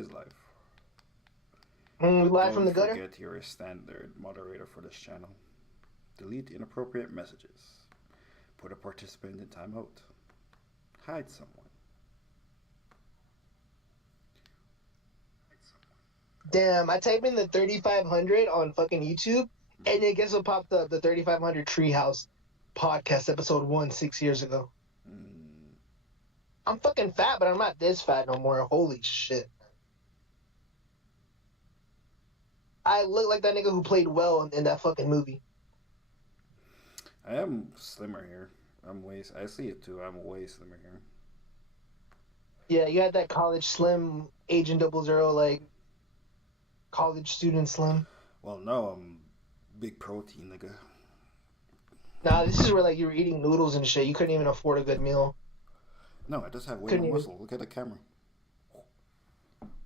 is live. Live from Don't the gutter. forget you're a standard moderator for this channel. Delete inappropriate messages. Put a participant in timeout. Hide someone. Damn, I type in the 3500 on fucking YouTube, and it gets what popped up the 3500 Treehouse podcast episode 1 6 years ago. Mm, I'm fucking fat, but I'm not this fat no more. Holy shit. I look like that nigga who played well in that fucking movie. I am slimmer here. I see it too. I'm way slimmer here. Yeah, you had that college slim, Agent 00, like college student slim. Well, no, I'm big protein, nigga. Nah, this is where like you were eating noodles and shit. You couldn't even afford a good meal. No, I just have way Couldn't more even. muscle. Look at the camera.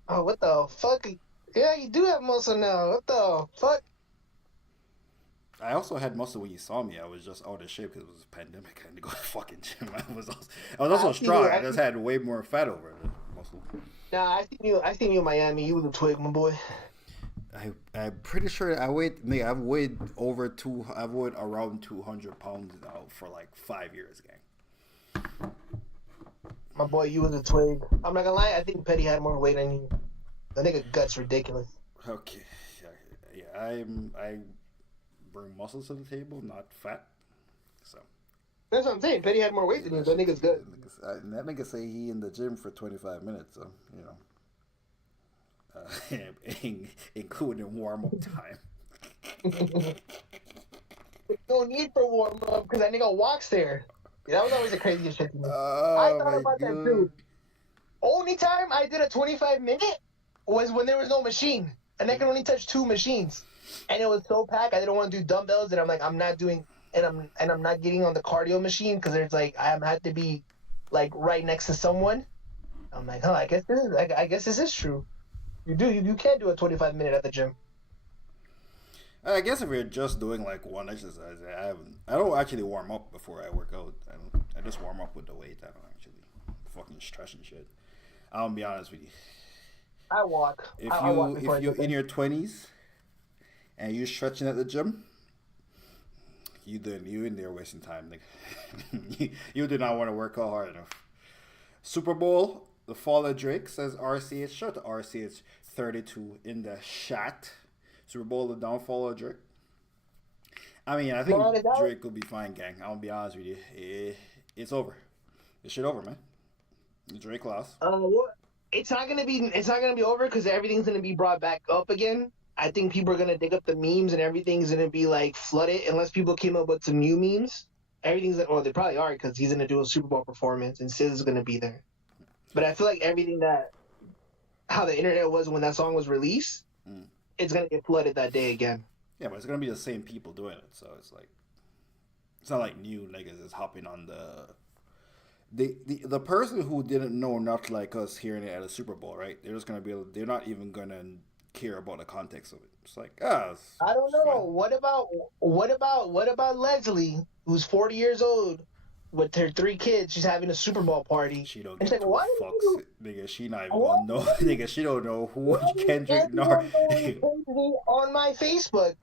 Oh, what the fuck? Yeah, you do have muscle now. What the fuck? I also had muscle when you saw me. I was just out of shape because it was a pandemic. I had to go to the fucking gym. I was also I see you. strong. I just had way more fat over the muscle. Nah, I seen you in Miami. You was a twig, my boy. I'm pretty sure I weighed. Me, I've weighed over two. I've weighed around 200 pounds now for like 5 years, gang. My boy, you was a twig. I'm not gonna lie. I think Petty had more weight than you. That nigga gut's ridiculous. Okay, yeah. I bring muscles to the table, not fat. So That's what I'm saying. Petty had more weight yeah, than you. that That shit. nigga's good. That nigga say he in the gym for 25 minutes. So including warm up time. No need for warm up because that nigga walks there. Yeah, that was always the craziest shit to me. I Oh thought my about that god. too. Only time I did a 25 minute was when there was no machine, and I could only touch 2 machines, and it was so packed. I didn't want to do dumbbells, and I'm like, I'm not doing, and I'm not getting on the cardio machine because there's like I had to be like right next to someone. I'm like, I guess this is true. You can't do a 25 minute at the gym. I guess if you're just doing like one exercise, I don't actually warm up before I work out. I just warm up with the weight. I don't actually fucking stretch and shit. I'll be honest with you. I walk. If I walk you before I if do you're in things. your 20s and you're stretching at the gym, you in there wasting time. Like, you do not want to work out hard enough. Super Bowl, the fall of Drake, says RCH. Shout out to RCH 32 in the chat. Super Bowl, the downfall of Drake. I mean, I think Man, is that Drake will be fine, gang. I'll be honest with you. It's over. This shit over, man. Drake lost. what? It's not gonna be over because everything's gonna be brought back up again. I think people are gonna dig up the memes and everything's gonna be like flooded unless people came up with some new memes. Or they probably are because he's gonna do a Super Bowl performance and Sis is gonna be there. But I feel like everything that how the internet was when that song was released, Mm. it's gonna get flooded that day again. Yeah, but it's gonna be the same people doing it, so it's like it's not like new niggas is hopping on the person who didn't know, not like us hearing it at a Super Bowl, right? They're just gonna be able, they're not even gonna care about the context of it. It's like I don't it's fine. know. What about Leslie, who's 40 years old with her 3 kids? She's having a Super Bowl party. She don't And she's give like, two why did fucks, you nigga. She not even why gonna know, nigga. She don't know who why is Kendrick nor. everyone going crazy on my Facebook?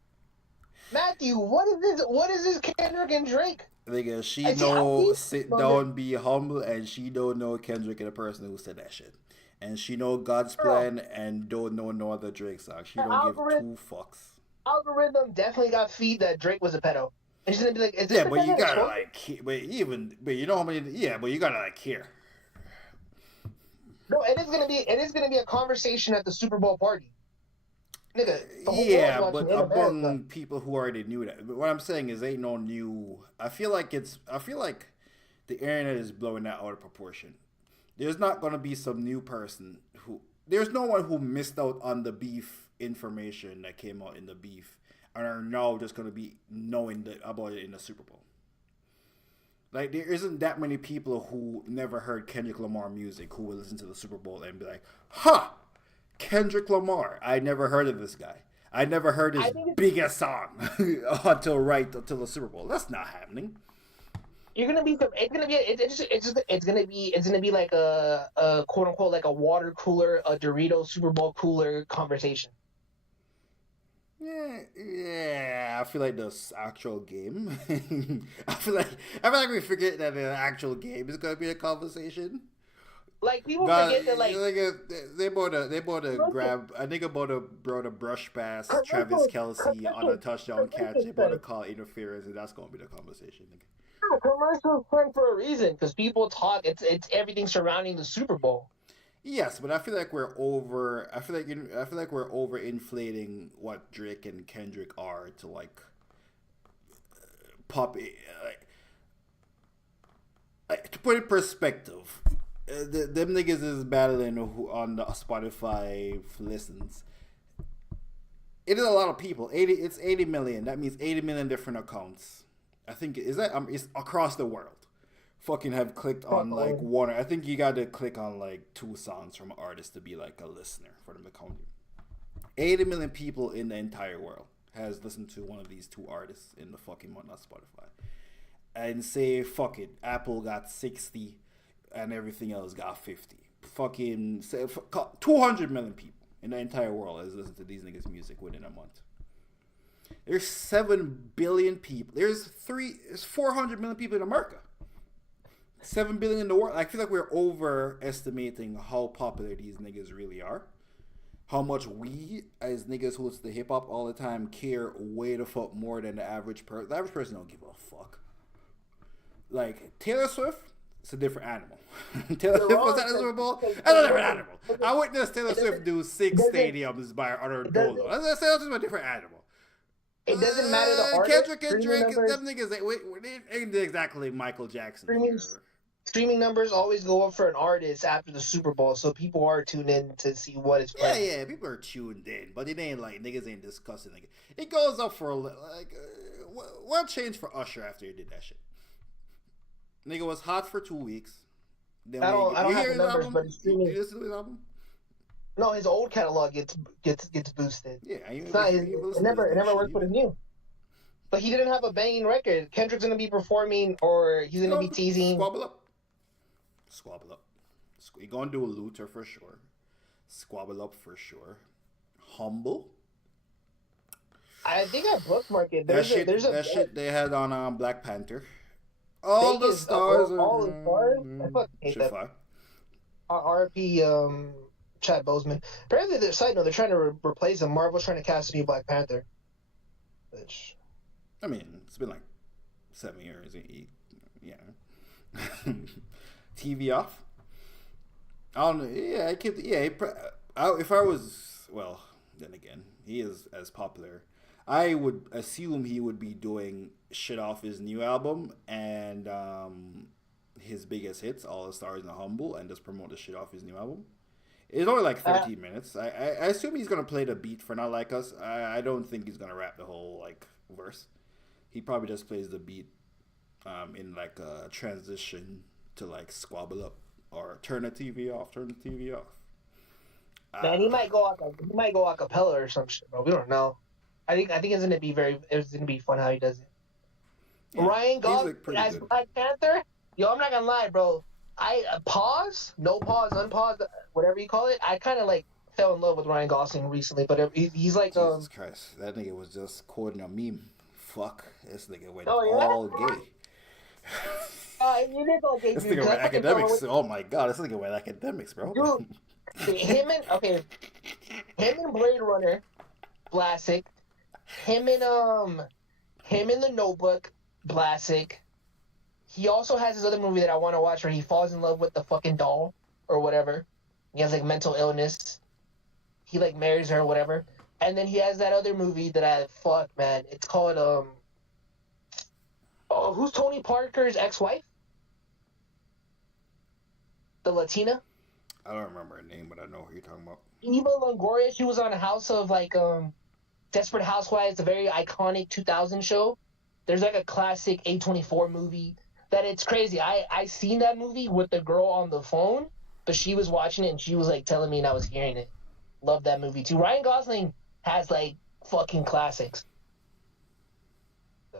Matthew, what is this? What is this Kendrick and Drake? Nigga, she I see. I know see sit on this down, be humble, and she don't know Kendrick and the person who said that shit. And she know God's girl. plan and don't know no other Drake song. She The don't give two fucks. algorithm definitely got feed that Drake was a pedo, and she's gonna be like, is this Yeah, the but guy you that gotta exposed? but you know how many? Yeah, but you gotta like care. No, it is gonna be a conversation at the Super Bowl party, nigga. The whole world's Yeah, watching but in America. among people who already knew that. But what I'm saying is, ain't no new. I feel like the internet is blowing that out of proportion. There's not gonna be some new person who. There's no one who missed out on the beef information that came out in the beef and are now just gonna be knowing about it in the Super Bowl. Like there isn't that many people who never heard Kendrick Lamar music who will listen to the Super Bowl and be like, "Ha, Kendrick Lamar. I never heard of this guy. I never heard his I think it's biggest song until the Super Bowl." That's not happening. You're gonna be. It's gonna be. It's gonna be like a quote unquote like a water cooler, a Dorito Super Bowl cooler conversation. Yeah, yeah. I feel like the actual game. I feel like we forget that the actual game is gonna be a conversation. Like people God, forget that like they bought a grab. I think brought a brush pass Travis Kelsey on a touchdown catch. They bought a call interference, and that's gonna be the conversation. Nigga. commercials fun for a reason because people talk. It's everything surrounding the Super Bowl. Yes, but I feel like we're over. I feel like we're over inflating what Drake and Kendrick are to like pop. To put in perspective, them niggas is battling on the Spotify listens. It is a lot of people. It's 80 million. That means 80 million different accounts. I think is that it's across the world. Fucking have clicked on like one. I think you got to click on like two songs from an artist to be like a listener for them to count you. 80 million people in the entire world has listened to one of these two artists in the fucking month on Spotify. And say fuck it, Apple got 60, and everything else got 50. Fucking say 200 million people in the entire world has listened to these niggas' music within a month. There's 7 billion people. There's 400 million people in America. 7 billion in the world. I feel like we're overestimating how popular these niggas really are. How much we, as niggas who listen to hip hop all the time, care way the fuck more than the average person. The average person don't give a fuck. Like Taylor Swift, it's a different animal. Taylor Swift was at the Super Bowl. That's a different animal. I witnessed Taylor Swift do 6 stadiums by her dolo. Taylor Swift is a different animal. It doesn't matter the artist. Kendrick and Drake, them niggas, they ain't exactly Michael Jackson. Streaming numbers always go up for an artist after the Super Bowl, so people are tuned in to see what is playing. Yeah, people are tuned in, but it ain't like niggas ain't discussing it. It goes up for like what changed for Usher after he did that shit? Nigga was hot for 2 weeks. Then I don't have the numbers, album? but it's streaming. You listen to his album? No, his old catalog gets boosted. Yeah, it never worked with his new. But he didn't have a banging record. Kendrick's gonna be performing, or he's gonna be teasing. Squabble up. He gonna do a Luther for sure. Squabble up for sure. Humble. I think I bookmarked it. That shit they had on Black Panther. All the stars. I fucking hate that. RP Chad Boseman. Apparently, side note, they're trying to replace him. Marvel's trying to cast a new Black Panther. Which, I mean, it's been like 7 years. Yeah. TV off. I don't know. Yeah, I could. Yeah, if I was, well, then again, he is as popular. I would assume he would be doing shit off his new album and his biggest hits, All the Stars and the Humble, and just promote the shit off his new album. It's only like 13 minutes. I assume he's gonna play the beat for Not Like Us. I don't think he's gonna rap the whole like verse. He probably just plays the beat in like a transition to like squabble up or turn the TV off. Man, he might go a cappella or some shit, bro. We don't know. I think it's gonna be fun how he does it. Yeah, Ryan Gosling as Black Panther. Yo, I'm not gonna lie, bro. I pause, no pause, unpause, whatever you call it. I kind of like fell in love with Ryan Gosling recently, but he's like Jesus Christ, that nigga was just quoting a meme. Fuck, this nigga went all gay. This nigga went academics. Oh my god, this nigga went academics, bro. Dude, him and Blade Runner, classic. Him in The Notebook, classic. He also has this other movie that I want to watch where he falls in love with the fucking doll or whatever. He has like mental illness. He like marries her or whatever. And then he has that other movie that man. It's called who's Tony Parker's ex-wife? The Latina? I don't remember her name, but I know who you're talking about. Eva Longoria. She was on a House of like Desperate Housewives, a very iconic 2000 show. There's like a classic A24 movie that it's crazy. I seen that movie with the girl on the phone, but she was watching it and she was like telling me and I was hearing it. Love that movie too. Ryan Gosling has like fucking classics. So,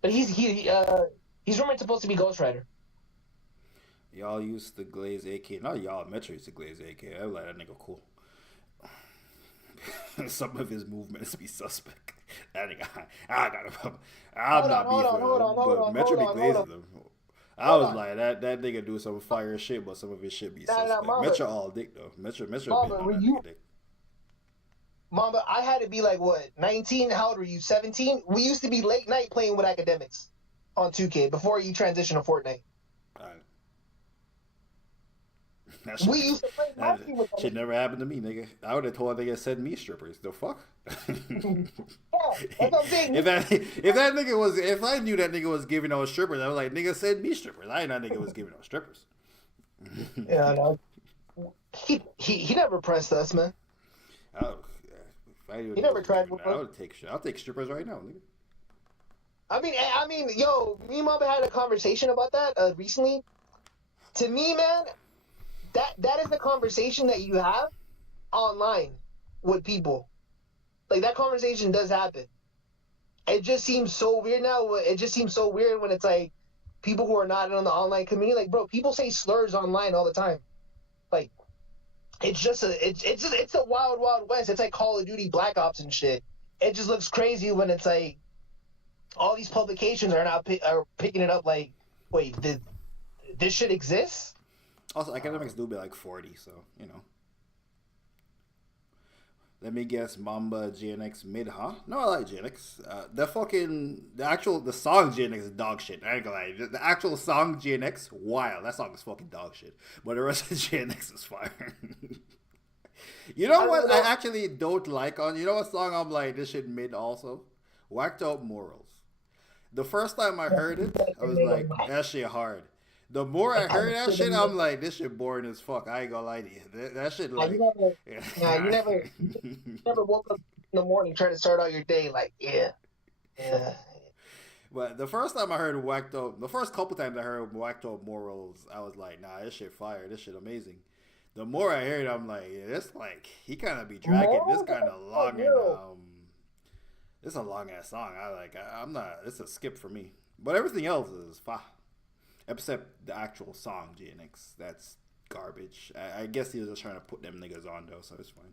but He's rumored supposed to be Ghost Rider. Y'all used to glaze AK. Not y'all. Metro used to glaze AK. I was like that nigga cool. Some of his movements be suspect. That nigga, I got him. I'm not beefing with him, but Metro be glazing them. I was like that nigga do some fire shit, but some of his shit be suspect. Metro all dick though. Metro been on that nigga dick. Mamba, I had to be like what 19. How old were you? 17. We used to be late night playing with Akademiks on 2K before you transitioned to Fortnite. We used to play hockey with them. Shit never happened to me, nigga. I would have told that nigga send me strippers. The fuck? Yeah, that's what I'm saying. If I knew that nigga was giving out strippers, I was like, nigga, send me strippers. I didn't know that nigga was giving out strippers. Yeah, no. He never pressed us, man. He never tried. I'll take strippers right now, nigga. I mean, yo, me and Mamba had a conversation about that recently. To me, man, that is the conversation that you have online with people. Like, that conversation does happen. It just seems so weird now. It just seems so weird when it's like people who are not in the online community. Like, bro, people say slurs online all the time. Like, it's a wild, wild west. It's like Call of Duty Black Ops and shit. It just looks crazy when it's like all these publications are now are picking it up. Like, wait, this shit exists? Also, Akademiks do be like 40, so, you know. Let me guess, Mamba GNX mid, huh? No, I like GNX. The song GNX is dog shit. I ain't gonna lie. The actual song GNX, wild. That song is fucking dog shit. But the rest of GNX is fire. You know what I actually don't like on? You know what song I'm like, this shit mid also? Whacked Out Morals. The first time I heard it, I was like, that shit hard. The more I heard that shit, I'm like, this shit boring as fuck. I ain't gonna lie to you. That shit like... You never woke up in the morning trying to start out your day like, yeah. But the first time I heard Whacked Out, the first couple times I heard Whacked Out Morals, I was like, nah, this shit fire. This shit amazing. The more I heard it, I'm like, yeah, this like, he kind of be dragging this kind of long and, this is a long ass song. I'm not, it's a skip for me. But everything else is fire. Except the actual song, GNX. That's garbage. I guess he was just trying to put them niggas on, though, so it's fine.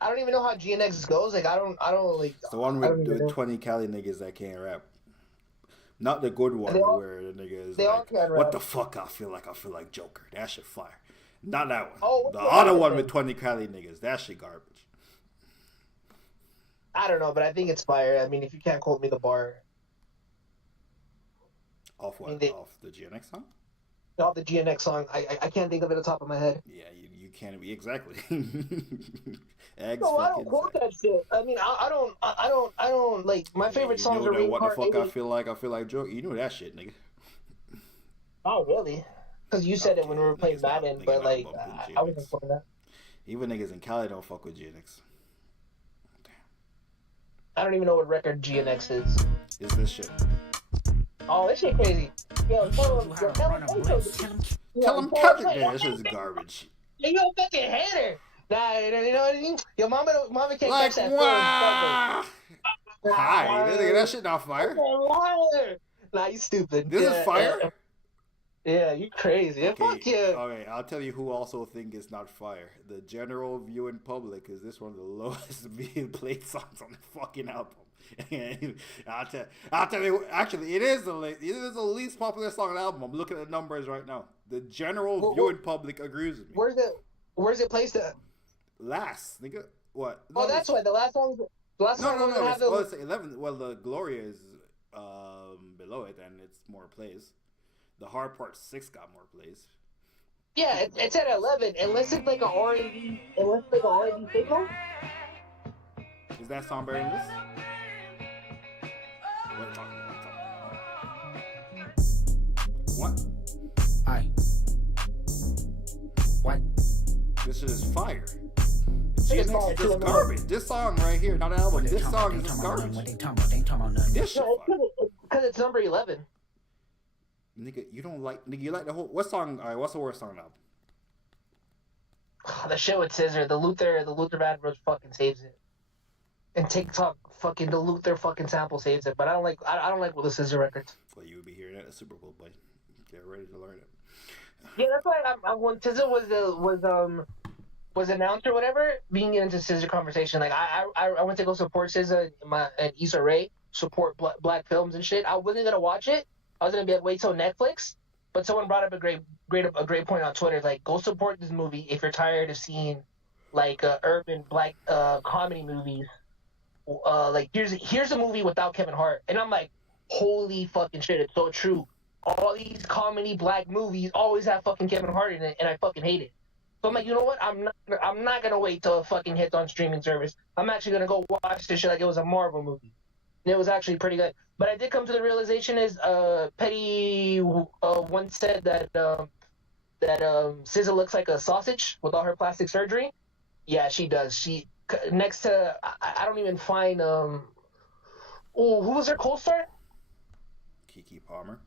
I don't even know how GNX goes. Like, I don't like... It's the one with 20 Cali niggas that can't rap. Not the good one where the nigga is like, what the fuck I feel like Joker. That shit fire. Not that one. Oh, the other one with 20 Cali niggas. That shit garbage. I don't know, but I think it's fire. I mean, if you can't quote me the bar... Off what? Off the GNX song? Off the GNX song. I can't think of it at the top of my head. Yeah, you can't be exactly. No, I don't quote that shit. I mean, I don't like my favorite songs are what the fuck I feel like Joe. You know that shit, nigga. Oh really? Because you said it when we were playing Madden, but like I wasn't quoting that. Even niggas in Cali don't fuck with GNX. Damn. I don't even know what record GNX is. It's this shit. Oh, this shit crazy. Yo, tell him cut it there. This is garbage. You a fucking hater. Nah, you know what I mean? Your mama can't catch that. Wow. Hi, that shit not fire. Nah, you stupid. This is fire? Yeah, you crazy. Okay. Fuck you. Okay, I'll tell you who also think it's not fire. The general view in public is this one of the lowest viewed played songs on the fucking album. I'll tell you. Actually, it is the least popular song on the album. I'm looking at the numbers right now. The general view in public agrees with me. Where's it placed at? Last, nigga. What? No, that's why the last song. No. It's 11. Well, the Gloria is below it, and it's more plays. The Hard Part 6 got more plays. Yeah, it's at 11. Unless it's like an R&B signal. Is that song better than this? What? What? This shit is fire. This is garbage. This song right here, not an album. This song is just garbage. This shit because it's number 11. Nigga, you don't like... Nigga, you like the whole... What song... Alright, what's the worst song now? The shit with Scissor. The Luther Bad Bros fucking saves it. And TikTok fucking... The Luther fucking sample saves it. But I don't like... I don't like Will the Scissor records. Well, you be the Super Bowl, but get ready to learn it. Yeah, that's why when SZA was announced or whatever, being into SZA conversation, like I went to go support SZA and Issa Rae, support black films and shit. I wasn't gonna watch it. I was gonna be like, wait till Netflix. But someone brought up a great point on Twitter. Like, go support this movie if you're tired of seeing like urban black comedy movies. Like here's a movie without Kevin Hart, and I'm like, holy fucking shit, it's so true. All these comedy black movies always have fucking Kevin Hart in it, and I fucking hate it. So I'm like, you know what? I'm not gonna wait till it fucking hits on streaming service. I'm actually gonna go watch this shit like it was a Marvel movie. And it was actually pretty good. But I did come to the realization is Petty once said that SZA looks like a sausage with all her plastic surgery. Yeah, she does. She next to I don't even find who was her co-star? Kiki Palmer.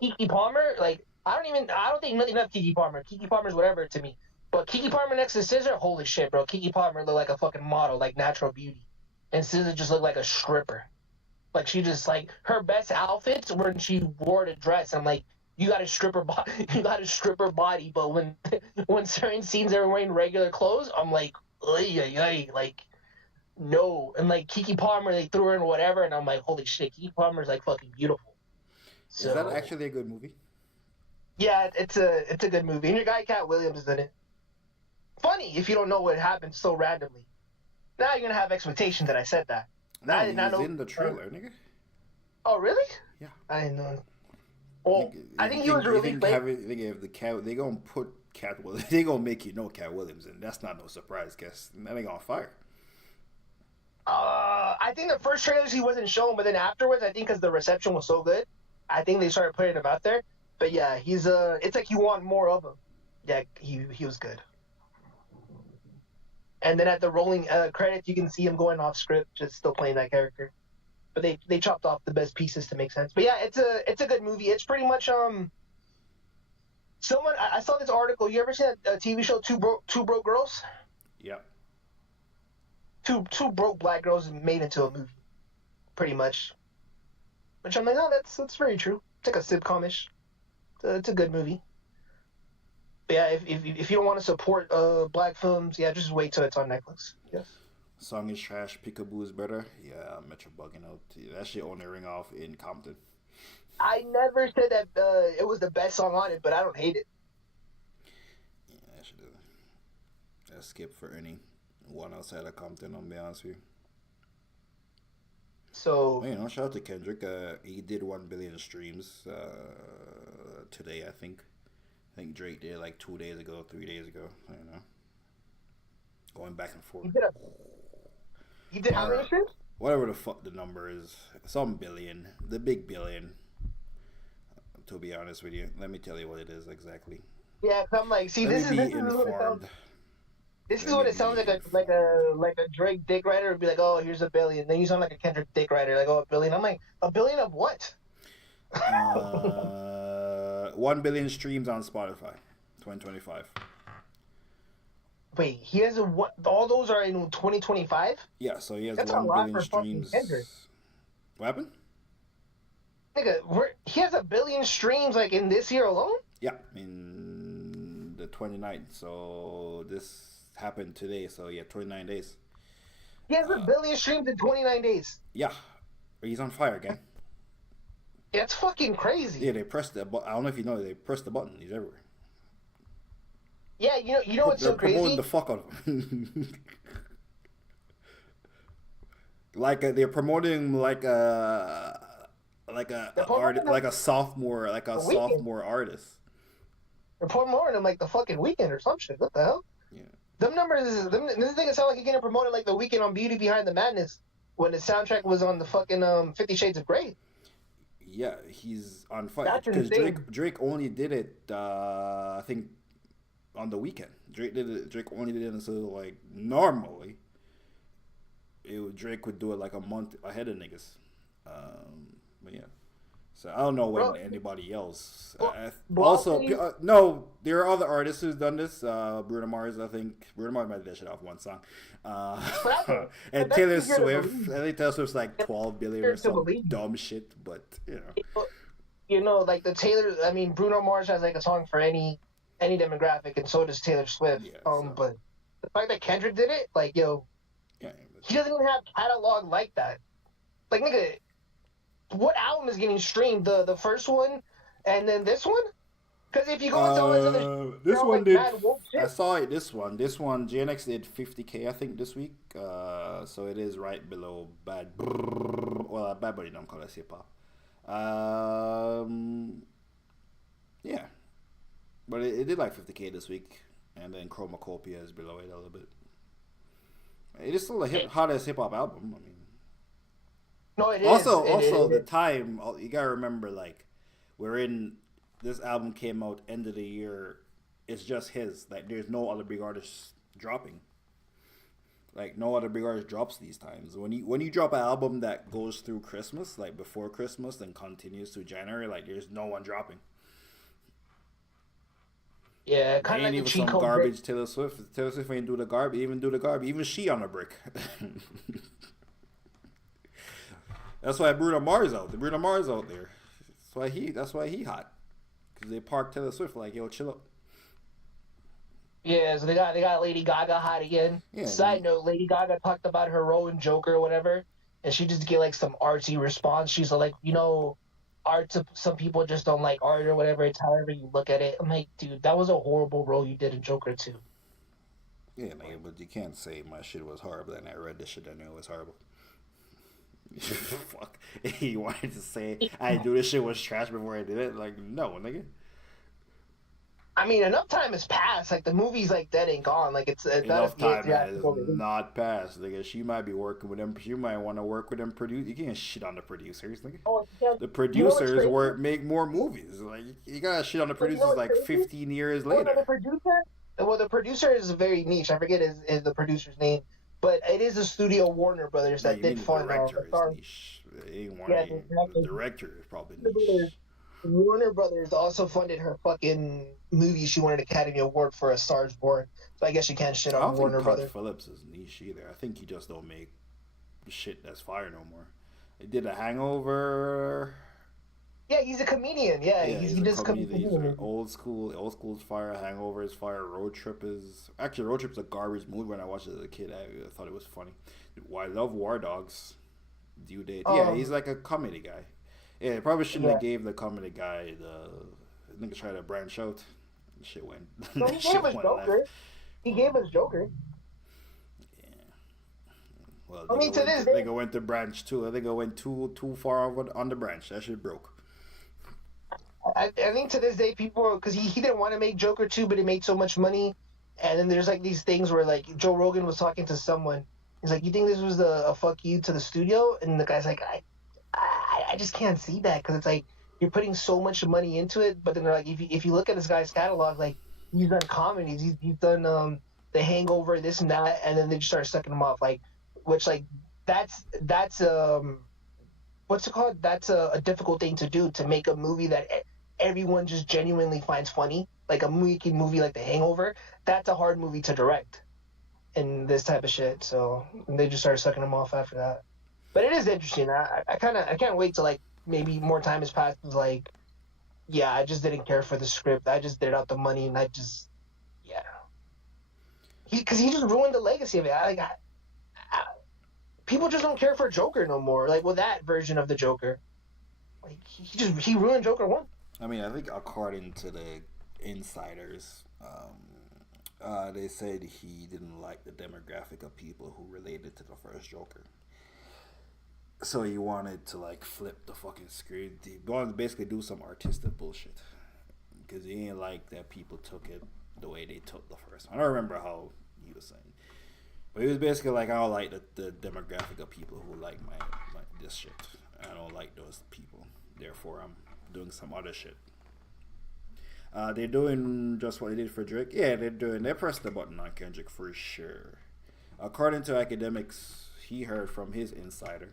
Kiki Palmer. Like I don't think nothing of Kiki Palmer. Kiki Palmer's whatever to me. But Kiki Palmer next to SZA, holy shit, bro. Kiki Palmer looked like a fucking model, like natural beauty, and SZA just looked like a stripper. Like she just like her best outfits when she wore the dress. I'm like, you got a stripper body, you got a stripper body. But when certain scenes are wearing regular clothes, I'm like, like no. And like Kiki Palmer, they threw her in whatever, and I'm like, holy shit, Kiki Palmer's like fucking beautiful. So, is that actually a good movie? Yeah, it's a good movie. And your guy Cat Williams is in it. Funny if you don't know what happened so randomly. Now you're gonna have expectations that I said that. No, I did not know. in the trailer, nigga. Oh really? Yeah. I didn't know. Well, I think he was released late. They gonna put Cat Williams. They gonna make you know Cat Williams, and that's not no surprise, guess. That ain't on fire. I think the first trailers he wasn't shown, but then afterwards, I think because the reception was so good, I think they started putting him out there. But yeah, he's it's like you want more of him. Yeah, he was good. And then at the rolling credits, you can see him going off script, just still playing that character. But they chopped off the best pieces to make sense. But yeah, it's a good movie. It's pretty much someone I saw this article. You ever seen a TV show Two Broke Girls? Yeah. Two broke black girls made into a movie, pretty much. Which I'm like, oh, that's very true. It's like a sitcom-ish. It's a good movie. But yeah, if you don't want to support black films, yeah, just wait till it's on Netflix. Yes. Song is trash. Peekaboo is better. Yeah, Metro bugging out. That shit only ring off in Compton. I never said that it was the best song on it, but I don't hate it. Yeah, that should Let's skip for any one outside of Compton. I'll be honest with you. So well, shout out to Kendrick. He did 1 billion streams today. I think Drake did like 2 days ago, 3 days ago. I don't know. Going back and forth. He did how many streams? Whatever the fuck the number is, some billion, the big billion. To be honest with you, let me tell you what it is exactly. Yeah, I'm like, see, this is what it sounds like a Drake dick writer would be like, oh, here's a billion. Then you sound like a Kendrick dick writer, like, oh, a billion. I'm like, a billion of what? 1 billion streams on Spotify, 2025. Wait, he has what? All those are in 2025? Yeah, so he has That's 1 a lot billion for streams. Kendrick. What happened? Nigga, he has 1 billion streams like in this year alone? Yeah, in the 29th. So this happened today. So yeah, 29 days. He has 1 billion streams in 29 days. Yeah, he's on fire again. That's fucking crazy. Yeah, they pressed the button. I don't know if you know, they pressed the button. He's everywhere. Yeah, you know what's so crazy? They're promoting the fuck out of him. They're promoting like a sophomore artist. They're promoting him like the fucking Weeknd or some shit. What the hell? Yeah. Them numbers, this thing sound like you're getting promoted like the Weeknd on Beauty Behind the Madness when the soundtrack was on the fucking 50 Shades of Grey. Yeah, he's on fire because Drake only did it. I think on the weekend. Drake only did it so like normally. Drake would do it like a month ahead of niggas. But yeah. So I don't know when anybody else. No, there are other artists who's done this. Bruno Mars, I think. Bruno Mars might have that shit off one song. And Taylor Swift. I think Taylor Swift's like 12 billion or some dumb shit. But like the Taylor. I mean, Bruno Mars has like a song for any demographic, and so does Taylor Swift. Yeah, so But the fact that Kendrick did it, like, yeah, he doesn't even have catalog like that. Like, nigga, what album is getting streamed? The first one, and then this one. Because if you go into all his other, they're this all one like did. mad woke I shit. saw it. This one, GNX did 50K, I think, this week. So it is right below Bad. Well, Bad Bunny don't call it hip hop. Um, yeah, but it did like 50K this week, and then Chromacopia is below it a little bit. It is still the hottest hip hop album. I mean, No, it is. also the It time you gotta remember, like, we're in. This album came out end of the year. It's just his. Like, there's no other big artists dropping. Like, no other big artist drops these times. When you drop an album that goes through Christmas, like before Christmas, and continues to January, like, there's no one dropping. yeah, They kind of ain't like a even cheat some code. garbage Taylor Swift. Taylor Swift ain't do the garbage. Even do the garbage. Even she on a brick. That's why Bruno Mars out. Bruno Mars out there. That's why he hot. Cause they parked Taylor Swift like, yo, chill up. Yeah, so they got Lady Gaga hot again. Yeah, Side note, Lady Gaga talked about her role in Joker or whatever, and she just get like some artsy response. She's like, art. Some people just don't like art or whatever. It's however you look at it. I'm like, dude, that was a horrible role you did in Joker too. yeah, nigga, but you can't say my shit was horrible and I read this shit and I knew it was horrible. Fuck. He wanted to say I knew this shit was trash before I did it. Like, no, nigga. I mean, enough time has passed. Like the movie's like dead and gone. Like it's not a Enough time has theatrical release. not passed, nigga. She might be working with them. She might want to work with them. Produce. You can't shit on the producers, nigga. Oh, yeah. The You know what's producers crazy? work make more movies. Like, you gotta shit on the But you know producers what's like crazy? 15 years Well, no, later. the producer is very niche. I forget is the producer's name, but it is the studio Warner Brothers No, that you did mean the fund director is Star. niche. They ain't want Yeah, the director is probably Warner Brothers. niche. Warner Brothers also funded her fucking movie. She won an Academy Award for A Star Is Born. So I guess you can't shit I on don't think Warner Todd Brothers. Phillips is niche either. I think he just don't make shit that's fire no more. He did a Hangover. Yeah, he's a comedian. Yeah, Yeah, he he's a does comedian. He's comedian a movies. old school. Old school's fire. Hangover is fire. Road Trip is actually Road Trip's a garbage movie. When I watched it as a kid, I thought it was funny. I love War Dogs. Due date. Yeah, he's Um, like a comedy guy. Yeah, probably shouldn't yeah. have gave the comedy guy the nigga try to branch out. Shit went. So That shit went left. He gave us Joker. Yeah. Well, I mean, to this they day, go went to branch too. They go went too far on the branch. That shit broke. I think to this day, people because he didn't want to make Joker 2, but it made so much money. And then there's like these things where like Joe Rogan was talking to someone. He's like, "You think this was a fuck you to the studio?" And the guy's like, "I just can't see that because it's like you're putting so much money into it." But then they're like, if you look at this guy's catalog, like he's done comedies, he's done The Hangover, this and that, and then they just start sucking him off, like which like that's what's it called? That's a difficult thing to do to make a movie that everyone just genuinely finds funny, like a movie like The Hangover. That's a hard movie to direct and this type of shit. So they just started sucking them off after that. But it is interesting. I can't wait till like maybe more time has passed. Like, yeah, I just didn't care for the script. I just did it out the money, and I just yeah. Because he just ruined the legacy of it. People just don't care for Joker no more. Like with that version of the Joker, like he ruined Joker 1. I mean, I think according to the insiders, they said he didn't like the demographic of people who related to the first Joker. So he wanted to like flip the fucking script. He wanted to basically do some artistic bullshit because he didn't like that people took it the way they took the first one. I don't remember how he was saying, but he was basically like, I don't like the demographic of people who like my this shit. I don't like those people. Therefore, I'm doing some other shit. They're doing just what they did for Drake. Yeah, they pressed the button on Kendrick for sure. According to Akademiks, he heard from his insider.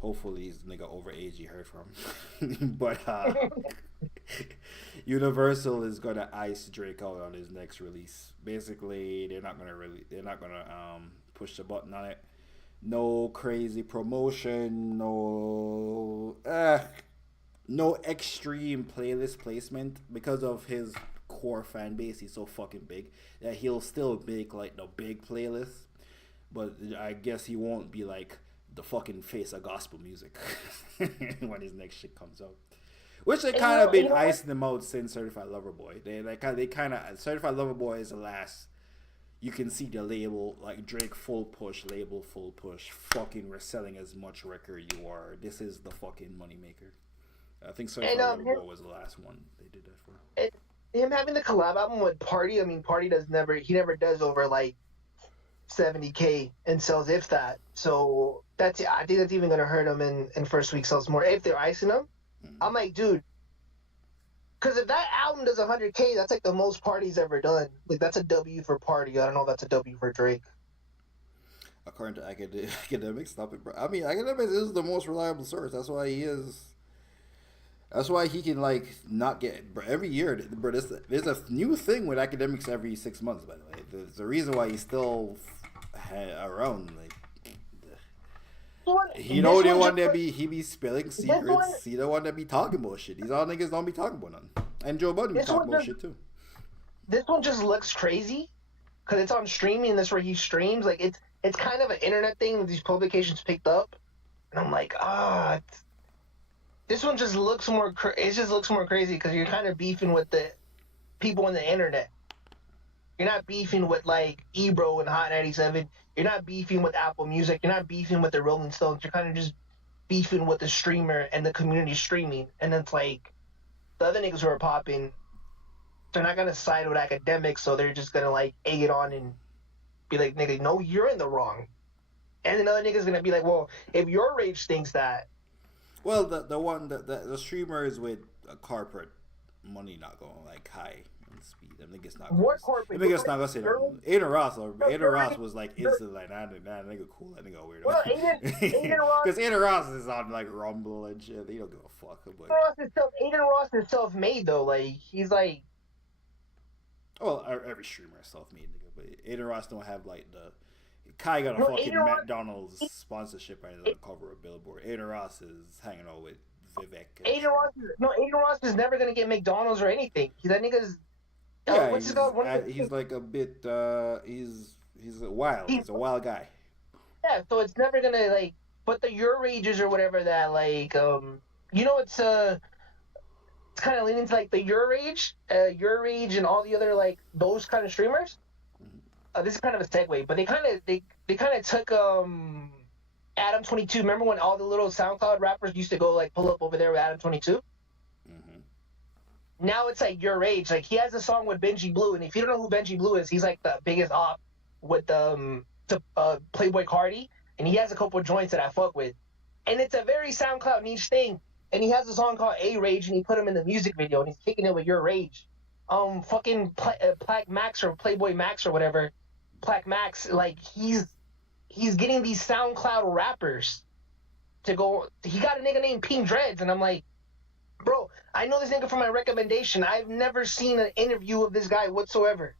Hopefully, he's nigga overage he heard from. But Universal is gonna ice Drake out on his next release. Basically, they're not gonna push the button on it. No crazy promotion. No. no extreme playlist placement because of his core fan base. He's so fucking big that he'll still make like the big playlist, but I guess he won't be like the fucking face of gospel music when his next shit comes out. Which they kind of been icing them out since Certified Lover Boy. They kind of Certified Lover Boy is the last. You can see the label like Drake full push, label full push. Fucking we're selling as much record you are. This is the fucking moneymaker. I think Certified Lover Boy was the last one they did that for. Him having the collab album with Party. I mean, Party he never does over like 70K and sells if that. So I think that's even gonna hurt him in first week sales more if they're icing him. I'm like, dude, because if that album does 100K, that's like the most Party's ever done. Like that's a W for Party. I don't know if that's a W for Drake. According to Akademiks, stop it, bro. I mean, Akademiks is the most reliable source. That's why he is. That's why he can like not get bro, every year. Bro, there's a new thing with Akademiks every 6 months. By the way, there's a reason why he's still around. Like he know the one that be spilling secrets. He the one that be talking about shit. These all niggas don't be talking about nothing. And Joe Budden be talking about shit too. This one just looks crazy because it's on streaming. And that's where he streams. Like it's kind of an internet thing that these publications picked up, and I'm like, this one just looks more. It just looks more crazy because you're kind of beefing with the people on the internet. You're not beefing with like Ebro and Hot 97. You're not beefing with Apple Music. You're not beefing with the Rolling Stones. You're kind of just beefing with the streamer and the community streaming. And it's like the other niggas who are popping, they're not gonna side with Akademiks, so they're just gonna like egg it on and be like, nigga, no, you're in the wrong. And another nigga's gonna be like, well, if your rage thinks that. Well, the streamers with corporate money not going like high in speed. Them niggas not. What corporate? Them niggas not gonna say that. Aiden Ross was like instantly like, nah, nigga cool, that nigga weirdo. Well, Aiden Ross, because Aiden Ross is on like Rumble and shit. They don't give a fuck. But Aiden Ross is self-made though. Like he's like. Well, every streamer is self-made, nigga. But Aiden Ross don't have like the. Kai got a fucking McDonald's sponsorship right on the cover of Billboard. Aiden Ross is hanging out with Vivek. Aiden Ross is never gonna get McDonald's or anything. That nigga's. He's like a bit. He's a wild. He's a wild guy. Yeah, so it's never gonna like. But the Your Rages or whatever that like it's kind of leaning to like the Your Rage and all the other like those kind of streamers. This is kind of a segue, but they kind of took Adam 22. Remember when all the little SoundCloud rappers used to go like pull up over there with Adam 22? Mm-hmm. Now it's like Your Rage. Like he has a song with Benji Blue, and if you don't know who Benji Blue is, he's like the biggest op with Playboy Cardi, and he has a couple of joints that I fuck with, and it's a very SoundCloud niche thing. And he has a song called A Rage, and he put him in the music video, and he's kicking it with Your Rage. Fucking Plaque Max or Playboy Max or whatever. Plaque Max, like he's getting these SoundCloud rappers to go. He got a nigga named Pink Dreads, and I'm like, bro, I know this nigga from my recommendation. I've never seen an interview of this guy whatsoever.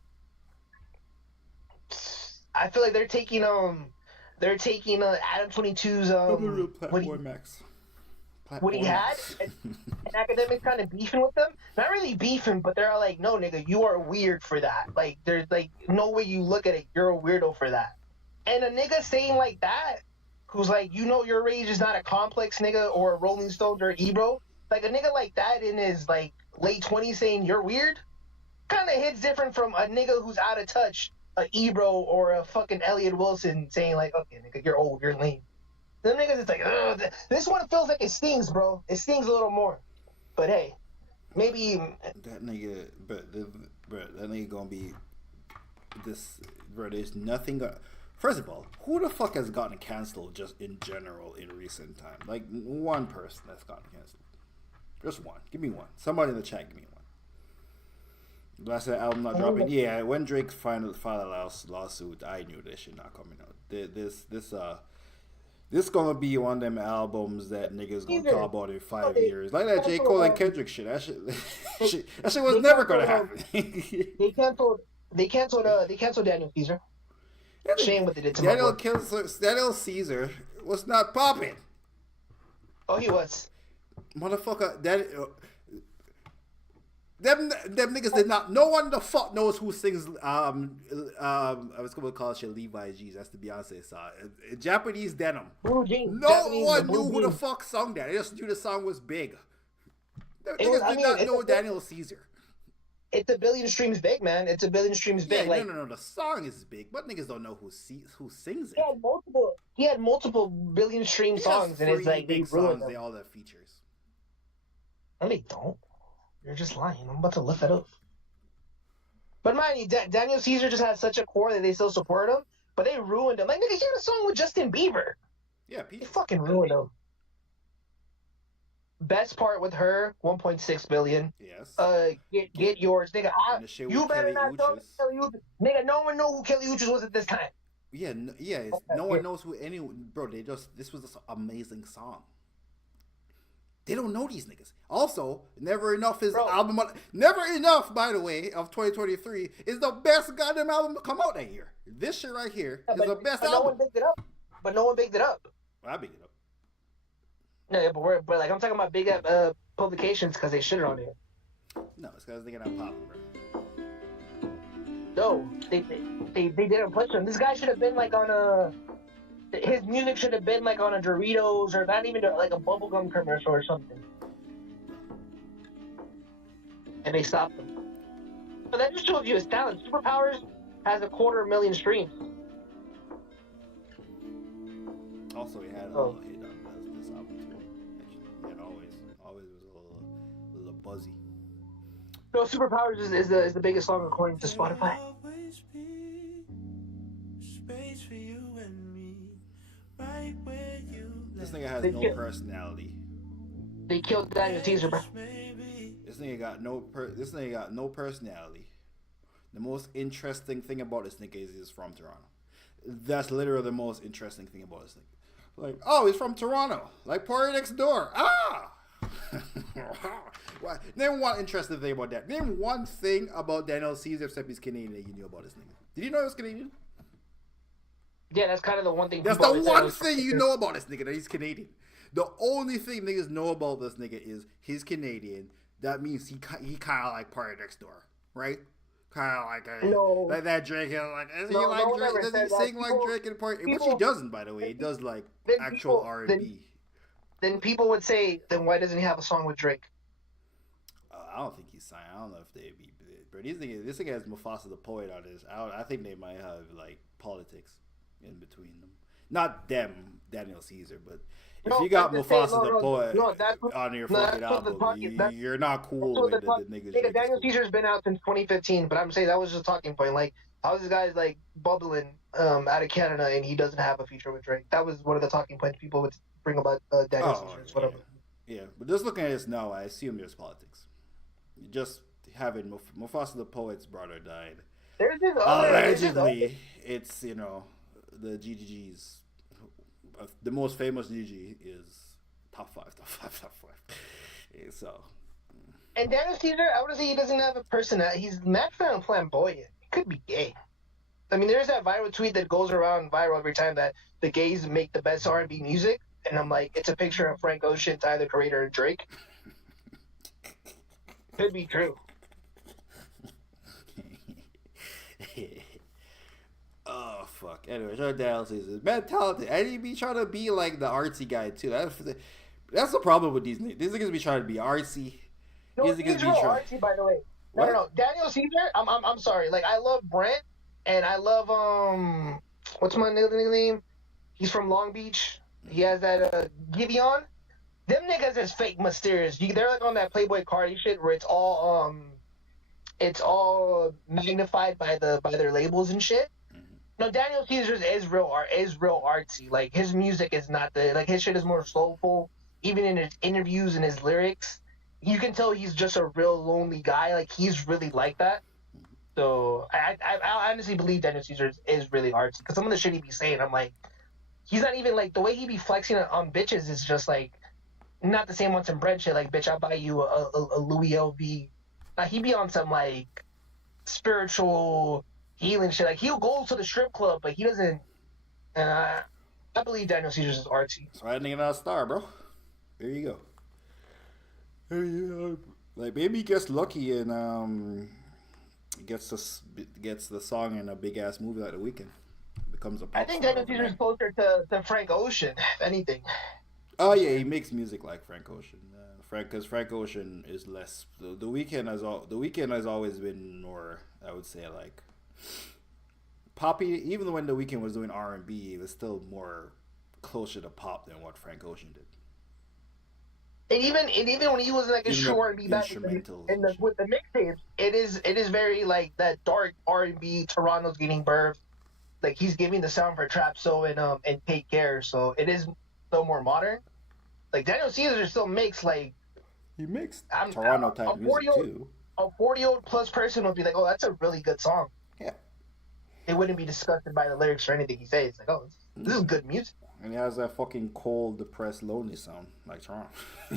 I feel like they're taking Adam 22's Platform Max. What he had, and Akademiks kind of beefing with them. Not really beefing, but they're like, no, nigga, you are weird for that. Like, there's like no way you look at it, you're a weirdo for that. And a nigga saying like that, who's like, Your Rage is not a Complex nigga or a Rolling Stones or Ebro. Like a nigga like that in his like late 20s saying you're weird, kind of hits different from a nigga who's out of touch, a Ebro or a fucking Elliot Wilson saying like, okay, nigga, you're old, you're lame. Them niggas, it's like, ugh. This one feels like it stings, bro. It stings a little more. But hey, maybe that nigga, that nigga gonna be this, bro. There's nothing. First of all, who the fuck has gotten canceled just in general in recent time? Like one person that's gotten canceled. Just one. Give me one. Somebody in the chat, give me one. Last album not dropping. Yeah, when Drake filed a lawsuit, I knew this shit not coming out. This gonna be one of them albums that niggas gonna talk about in 5 years. Like that J. Cole and Kendrick shit. That shit was never gonna happen. They canceled Daniel Caesar. Shame what they did to Daniel Caesar was not popping. Oh, he was. Motherfucker, them niggas did not. No one the fuck knows who sings. I was gonna call shit Levi's G's. That's the Beyonce song. Japanese Denim. Blue jeans. No Japanese, the one knew blue who the jeans. fuck sung that. They just knew the song was big. Them It was, niggas I did mean, not know Daniel Caesar. it's a billion streams big, man. It's a billion streams Yeah, big. Like no. The song is big, but niggas don't know who sings he it. had multiple. He had multiple billion stream He has songs, and it's 3 like they big ruined songs. them. They all have features. No, they don't. You're just lying. I'm about to look that up. But mind you, Daniel Caesar just has such a core that they still support him, but they ruined him. Like, nigga, he had a song with Justin Bieber. Yeah, They Peach. fucking ruined him. Best part with her, 1.6 billion. Yes. Get yours, nigga. And the shit You with better Kelly not tell me Uchis. Kelly Uchis. Nigga, no one know who Kelly Uchis was at this time. Yeah, no one knows who anyone. Bro, this was an amazing song. They don't know these niggas. Also, Never Enough is Bro. album. Never Enough, by the way, of 2023 is the best goddamn album to come out that year. This shit right here is the best but album. no one picked it up. But no one picked it up. I pick it up. No, yeah, but like I'm talking about big publications because they shit on it. No, it's because they get out popping, bro. No, they didn't push him. This guy should have been like on a. His music should have been like on a Doritos or not even like a bubblegum commercial or something. And they stopped him. But that just shows you his talent. Superpowers has 250,000 streams. Also, he had a Oh. little hit on this album too. Actually, yeah, always was a little buzzy. No, Superpowers is the biggest song according to Spotify. This nigga has no personality. They killed Daniel Caesar, bro. This nigga got no personality. The most interesting thing about this nigga is he's from Toronto. That's literally the most interesting thing about this nigga. Like, oh, he's from Toronto. Like party next door. Ah! Name one interesting thing about that. Name one thing about Daniel Caesar except he's Canadian that you knew about this nigga. Did you know he was Canadian? Yeah, that's kind of the one thing. That's the one thing you know about this nigga, that he's Canadian. The only thing niggas know about this nigga is he's Canadian. That means he kind of like party next door, right? Kind of like that Drake. Does he sing like Drake in party? Which he doesn't, by the way. He does like actual R&B. Then people would say, then why doesn't he have a song with Drake? I don't think he's signed. I don't know if they'd be. But this nigga has Mufasa the Poet on this. I think they might have like politics in between them. Not them, Daniel Caesar, but if you got Mufasa the Poet on your fucking album, you're not cool with the niggas. Nigga, Daniel Caesar's been out since 2015, but I'm saying that was just a talking point. Like, how this guy's like bubbling out of Canada and he doesn't have a feature with Drake? That was one of the talking points people would bring about Daniel Caesar. Whatever. Yeah, but just looking at this now, I assume there's politics. Just having Mufasa the Poet's brother died. Allegedly, it's the GGGs. The most famous GG is top five. Yeah, so. And Daniel Caesar, I would say he doesn't have a personality. He's naturally and flamboyant. He could be gay. I mean, there's that viral tweet that goes around viral every time that the gays make the best R&B music, and I'm like, it's a picture of Frank Ocean, Tyler the Creator, and Drake. Could be true. Oh fuck. Anyway, Daniel Caesar, man, talented. And he be trying to be like the artsy guy too. That's the problem with these niggas. These niggas be trying to be artsy. No, he's real artsy, by the way. No. Daniel Caesar, I'm sorry. Like, I love Brent, and I love what's my nigga name? He's from Long Beach. He has that Gideon. Them niggas is fake mysterious. They're like on that Playboy Cardi shit where it's all magnified by their labels and shit. No, Daniel Caesar's is real artsy. Like, his music is not his shit is more soulful. Even in his interviews and his lyrics, you can tell he's just a real lonely guy. Like, he's really like that. So I honestly believe Daniel Caesar is really artsy, because some of the shit he be saying, I'm like, he's not even like, the way he be flexing on bitches is just like not the same on some bread shit. Like, bitch, I'll buy you a Louis LV. Like, he be on some like spiritual healing shit. Like, he'll go to the strip club, but he doesn't. I believe Daniel Caesar is artsy. That's why I nigga not a star, bro. There you go. Like maybe he gets lucky and gets the song in a big ass movie like The Weeknd. Becomes a I pop think star Daniel Caesar's overnight. closer to Frank Ocean, if anything. Oh This yeah, year. he makes music like Frank Ocean. Because Frank Ocean is less. The Weeknd The Weeknd has always been more. I would say like poppy. Even when The Weeknd was doing R&B, it was still more closer to pop than what Frank Ocean did. And even when he was like a Even true the R&B back instrumentals in and the shit. with the mixtapes, it is very like that dark R&B. Toronto's getting birthed. Like he's giving the sound for Trap So and Take Care. So it is so more modern. Like Daniel Caesar still makes like He makes I'm Toronto type a music too. 40-year-old plus person would be like, oh, that's a really good song. Yeah. They wouldn't be disgusted by the lyrics or anything he says. Like, oh, this is good music. And he has that fucking cold, depressed, lonely sound like Toronto.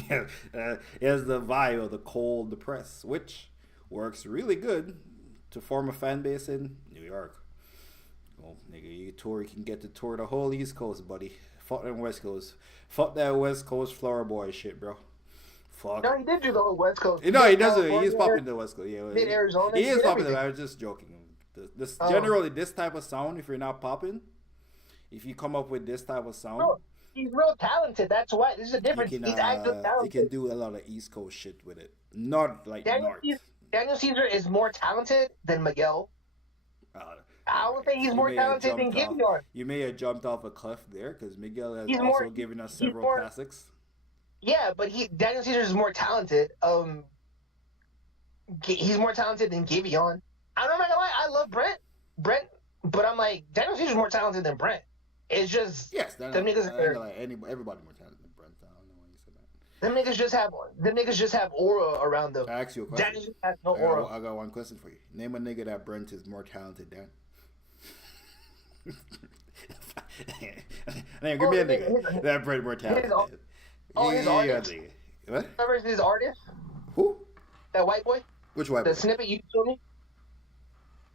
Yeah, it has the vibe of the cold, depressed, which works really good to form a fan base in New York. Well, nigga, you can get to tour the whole East Coast, buddy. Fuck them West Coast. Fuck that West Coast Florida boy shit, bro. Fuck No, it. he did do the whole West Coast. You He know, he did doesn't. He is California, popping the West Coast. Yeah, he did Arizona, he he is did popping. everything. I was just joking. This Oh, generally this type of sound. If you're not popping, if you come up with this type of sound, bro, he's real talented. That's why. This is the you difference. can He's actually you can talented. do a lot of East Coast shit with it. Not like Daniel North. Caesar, Daniel Caesar is more talented than Miguel. All I would right. say he's more talented than Gideon. You may have jumped off a cliff there because Miguel has He's more. also given us He's several more. classics. Yeah, but Daniel Caesar is more talented. He's more talented than Giveon. I'm not gonna lie, I love Brent, but I'm like Daniel Caesar's more talented than Brent. It's just Yes, them niggas are like everybody more talented than Brent. I don't know why you said that. them niggas just have aura around them. I ask you a question. Daniel just has no aura. I got one question for you. Name a nigga that Brent is more talented than. Give me a nigga that Brent more talented than. His artist. Nigga. What? Whoever's his artist, Who? that white boy, Which white the boy? snippet you showed me.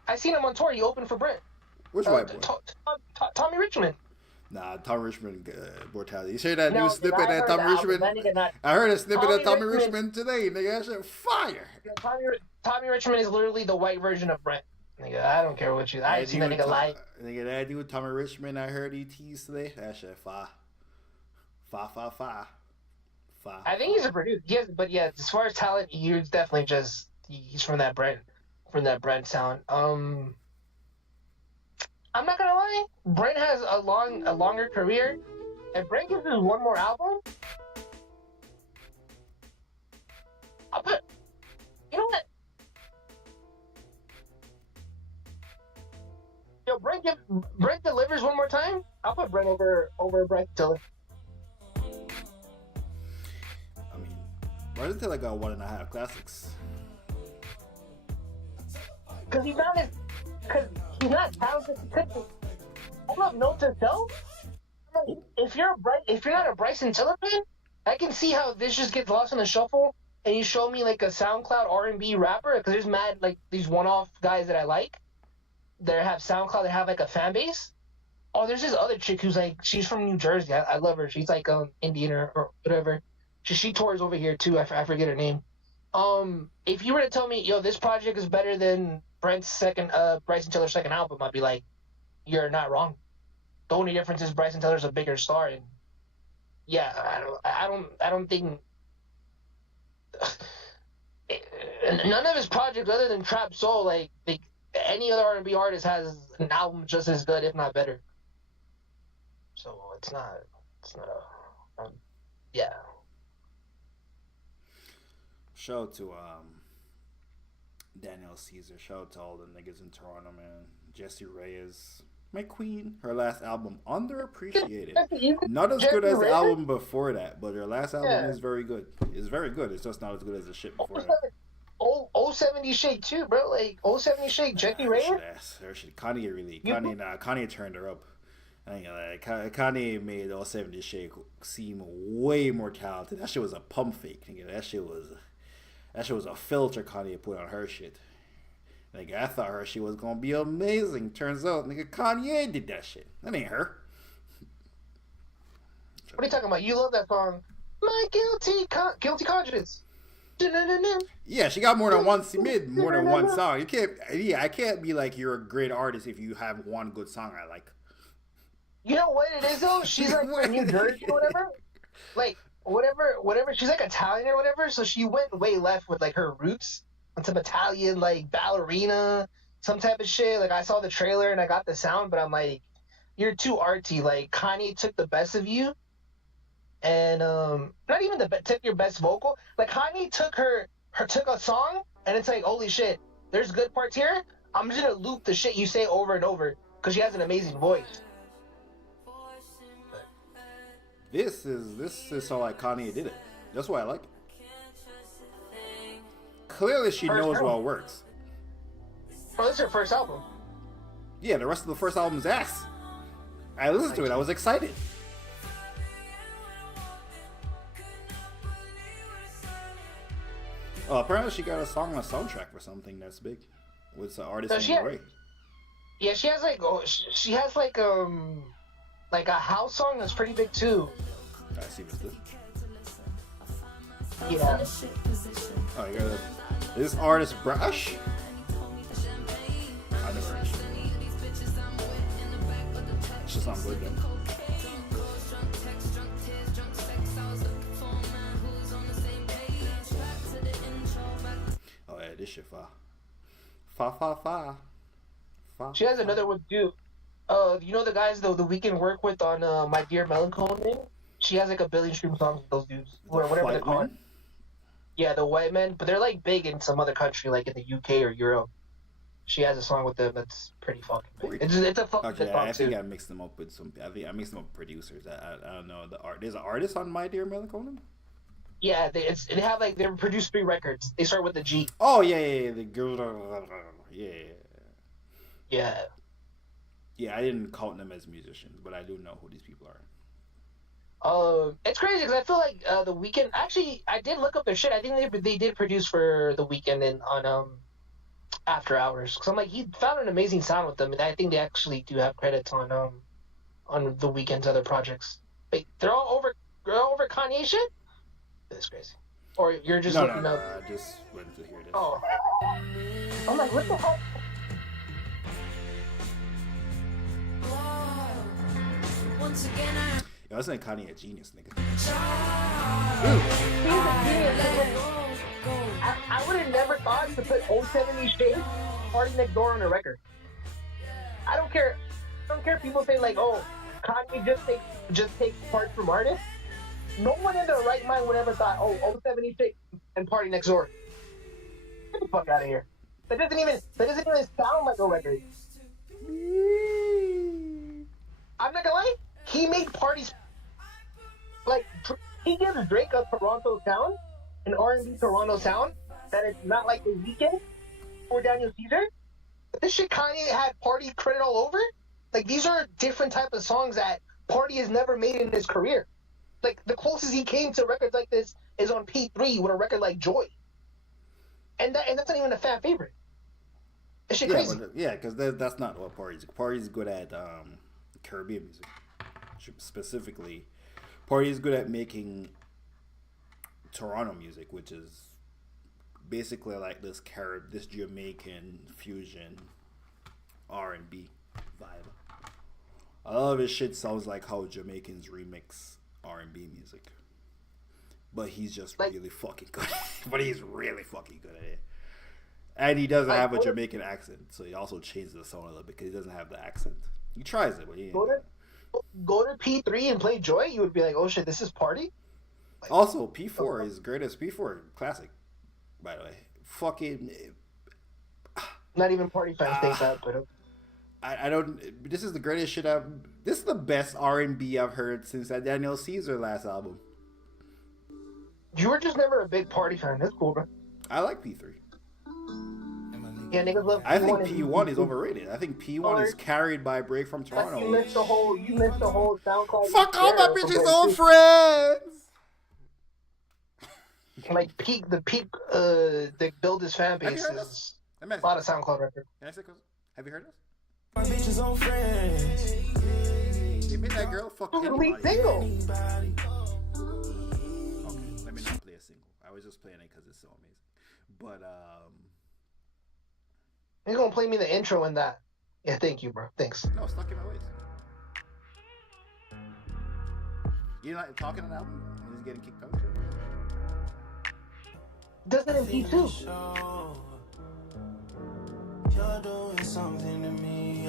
I seen him on tour. He opened for Brent. Which white boy? Tommy Richmond. Nah, Tom Richmond more talented. You hear that No, new nigga, snippet I that heard Tommy the album. Richmond? That nigga not. I heard a snippet of Tommy Richmond. Richmond today. Nigga, that shit fire. Tommy Richmond is literally the white version of Brent. Nigga, I don't care what you. I ain't seen that nigga lie. Nigga, that dude Tommy Richmond. I heard he teased today. That shit fire. Fire. I think he's a producer. Yes, but yeah, as far as talent, he's definitely just he's from that Brent sound. I'm not gonna lie, Brent has a longer career. If Brent gives us one more album, I'll put. You know what? Yo, Brent delivers one more time. I'll put Brent over Brent Tiller. I mean, Bryson Tiller got 1.5 classics. Because he's not talented. I love Note to Self. If you're not a Bryson Tiller fan, I can see how this just gets lost in the shuffle. And you show me like a SoundCloud R&B rapper, because there's mad like these one-off guys that I like that have SoundCloud that have like a fan base. Oh, there's this other chick who's like, she's from New Jersey. I love her. She's like Indian or whatever. She tours over here too. I forget her name. If you were to tell me, yo, this project is better than Bryson Tiller's second album, I'd be like, you're not wrong. The only difference is Bryson Tiller's a bigger star, and yeah, I don't think none of his projects other than Trap Soul, like any other R&B artist has an album just as good, if not better. So it's not yeah. Shout out to Daniel Caesar. Shout out to all the niggas in Toronto, man. Jessie Reyes, my queen. Her last album, underappreciated. Not as good as the album before that, but her last album is very good. It's very good. It's just not as good as the shit before that. 070 Shake too, bro. Like 070 Shake, Jessie Reyes. Her shit. Kanye turned her up. I ain't gonna lie. Kanye made 070 Shake seem way more talented. That shit was a pump fake, nigga. That shit was a filter Kanye put on her shit. Nigga, I thought her shit was gonna be amazing. Turns out, nigga, Kanye did that shit. That ain't her. What are you talking about? You love that song, My Guilty Conscience. Yeah, she got more than one. She made more than one song. You can't. Yeah, I can't be like you're a great artist if you have one good song I like. You know what it is though? She's like from New Jersey or whatever. Like whatever. She's like Italian or whatever. So she went way left with like her roots on some Italian like ballerina, some type of shit. Like I saw the trailer and I got the sound, but I'm like, you're too arty. Like Kanye took the best of you, and not even took your best vocal. Like Kanye took took a song, and it's like, holy shit, there's good parts here. I'm just gonna loop the shit you say over and over because she has an amazing voice. This is how like Kanye did it. That's why I like it. Clearly, she knows what works. Oh, this is her first album. Yeah, the rest of the first album's ass. I listened to it. I was excited. Oh, apparently she got a song on a soundtrack for something that's big. With the artist in the way. Yeah, she has like a house song that's pretty big too. I see what's this. Yeah. Oh, you got this artist Brush. I never heard. It's just not good then. Oh yeah, this shit fa. She has another one too. You know the guys the Weeknd work with on My Dear Melancholy? She has like 1 billion stream songs with those dudes. Or whatever they're called. Yeah, the white men. But they're like big in some other country, like in the UK or Europe. She has a song with them that's pretty fucking big. It's a fucking good song, I think I mixed them up with some. I mixed them up with producers. I don't know the art. There's an artist on My Dear Melancholy. Yeah, they have like they produced 3 records. They start with the G. Oh yeah. The girl. Yeah. Yeah, I didn't count them as musicians, but I do know who these people are. It's crazy because I feel like the Weeknd. Actually, I did look up their shit. I think they did produce for the Weeknd on After Hours. Because I'm like, he found an amazing sound with them, and I think they actually do have credits on the Weeknd's other projects. Wait, they're all over Kanye shit. That's crazy. Or you're just looking up. I just went to hear this. Oh, I'm like, what the hell? Once again, Yo, I was saying Kanye a genius, nigga. I would have never thought to put Old 70s Shades, Party Next Door on a record. I don't care if people say like, oh, Kanye just takes parts from artists. No one in their right mind would ever thought, oh, Old 70s Shades and Party Next Door. Get the fuck out of here. That doesn't even sound like a record. I'm not gonna lie, he made parties like he gives Drake a Toronto sound, an R&B Toronto sound that is not like The Weeknd or Daniel Caesar. But this shit Kanye had Party credit all over. Like these are different type of songs that Party has never made in his career. Like the closest he came to records like this is on P3 with a record like Joy, and that's not even a fan favorite. This shit crazy. Because that's not what Party's. Party's good at Caribbean music, specifically. Party's good at making Toronto music, which is basically like this Jamaican fusion R&B vibe. A lot of his shit sounds like how Jamaicans remix R&B music, but he's just really fucking good. But he's really fucking good at it. And he doesn't have a Jamaican accent, so he also changes the song a little bit because he doesn't have the accent. He tries it, but he go to P3 and play Joy, you would be like, oh shit, this is Party? Like, also, P4 is great as P4 classic, by the way. Fucking... Not even Party fans think that, but... I don't... This is the greatest shit I've... This is the best R&B I've heard since that Daniel Caesar last album. You were just never a big Party fan. That's cool, bro. I like P3. Yeah, niggas love P1. I think P1 is overrated. I think P1 is carried by Break from Toronto. You missed the whole SoundCloud. Fuck all my bitches' old friends! Like the build his fan base is a lot of SoundCloud records. Have you heard this? my bitches old friends. They made that girl fuck Lead anybody. single. Okay, let me not play a single. I was just playing it because it's so amazing. But You're gonna play me the intro in that. Yeah, thank you, bro. Thanks. no, Stuck in My Ways. You're not talking an album? He's getting kicked out. Does it in P2? You're doing something to me.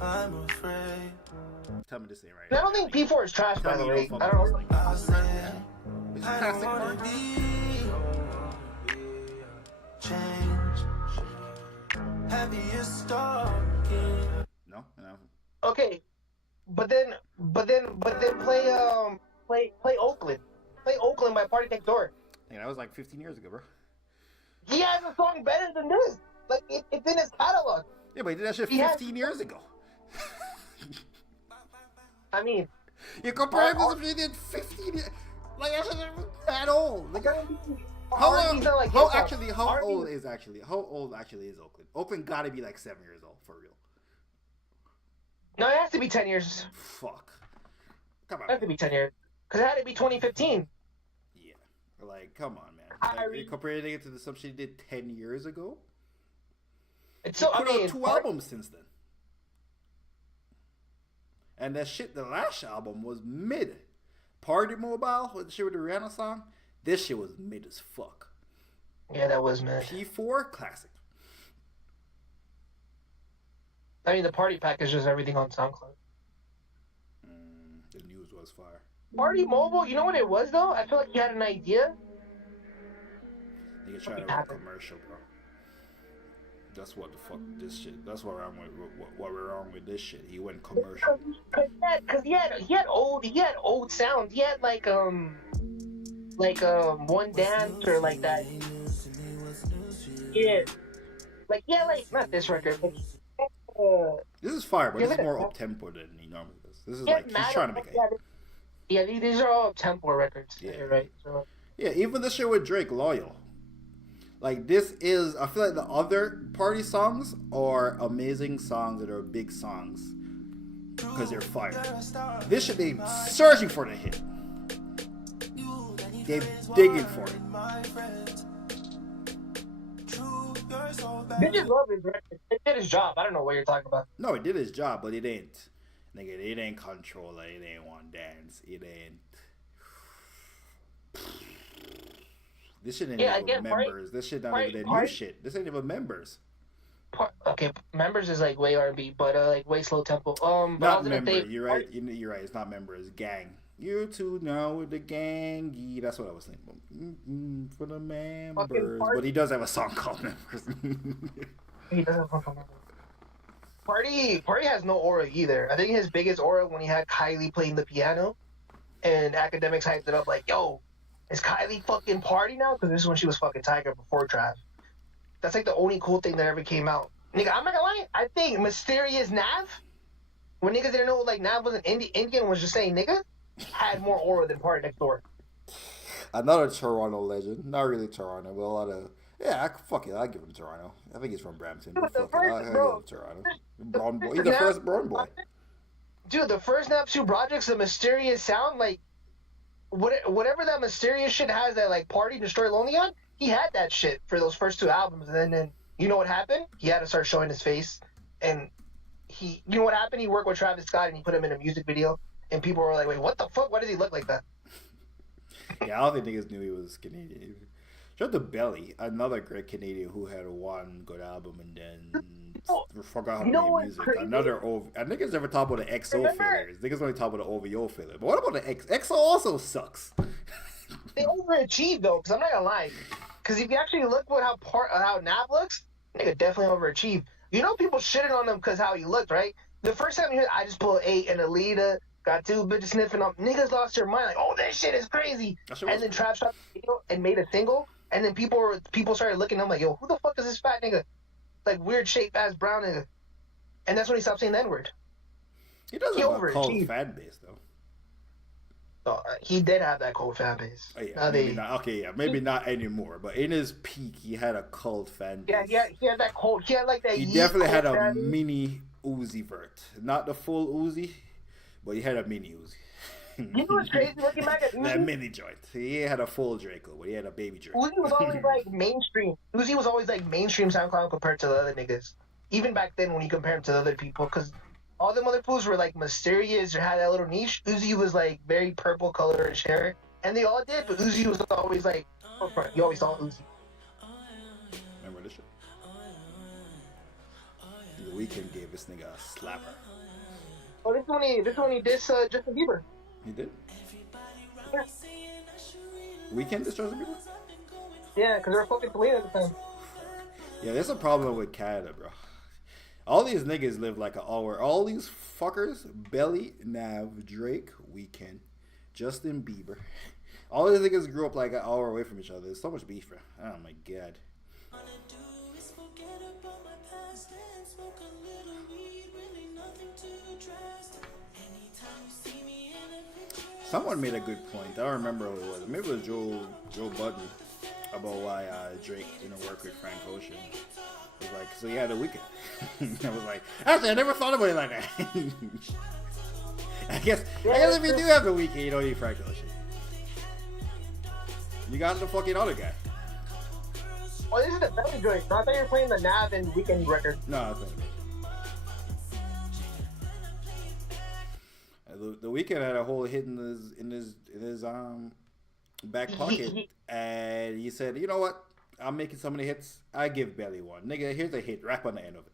I'm afraid. Tell me this ain't right. I don't think P4 is trash, by Tell the me way. you don't I fuck don't with know. I said, It's I don't classic, wanna bro. be change. Happiest stalking. No. Okay, but then play Oakland. Play Oakland by Party Next Door. Yeah, that was like 15 years ago, bro. He has a song better than this. Like it's in his catalog. Yeah, but he did that shit He has- 15 years ago. I mean, You compare him to something he did 15 years. Like that shit isn't that old. Like, how R&B's not like old? hip-hop. How R&B old is Oakland? Oakland gotta be like 7 years old for real. No, it has to be 10 years. Fuck. Come It has to on. be 10 years. Because it had to be 2015. Yeah. Like, come on, man. I Like, re- you're comparing it to the stuff she did 10 years ago. It's so, I Put out mean, 2 albums since then. And that shit, the last album was mid. Party Mobile, with the shit with the Rihanna song, this shit was mid as fuck. yeah, that was mid. P4, classic. I mean, the Party Pack is just everything on SoundCloud. The news was fire. Party Mobile, you know what it was, though? I feel like he had an idea. Nigga trying to run a commercial, bro. That's what the fuck this shit. That's what wrong with what we're wrong with this shit. He went commercial. Because he had old sounds. He had like One Dance or like that. Yeah. Like not this record. But, This is fire, but Yeah, this is look at more that. up tempo than he normally does. This is yeah, like he's trying to make it. Yeah, these are all tempo records. Yeah. You're right. So, Yeah, even the shit with Drake, Loyal. Like this is, I feel like the other party songs are amazing songs that are big songs because they're fire. This shit they searching for the hit. They digging for it. Bitches love his record. It did his job. I don't know what you're talking about. No, it did his job, but it ain't. Nigga, it ain't Controller. It ain't One Dance. It ain't. This shit ain't Yeah, even again, members. This shit not even new shit. This ain't even members. Okay, Members is like way R&B, but like way slow tempo. But I Not was gonna member. say, You're right. You're right. It's not member. It's gang. You two now with the gang. Yeah, that's what I was thinking. For the members. But he does have a song called Members. He doesn't come from Members. Party has no aura either. I think his biggest aura when he had Kylie playing the piano, and Akademiks hyped it up like, "Yo, is Kylie fucking Party now?" Because this is when she was fucking Tiger before Trav. That's like the only cool thing that ever came out. Nigga, I'm not gonna lie. I think Mysterious Nav, when niggas didn't know like Nav was an Indian, was just saying nigga, had more aura than Party Next Door. Another Toronto legend. Not really Toronto, but a lot of. Yeah, fuck it. I'll give him Toronto. I think he's from Brampton. But fuck it. I'll give him Toronto. Brown boy. He's the first brown boy. Dude, the first Nap 2 projects, the mysterious sound, like, whatever that mysterious shit has that, like, Party, Destroy Lonely on, he had that shit for those first 2 albums. And then you know what happened? He had to start showing his face. And you know what happened? He worked with Travis Scott and he put him in a music video. And people were like, wait, what the fuck? Why does he look like that? Yeah, I don't think niggas knew he was Canadian. Shout out to Belly, another great Canadian who had one good album and then forgot how to make music. Crazy? Another niggas never talk about the XO Remember? failures. Niggas only talk about the OVO failure. But what about the XO also sucks. They overachieved, though, because I'm not going to lie. Because if you actually look at how Nav looks, nigga definitely overachieved. You know people shitted on him because how he looked, right? The first time you heard, I just pulled 8 and Alita, got 2 bitches sniffing up. Niggas lost their mind, like, oh, this shit is crazy. And then Trav shot the video and made a single. And then people started looking at him like, yo, who the fuck is this fat nigga? Like, weird shape ass brown nigga. And that's when he stopped saying the N-word. He doesn't have a cult fan base, though. He did have that cult fan base. Oh, yeah, maybe not. Okay, yeah, maybe not anymore. But in his peak, he had a cult fan base. Yeah, he had that cult. He had like that. He definitely had a mini Uzi Vert. Not the full Uzi, but he had a mini Uzi. You know what's crazy looking back at That Uzi? mini joint. He had a full Draco, but he had a baby Draco. Uzi was always like mainstream. Uzi was always like mainstream SoundCloud compared to the other niggas. Even back then when you compare him to the other people, because all them other fools were like mysterious or had that little niche. Uzi was like very purple colorish hair. And they all did, but Uzi was always like forefront. You always saw Uzi. Remember this shit? The Weeknd gave this nigga a slapper. Oh, this one he dissed Justin Bieber. He did? Yeah, Weeknd dissed Justin Bieber? yeah, because they were fucking Selena at the time. Yeah, there's a problem with Canada, bro. All these niggas live like an hour. All these fuckers, Belly, Nav, Drake, Weeknd, Justin Bieber. All these niggas grew up like an hour away from each other. There's so much beef, bro. Oh my god. Someone made a good point. I don't remember who it was. Maybe it was Joe Budden about why Drake didn't work with Frank Ocean. It was like, so he had a Weeknd. I was like, actually, I never thought about it like that. I guess if you do have the Weeknd, you don't need Frank Ocean. You got the fucking other guy. Oh, this is the Belly joint. I thought you were playing the Nav and Weekend record. No, I think the Weeknd had a whole hit in his back pocket, and he said, "You know what? I'm making so many hits. I give Belly one, nigga. Here's a hit. Rap on the end of it.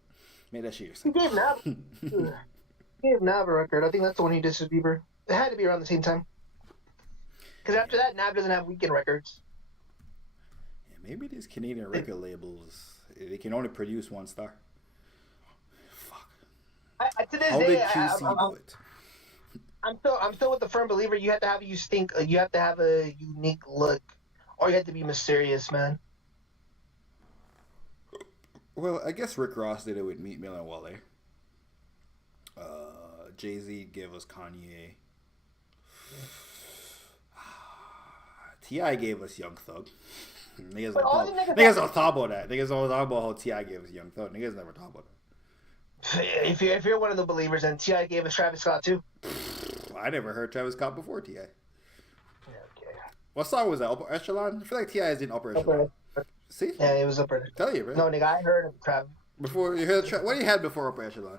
Make that shit yourself." He gave Nav a record. I think that's the one he did to Bieber. It had to be around the same time. Because after that, Nav doesn't have Weekend records. Yeah, maybe these Canadian record labels, they can only produce one star. Fuck. To this How day, did QC do it? I'm still with the firm believer. You have to have you have to have a unique look, or you have to be mysterious, man. Well, I guess Rick Ross did it with Meat Mill and Wale. Jay-Z gave us Kanye. T.I. gave us Young Thug. Niggas don't talk about that. Niggas don't talk about how T.I. gave us Young Thug. Niggas never talk about that. If you're one of the believers, then T.I. gave us Travis Scott too. I never heard Travis Scott before T.I. Yeah, okay. What song was that? Upper Echelon? I feel like T.I. is in Upper Echelon. See? Yeah, it was Upper. Tell you, bro. No, nigga, I heard of Travis. Before you heard what do you had before Upper Echelon?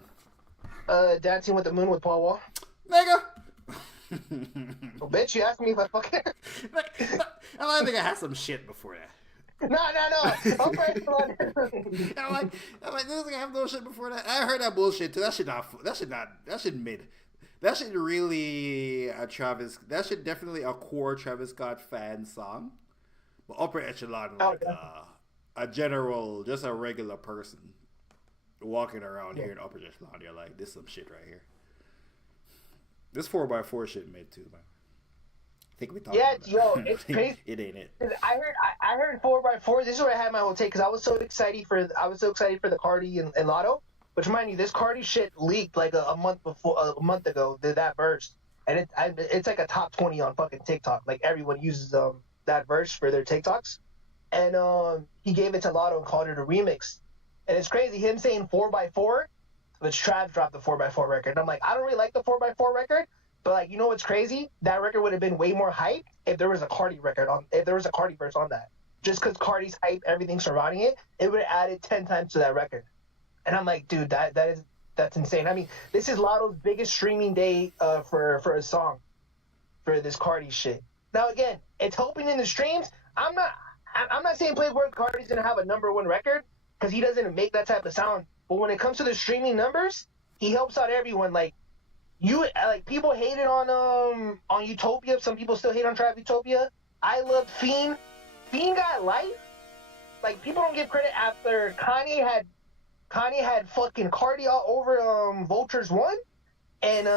Dancing with the Moon with Paul Wall. Nigga. Oh, bitch, you asked me if I fucking. I think I had some shit before that. No. Upper Echelon. I'm like, this nigga have no shit before that. I heard that bullshit too. That shit mid. That shit really that shit definitely a core Travis Scott fan song. But Upper Echelon, like a general, just a regular person walking around here in Upper Echelon, you're like, this is some shit right here. This 4x4 shit made too, man. I think we talked about that. Yo, it's crazy. It ain't it. I heard 4x4. This is where I had my whole take because I was so excited for the Cardi and Lotto. Which, mind you, this Cardi shit leaked like a month ago. That verse, and it's like a top 20 on fucking TikTok. Like everyone uses that verse for their TikToks, and he gave it to Lotto and called it a remix. And it's crazy him saying 4x4, which Trav dropped the 4x4 record. And I'm like, I don't really like the 4x4 record, but like, you know what's crazy? That record would have been way more hype if there was a Cardi verse on that. Just because Cardi's hype, everything surrounding it, it would have added 10 times to that record. And I'm like, dude, that's insane. I mean, this is Lotto's biggest streaming day for a song for this Cardi shit. Now again, it's hoping in the streams. I'm not saying Playboy Cardi's gonna have a number 1 record because he doesn't make that type of sound. But when it comes to the streaming numbers, he helps out everyone. Like people hated on Utopia. Some people still hate on Trap Utopia. I loved Fiend. Fiend got life. Like people don't give credit after Kanye had fucking Cardi all over Vultures 1 and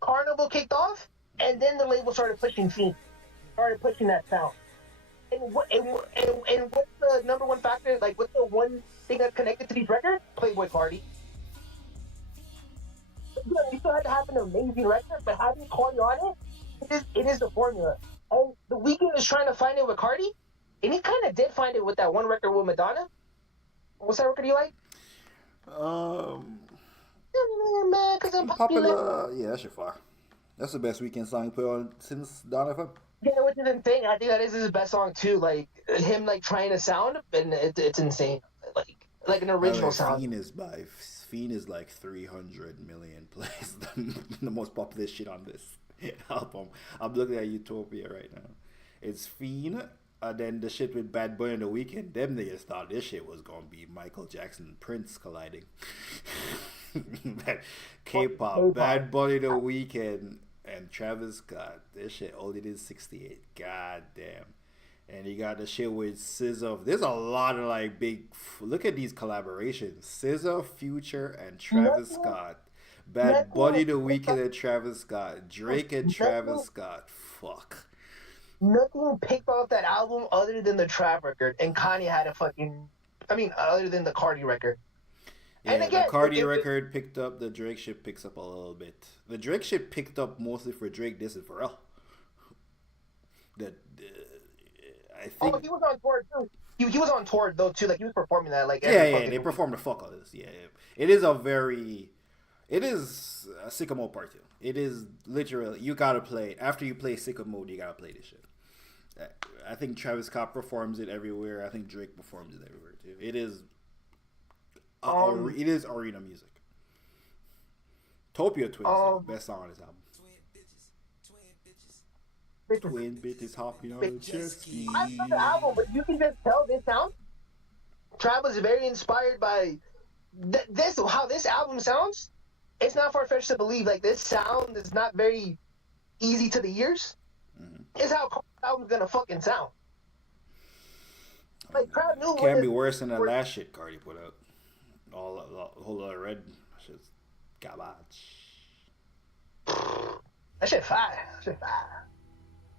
Carnival kicked off, and then the label started pushing Fiend, started pushing that sound. And what's the number 1 factor? Like what's the one thing that's connected to these records? Playboy Cardi. Yeah, you still had to have an amazing record, but having Cardi on it is the formula. And the Weeknd is trying to find it with Cardi, and he kind of did find it with that one record with Madonna. What's that record you like? Popular. Yeah, that shit fire. That's the best Weekend song he put on since Dawn FM. Yeah, which is insane. I think that is his best song too. Like him like trying to sound, and it's insane. Like an By the way, original sound. Fiend is like 300 million plays, the most popular shit on this album. I'm looking at Utopia right now. It's Fiend, and then the shit with Bad Boy and the Weeknd. Them niggas thought this shit was gonna be Michael Jackson and Prince colliding. K-pop, Bad Boy, the Weeknd, and Travis Scott. This shit only did 68. God damn. And you got the shit with SZA. There's a lot of like big. Look at these collaborations: SZA, Future, and Travis Scott. Bad Bunny, the Weeknd, and Travis Scott. Drake and Travis Scott. Fuck. Nothing picked off that album other than the Trav record, and Kanye had a fucking. I mean, other than the Cardi record. Yeah, and again, the Cardi record picked up. The Drake shit picks up a little bit. The Drake shit picked up mostly for Drake. This is Pharrell. I think. Oh, he was on tour too. He was on tour though too. Like he was performing that. Like they performed the fuck out of this. Yeah. It is a sicko mode part 2. It is literally you gotta play after you play sicko mode. You gotta play this shit. I think Travis Scott performs it everywhere. I think Drake performs it everywhere too. It is. It is arena music. Topia Twins, the best song on this album. Twin bitches hopping on a jet ski. I love the album, but you can just tell this sound. Trav was very inspired by this. How this album sounds. It's not far-fetched to believe. Like this sound is not very easy to the ears. Mm-hmm. It's how the album's gonna fucking sound. Like Trav knew. Can't be worse than the last shit Cardi put out. All whole lot of red shit's garbage. That shit fire.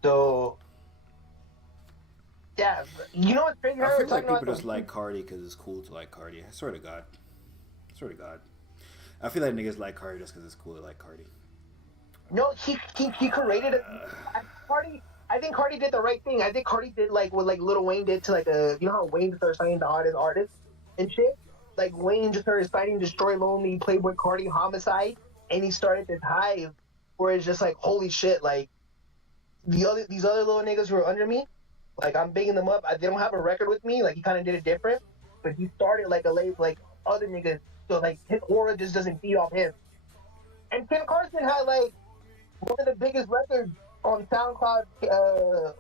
So, yeah, you know what's crazy? I feel like people just like Cardi because it's cool to like Cardi. I swear to God. I feel like niggas like Cardi just because it's cool to like Cardi. No, he created it. Cardi. I think Cardi did the right thing. I think Cardi did like what like Lil Wayne did to like you know how Wayne started signing the artists and shit. Like Wayne just started citing Destroy Lonely, Playboy Cardi, Homicide, and he started this hive where it's just like holy shit, like these other little niggas who are under me, like I'm bigging them up. They don't have a record with me. Like he kind of did it different, but he started like like other niggas. So like his aura just doesn't feed off him. And Ken Carson had like one of the biggest records on SoundCloud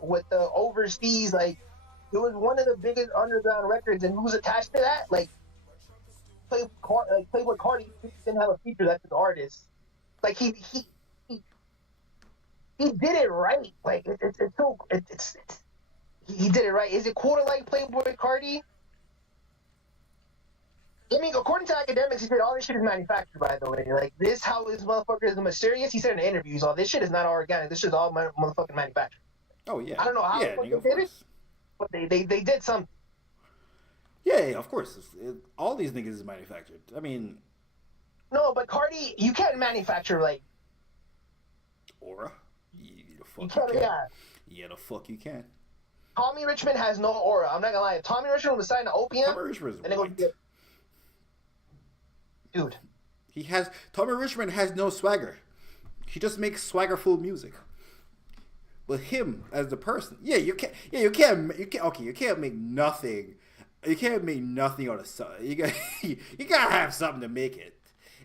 with the overseas. Like it was one of the biggest underground records, and who's attached to that? Like Playboy Cardi didn't have a feature. That's his artist. Like he did it right. Like he did it right. Is it cool to like Playboy Cardi? I mean, according to Akademiks, he said all this shit is manufactured. By the way, like this, how this motherfucker is mysterious. He said in interviews, all this shit is not organic. This shit is all motherfucking manufactured. Oh yeah. I don't know how they did it, but they did something. Yeah, of course. All these niggas is manufactured. I mean, no, but Cardi, you can't manufacture like aura. You can. Yeah, the fuck you can. Tommy Richmond has no aura. I'm not gonna lie. Tommy Richmond was signed to Opium. Tommy Richmond is white. Dude. Tommy Richmond has no swagger. He just makes swaggerful music. But him as the person, you can't make nothing. You can't make nothing on a song. You gotta have something to make it.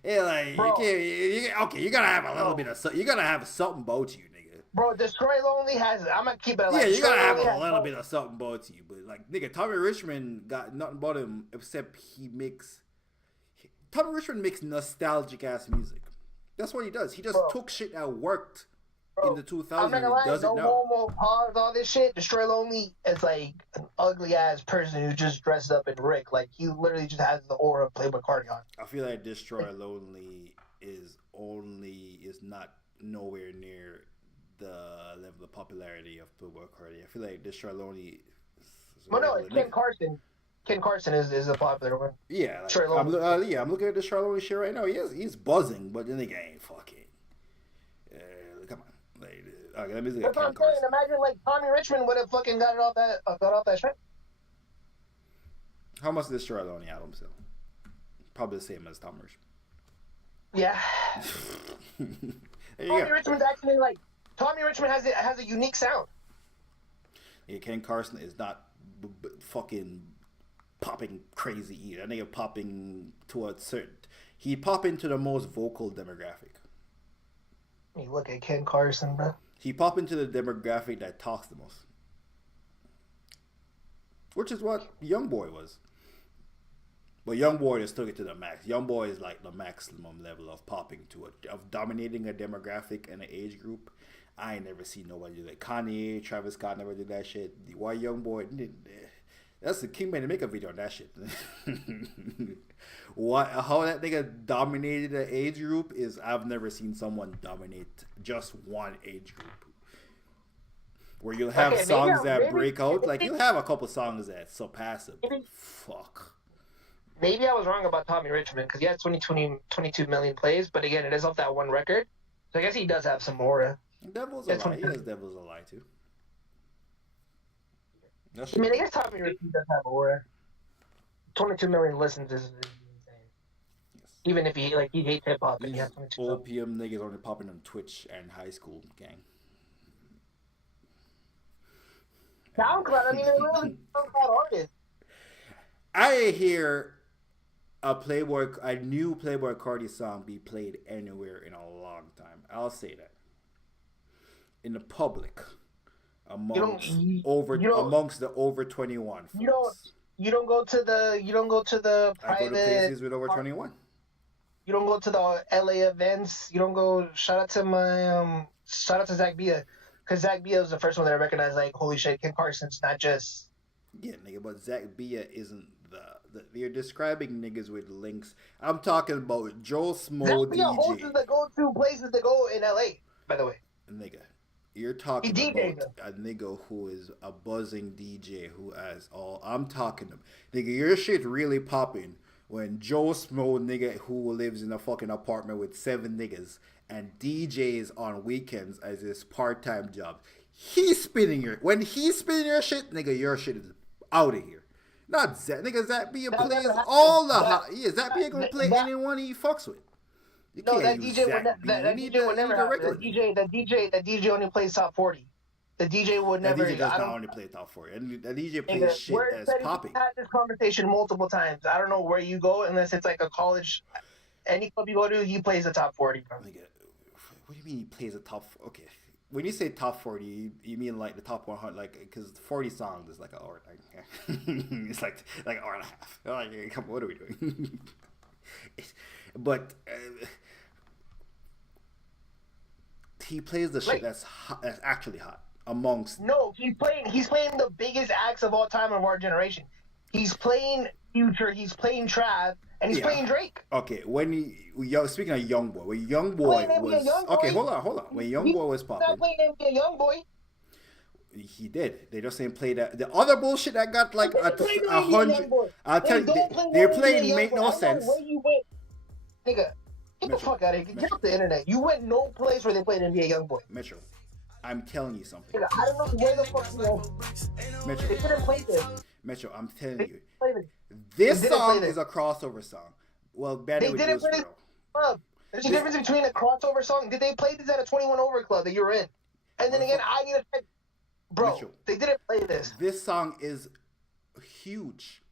Yeah, like you gotta have a little bit of something. You gotta have something about you, nigga. Bro, Destroy Lonely has. I'm gonna keep it like. Yeah, you gotta have a little bit of something about you, but like nigga, Tommy Richmond got nothing about him except Tommy Richmond makes nostalgic ass music. That's what he does. He just took shit that worked in the 2000s. I'm not gonna lie, no homo, pause, all this shit. Destroy Lonely is like an ugly ass person who just dressed up in Rick. Like he literally just has the aura of Playboy Cardi on. I feel like Destroy Lonely is not nowhere near the level of popularity of Playboy Cardi. I feel like Destroy Lonely. It's Ken Carson. Ken Carson is a popular one. Yeah, I'm looking at Destroy Lonely shit right now. He's buzzing, but the nigga ain't fucking. Come on, okay, let me look at Ken Carson. Imagine like Tommy Richmond would have fucking got off that shit. How much did Destroy Lonely album sell? Probably the same as Tom Richmond. Yeah. Tommy Richmond's actually like Tommy Richmond has a unique sound. Yeah, Ken Carson is not fucking popping crazy either. That nigga popping to a certain. He pop into the most vocal demographic. You look at Ken Carson, bro. He pop into the demographic that talks the most, which is what YoungBoy was. But YoungBoy just took it to the max. YoungBoy is like the maximum level of popping to it, of dominating a demographic and an age group. I ain't never seen nobody do that. Kanye, Travis Scott never did that shit. Why YoungBoy? That's the king man to make a video on that shit. What? How that nigga dominated the age group is I've never seen someone dominate just one age group. Where you'll have songs that break out, like you'll have a couple songs that surpass it. Fuck. Maybe I was wrong about Tommy Richmond because he has 22 million plays, but again, it is off that one record. So I guess he does have some aura. Devil's a lie. He has Devil's a lie too. I mean, I guess Tommy Richmond does have aura. 22 million listens is insane. Yes. Even if he hates hip hop and he has 22 million. Opium niggas only popping on Twitch and high school gang. SoundCloud, I mean, they're really SoundCloud artists. I hear a new Playboy Cardi song be played anywhere in a long time. I'll say that. In the public, amongst the over 21 folks. You don't go to the private. I go to places with over 21. You don't go to the LA events. You don't go. Shout out to Zach Bia, because Zach Bia was the first one that I recognized. Like, holy shit, Ken Carson's not just. Yeah, nigga, but Zach Bia isn't the you're describing niggas with links. I'm talking about Joe Smo Zach Bia DJ. holds the go-to places to go in LA. By the way, nigga. You're talking about a nigga who is a buzzing DJ who has all. I'm talking to nigga. Your shit really popping when Joe Smo nigga who lives in a fucking apartment with 7 niggas and DJs on weekends as his part-time job. He's spinning your shit, nigga. Your shit is out of here. Not Zach, nigga. Zach Bia plays all the hot. Yeah, Zach Bia gonna play anyone he fucks with. No, that DJ would never happen. That DJ only plays top 40. The DJ would never. That DJ does not only play top 40. And the DJ plays shit that's popping. We've had this conversation multiple times. I don't know where you go unless it's like a college. Any club you go to, he plays the top 40. What do you mean he plays the top? Okay, when you say top 40, you mean like the top 100, like because 40 songs is like an hour. It's like an hour and a half. Like, come on, what are we doing? But. He plays the shit that's hot, that's actually hot amongst. No, he's playing the biggest acts of all time of our generation. He's playing Future, he's playing Trav, and he's playing Drake. Okay, speaking of YoungBoy, when YoungBoy was okay, hold on. When YoungBoy was popping, not playing NBA YoungBoy. He did. They just ain't play that. The other bullshit that got like 100. I'll tell you, they're playing make no sense. Where you went, nigga? Get the fuck out of here. Get off the internet. You went no place where they played NBA YoungBoy. Mitchell, I'm telling you something. I don't know where the fuck you went. Mitchell, they didn't play this. Mitchell, I'm telling you. This song is a crossover song. Well, they didn't play this club. There's a difference between a crossover song. Did they play this at a 21 over club that you were in? And then again, I need to check. Bro, Mitchell, they didn't play this. This song is huge.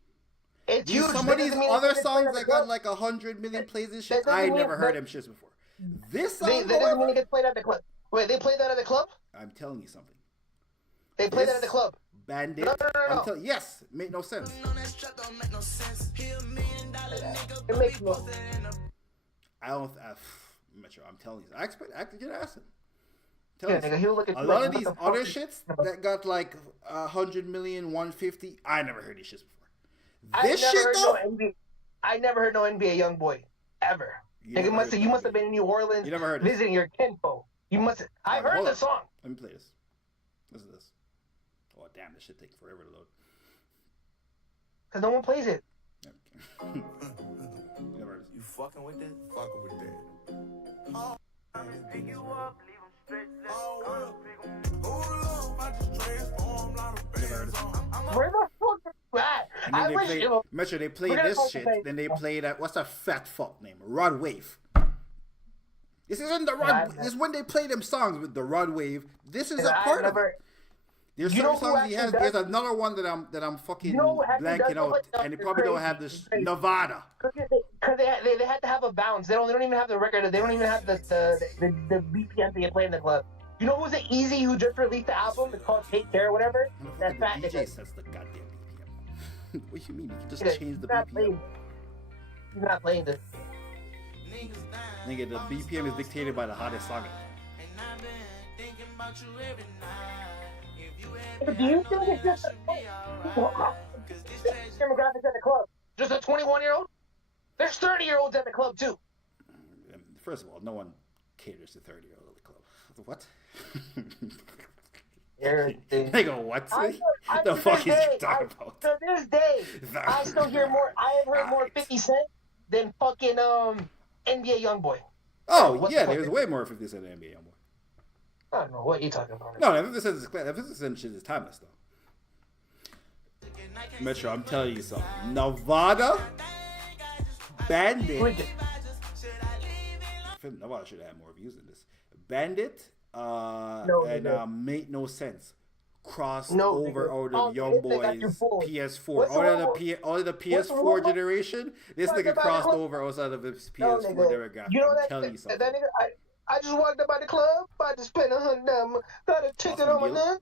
It's huge. Some of these other songs that got like 100 million plays and shit, I never heard them shits before. This song, that doesn't mean it gets played at the club. Wait, they played that at the club? I'm telling you something. They played that at the club. Bandit. No. Yes, make no sense. It makes no sense. I don't. Metro, I'm telling you. I could get asked him. A lot of these other shits that got like 100 million, 150, I never heard these shits before. This shit though, I never heard no NBA YoungBoy ever. You must have been in New Orleans. You never heard visiting your kinfolk. You must. I heard the song. Let me play this. Listen to this. Oh damn, this shit takes forever to load. Cause no one plays it. You never heard this. You fucking with that? Fucking with that. Oh, pick you up, leave them straight. Where the fuck is that? I wish Metro, they played this shit. Then they played what's that fat fuck name? Rod Wave. This isn't the Yeah, rod. This is when they play them songs with the rod wave. This is a I part of never. it. There's You know certain who songs he actually has. does? There's another one that I'm fucking You know who actually does blanking know out, what? and they probably don't have this Nevada. Because they had to have a bounce. They don't even have the record. They don't even have the BPM they play in the club. You know who's the Easy who just released the album? It's called Take Care or whatever. That's fat The DJ nigga. sets the goddamn BPM. What do you mean? You can just Nigga, change the he's not BPM. playing- He's not playing this. Nigga, the BPM is dictated by the hottest song. Do you think it's just demographics at the club? Just a 21-year-old? There's 30-year-olds at the club too. First of all, no one caters to 30-year-old at the club. What? Nigga, what? The fuck is you talking about? To this day, I still hear more. I have heard more 50 Cent than fucking NBA YoungBoy. Oh yeah, there's way more 50 Cent than NBA YoungBoy. I don't know what you talking about. No, 50 Cent shit is timeless though. Metro, I'm telling you something. Nevada, Bandit. Nevada should have had more views than this. Bandit, Make No Sense. Crossed over out of Young Boys PS4. All of the PS4 generation, this nigga crossed over outside of his PS4 demographic. You know I'm telling you something. that nigga, I just walked up by the club, about to spend $100, got a ticket on my neck.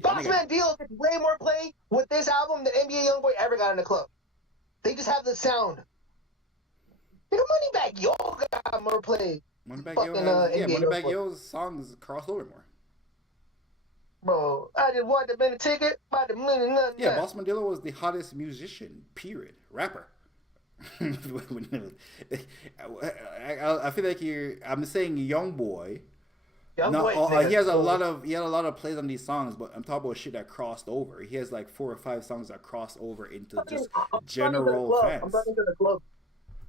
Bossman Deal gets way more play with this album than NBA YoungBoy ever got in the club. They just have the sound. Nigga, Moneybagg Yo got more play. Moneybagg Yo's songs cross over more. Bro, I just wanted to spend a ticket, about the money, nothing. Yeah, Boss Mandela was the hottest musician, period. Rapper. I feel like I'm saying Young Boy. He had a lot of plays on these songs, but I'm talking about shit that crossed over. He has like 4 or 5 songs that crossed over into just general fans. I'm talking to the club.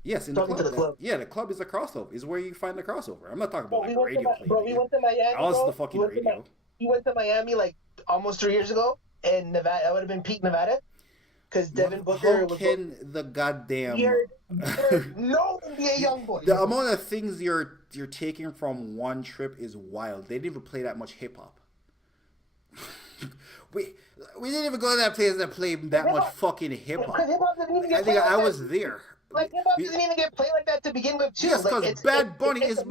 Yes, in the club. Yeah, the club is a crossover. Is where you find the crossover. I'm not talking about like radio play. Bro, we went to Miami. I was the fucking radio. He went to Miami like almost 3 years ago, and Nevada. That would have been peak Nevada, because Devin Booker How was. can the goddamn no NBA YoungBoy. The amount of things you're taking from one trip is wild. They didn't even play that much hip hop. we didn't even go to that place that played that much fucking hip hop. I think I was there. Like hip hop doesn't even get played like that to begin with, too. Yes, because Bad Bunny is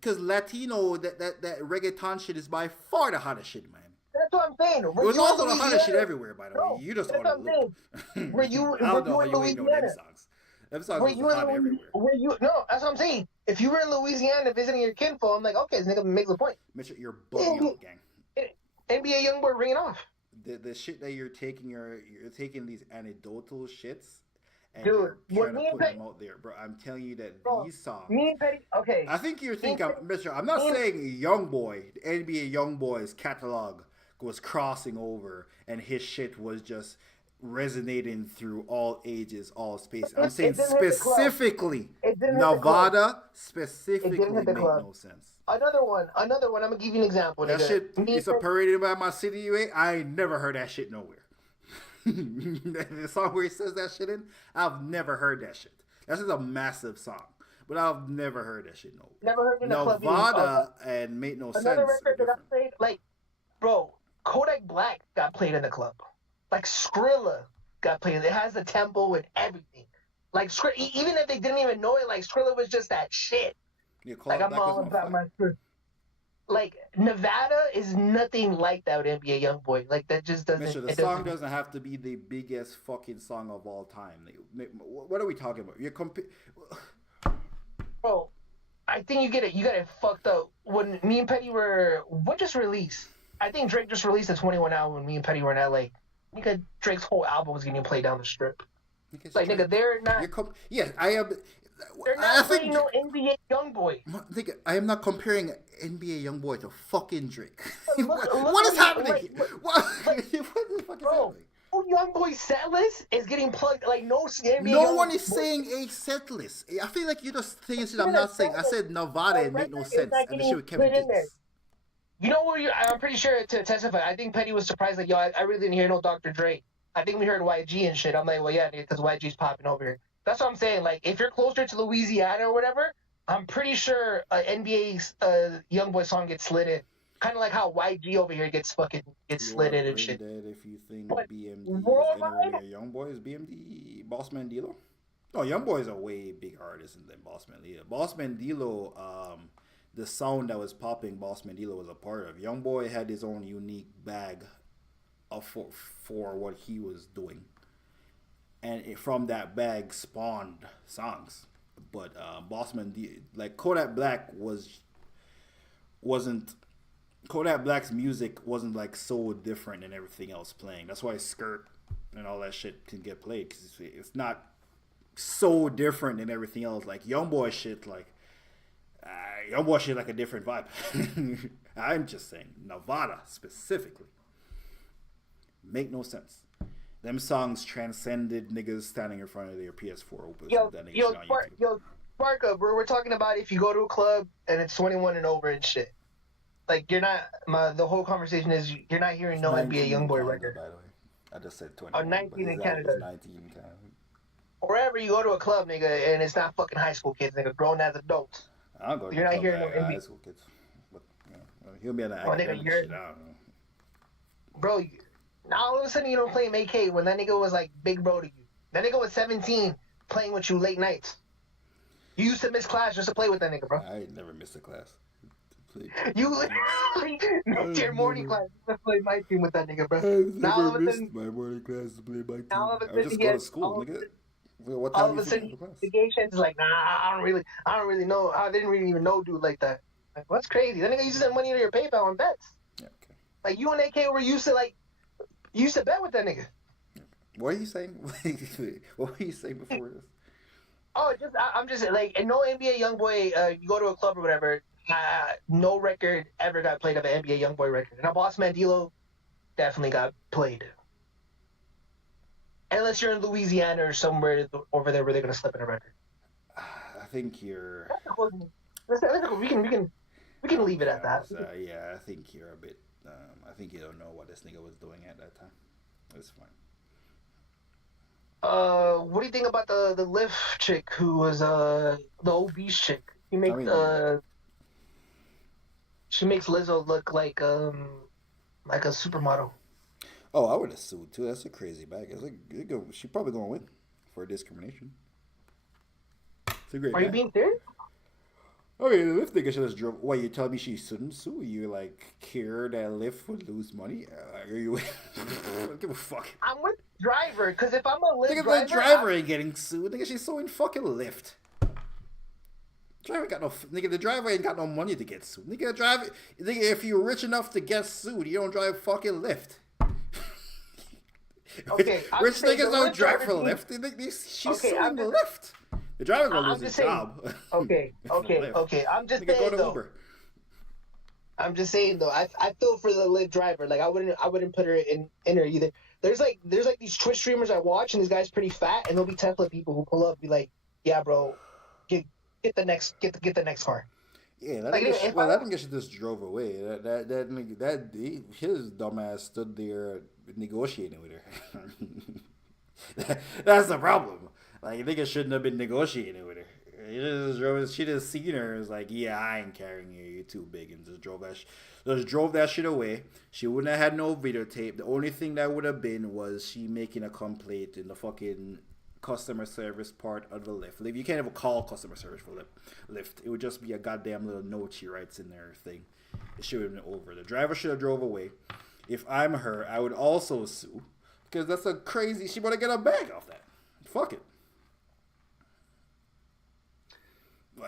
because Latino that reggaeton shit is by far the hottest shit, man. That's what I'm saying. It was also the hottest shit everywhere, by the way. You just ought to look. I don't know how you ain't know them songs. Them songs was hot everywhere. No, that's what I'm saying. If you were in Louisiana visiting your kinfolk, I'm like, okay, this nigga makes a point. Mitchell, you're bugging out, gang. NBA YoungBoy ringing off. The shit that you're taking, you're taking these anecdotal shits. And dude, you're trying to put them out there, bro. I'm telling you that these songs. Me and Petty, okay. I think you're thinking, Mitchell. I'm not saying Young Boy, the NBA Young Boy's catalog was crossing over, and his shit was just resonating through all ages, all spaces. I'm saying specifically, Nevada specifically made no sense. Another one. I'm gonna give you an example. That shit, it's a paraded by my city. I ain't never heard that shit nowhere. The song where he says that shit in, I've never heard that shit. That's just a massive song, but I've never heard that shit nowhere. Never heard it in the club. Nevada and Make No Sense. Another record that I played, like, bro, Kodak Black got played in the club. Like Skrilla got played. It has the tempo and everything. Like even if they didn't even know it, like Skrilla was just that shit. Yeah, like I'm all about my Skrilla. Like Nevada is nothing like that with NBA YoungBoy. Like that just doesn't. Mitchell, the song doesn't have to be the biggest fucking song of all time. What are we talking about? You're Bro, I think you get it fucked up. When me and Petty were what just released? I think Drake just released a 21 album when me and Petty were in LA. Nigga, Drake's whole album was getting played down the strip. Like nigga, they're not. Yes, I am. They're not playing no NBA YoungBoy. Nigga, I am not comparing NBA YoungBoy to fucking Drake. What is happening? What the fuck is happening? Oh, YoungBoy set list is getting plugged like no NBA. No one is saying a set list. I feel like you're just saying shit I'm not saying. I said Nevada and Make No Sense, and the shit with Kevin Gates. You know where I'm pretty sure to testify. I think Petty was surprised, like, yo, I really didn't hear no Dr. Dre. I think we heard YG and shit. I'm like, well, yeah, because YG's popping over here. That's what I'm saying. Like, if you're closer to Louisiana or whatever, I'm pretty sure NBA's YoungBoy song gets slitted, kind of like how YG over here gets You are slitted and brain shit. dead if you think But BMD is anywhere worldwide, near Young Boy. Is BMD Boss Man Dilo? No, Young Boy is a way big artist than Boss Man Dilo. Boss Man Dilo, the sound that was popping, Boss Man Dilo was a part of. Young Boy had his own unique bag of for what he was doing, and from that bag spawned songs. But Bossman, like Kodak Black wasn't Kodak Black's music wasn't like so different than everything else playing. That's why Skirt and all that shit can get played because it's not so different than everything else. Like YoungBoy shit, YoungBoy shit like a different vibe. I'm just saying, Nevada specifically, make no sense. Them songs transcended niggas standing in front of their PS4 opens. Sparka, we're talking about if you go to a club and it's 21 and over and shit. Like you're not. The whole conversation is you're not hearing no NBA YoungBoy record. By the way, I just said 21. 19 in Canada. 19 in Canada. Wherever you go to a club, nigga, and it's not fucking high school kids, nigga, grown as adults. I don't go to you're not club hearing no high NBA. school kids. But, he'll be on the academic shit. I don't know. Bro, now all of a sudden you don't play him AK when that nigga was like big bro to you. That nigga was 17 playing with you late nights. You used to miss class just to play with that nigga, bro. I never missed a class. You literally missed your morning class to play my team with that nigga, bro. Now all of a sudden, my morning class to play my team. Now all of a sudden, I just go to school, nigga. What time all of a sudden, the gay shit is like, nah, I don't really know. I didn't really even know dude like that. Like, what's crazy? That nigga used to send money to your PayPal on bets. Yeah, okay. Like you and AK were used to bet with that nigga. What are you saying? What were you saying before this? Oh, I'm just like, in no NBA YoungBoy, you go to a club or whatever, no record ever got played of an NBA YoungBoy record. Now, Boss Man Dilo definitely got played. Unless you're in Louisiana or somewhere over there where they're gonna slip in a record. I think you're. We can leave it at that. Yeah, I think you're a bit. I think you don't know what this nigga was doing at that time. It's fine. What do you think about the Lyft chick who was the obese chick? She makes Lizzo look like a supermodel. Oh, I would have sued too. That's a crazy bag. She probably gonna win for discrimination. It's a great. Are you being serious? Oh yeah, the Lyft nigga should have drove. What, you tell me she shouldn't sue? You like care that Lyft would lose money? Are you? Give a fuck. I'm with the driver because if I'm a Lyft driver, the driver ain't getting sued. Nigga, she's suing fucking Lyft. The driver ain't got no money to get sued. Nigga, if you're rich enough to get sued, you don't drive fucking Lyft. Okay, rich niggas don't drive for Lyft. She's suing the Lyft. The driver gonna lose his job. Okay. I'm just saying though. I'm just saying though. I feel for the Lyft driver. Like I wouldn't put her in her either. There's like these Twitch streamers I watch, and this guy's pretty fat, and there'll be Tesla people who pull up, be like, "Yeah, bro, get the next car." Yeah, that nigga should just drove away. His dumbass stood there negotiating with her. That's the problem. Like, nigga shouldn't have been negotiating with her. She just seen her and was like, yeah, I ain't carrying you. You're too big. And just drove that shit away. She wouldn't have had no videotape. The only thing that would have been was she making a complaint in the fucking customer service part of the Lyft. You can't even call customer service for Lyft. It would just be a goddamn little note she writes in their thing. It should have been over. The driver should have drove away. If I'm her, I would also sue. Because that's a crazy... She better get a bag off that. Fuck it.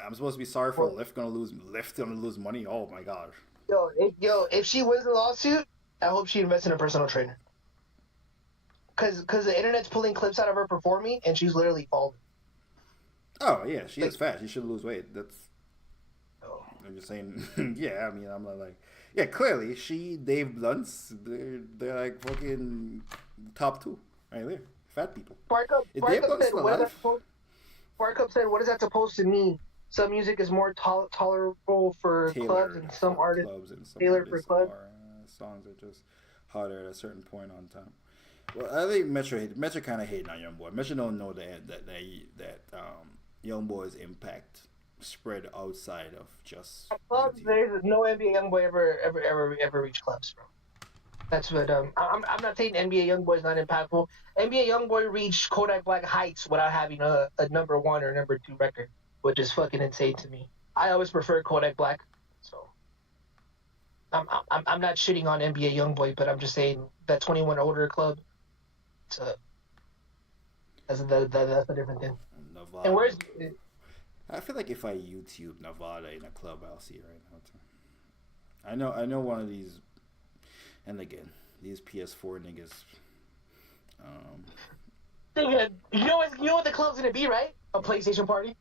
I'm supposed to be sorry for Lyft gonna lose money. Oh my god. Yo, if she wins the lawsuit, I hope she invests in a personal trainer. Cause the internet's pulling clips out of her performing, and she's literally falling. Oh yeah, she is fat. She should lose weight. That's. Oh. I'm just saying. Yeah, I mean, I'm not like. Yeah, clearly Dave Blunt's. They're like fucking top two right there. Fat people. Sparkup said, "What is that supposed to mean? Some music is more tolerable for clubs, and some artists tailored for clubs. Songs are just hotter at a certain point on time." Well, I think Metro kind of hating on YoungBoy. Metro don't know that YoungBoy's impact spread outside of just Clubs, YouTube. there's no NBA YoungBoy ever reach clubs, bro. That's what I'm not saying NBA YoungBoy is not impactful. NBA YoungBoy reached Kodak Black heights without having a number one or number two record, which is fucking insane to me. I always prefer Kodak Black, so I'm not shitting on NBA YoungBoy, but I'm just saying that 21 or older club, it's a that's a different thing. And Nevada. where's I feel like if I YouTube Nevada in a club, I'll see it right now too. I know one of these, and again, these PS4 niggas. Um, you know what the club's gonna be, right? A PlayStation party.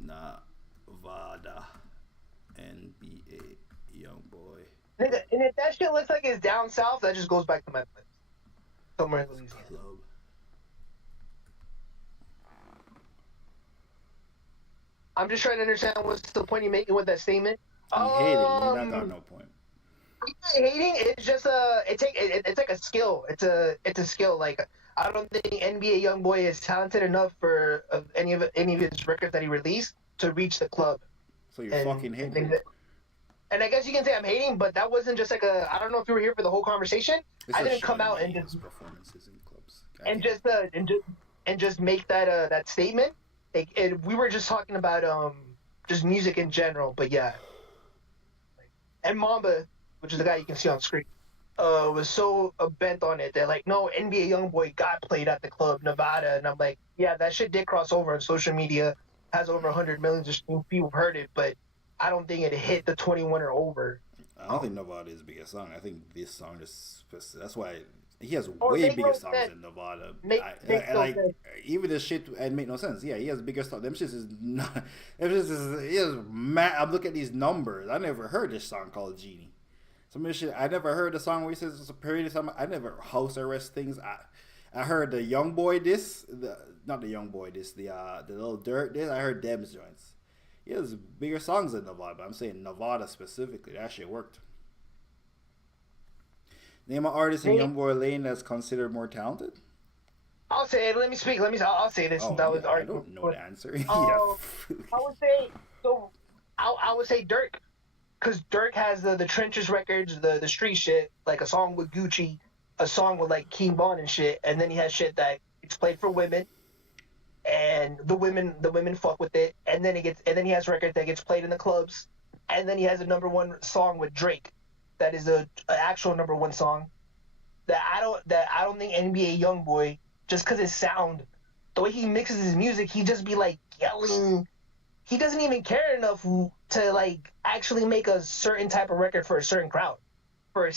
Nevada, NBA young boy Nigga, and if that shit looks like it's down south, that just goes back to my place. Somewhere in Louisiana. club. I'm just trying to understand what's the point you're making with that statement. He hating. He not got no point. Hating. It's just it's like a skill. It's a skill. Like I don't think NBA YoungBoy is talented enough for any of his records that he released to reach the club. So you're fucking hating. And I guess you can say I'm hating, but that wasn't just like a. I don't know if you were here for the whole conversation. I didn't come out and just performances in clubs. and just make that statement. We were just talking about just music in general, but yeah. And Mamba, which is the guy you can see on screen, was so bent on it. They're like, no, NBA YoungBoy got played at the club, Nevada, and I'm like, yeah, that shit did cross over on social media, has over 100 million people heard it, but I don't think it hit the 21 or over. I don't think Nevada is his biggest song. I think this song is. That's why he has way bigger songs than Nevada. Even this shit and make no sense. Yeah, he has bigger stuff. Them shit is not. Them shit is mad. I'm looking at these numbers. I never heard this song called Genie. Some of this shit. I never heard the song where he says it's a period of time. I never house arrest things. I heard the young boy not the young boy the little Dirt this. I heard Deb's joints. He has bigger songs than Nevada, but I'm saying Nevada specifically. That shit worked. Name an artist in YoungBoy Lane that's considered more talented. I'll say it. Let me speak. I'll say this. That was I don't know the answer. I would say so. I would say Dirk, because Dirk has the Trenches records, the street shit, like a song with Gucci, a song with like King Von and shit, and then he has shit that gets played for women. And the women fuck with it, and then he has record that gets played in the clubs, and then he has a number one song with Drake, that is a actual number one song, that I don't think NBA YoungBoy, just because his sound, the way he mixes his music, he just be like yelling, he doesn't even care enough to like actually make a certain type of record for a certain crowd, for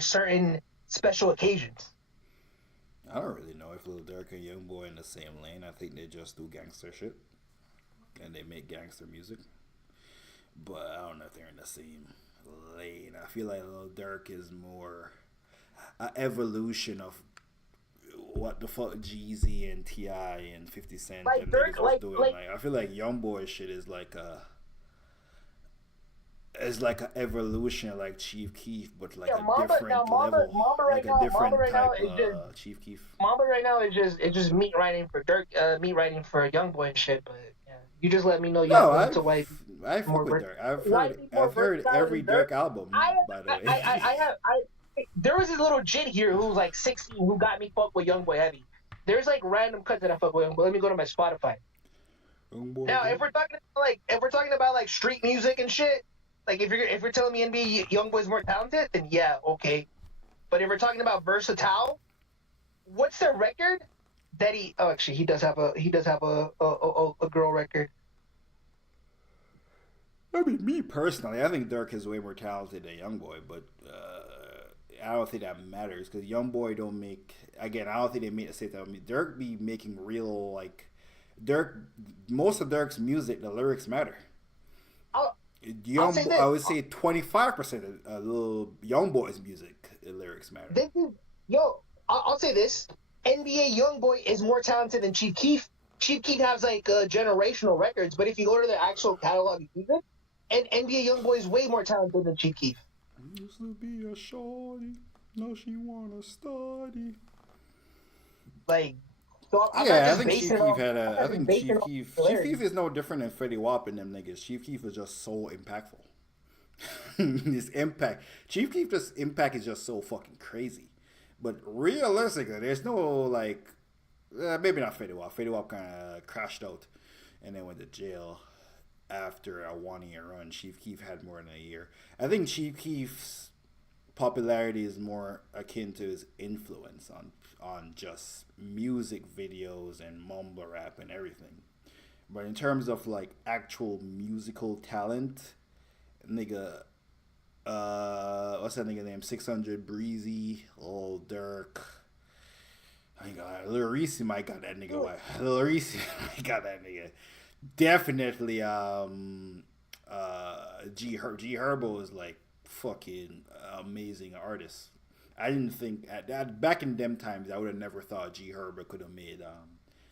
certain special occasions. I don't really know if Lil Durk and YoungBoy in the same lane. I think they just do gangster shit, and they make gangster music. But I don't know if they're in the same lane. I feel like Lil Durk is more an evolution of what the fuck Jeezy and T.I. and 50 Cent like and Dirk, was doing. Like I feel like YoungBoy shit is like a. It's like an evolution, like Chief Keef, but like different level, like a different type of Chief Keef. Mamba right now is just meat writing for Dirk, meat writing for YoungBoy and shit. But yeah, you just let me know. I fuck with Dirk. I've heard every Dirk album. By the way, there was this little jit here who was like 16 who got me fucked with YoungBoy heavy. There's like random cuts that I fuck with him, but let me go to my Spotify. Now, if we're talking about like street music and shit. Like if you're telling me NBA YoungBoy's more talented, then yeah, okay. But if we're talking about versatile, what's the record that he? Oh, actually, he does have a girl record. I mean, me personally, I think Dirk is way more talented than YoungBoy, but I don't think that matters because YoungBoy don't make. Again, I don't think they make the same thing. I mean, Dirk be making real like Dirk. Most of Dirk's music, the lyrics matter. I would say 25% of Lil YoungBoy's music lyrics matter. I'll say this: NBA YoungBoy is more talented than Chief Keef. Chief Keef has like generational records, but if you go to their actual catalog of music, and NBA YoungBoy is way more talented than Chief Keef. Used to be a shorty, now she wanna study. Like So I'm not Yeah, I just think basing Chief it Keef off. had I'm a. I not just think basing it Chief off Keef. Chief popularity. Keef is no different than Fetty Wap and them niggas. Chief Keef was just so impactful. His impact, Chief Keef, just impact is just so fucking crazy. But realistically, there's no like, maybe not Fetty Wap. Fetty Wap kind of crashed out, and then went to jail after a 1 year run. Chief Keef had more than a year. I think Chief Keef's popularity is more akin to his influence on just music videos and mumble rap and everything. But in terms of like actual musical talent, nigga, what's that nigga name? 600 Breezy, old Dirk. I think Lil Reese might got that nigga. Why? Lil Reese might got that nigga. Definitely, G Herbo is like fucking amazing artist. I didn't think at that back in them times I would have never thought G Herbo could have made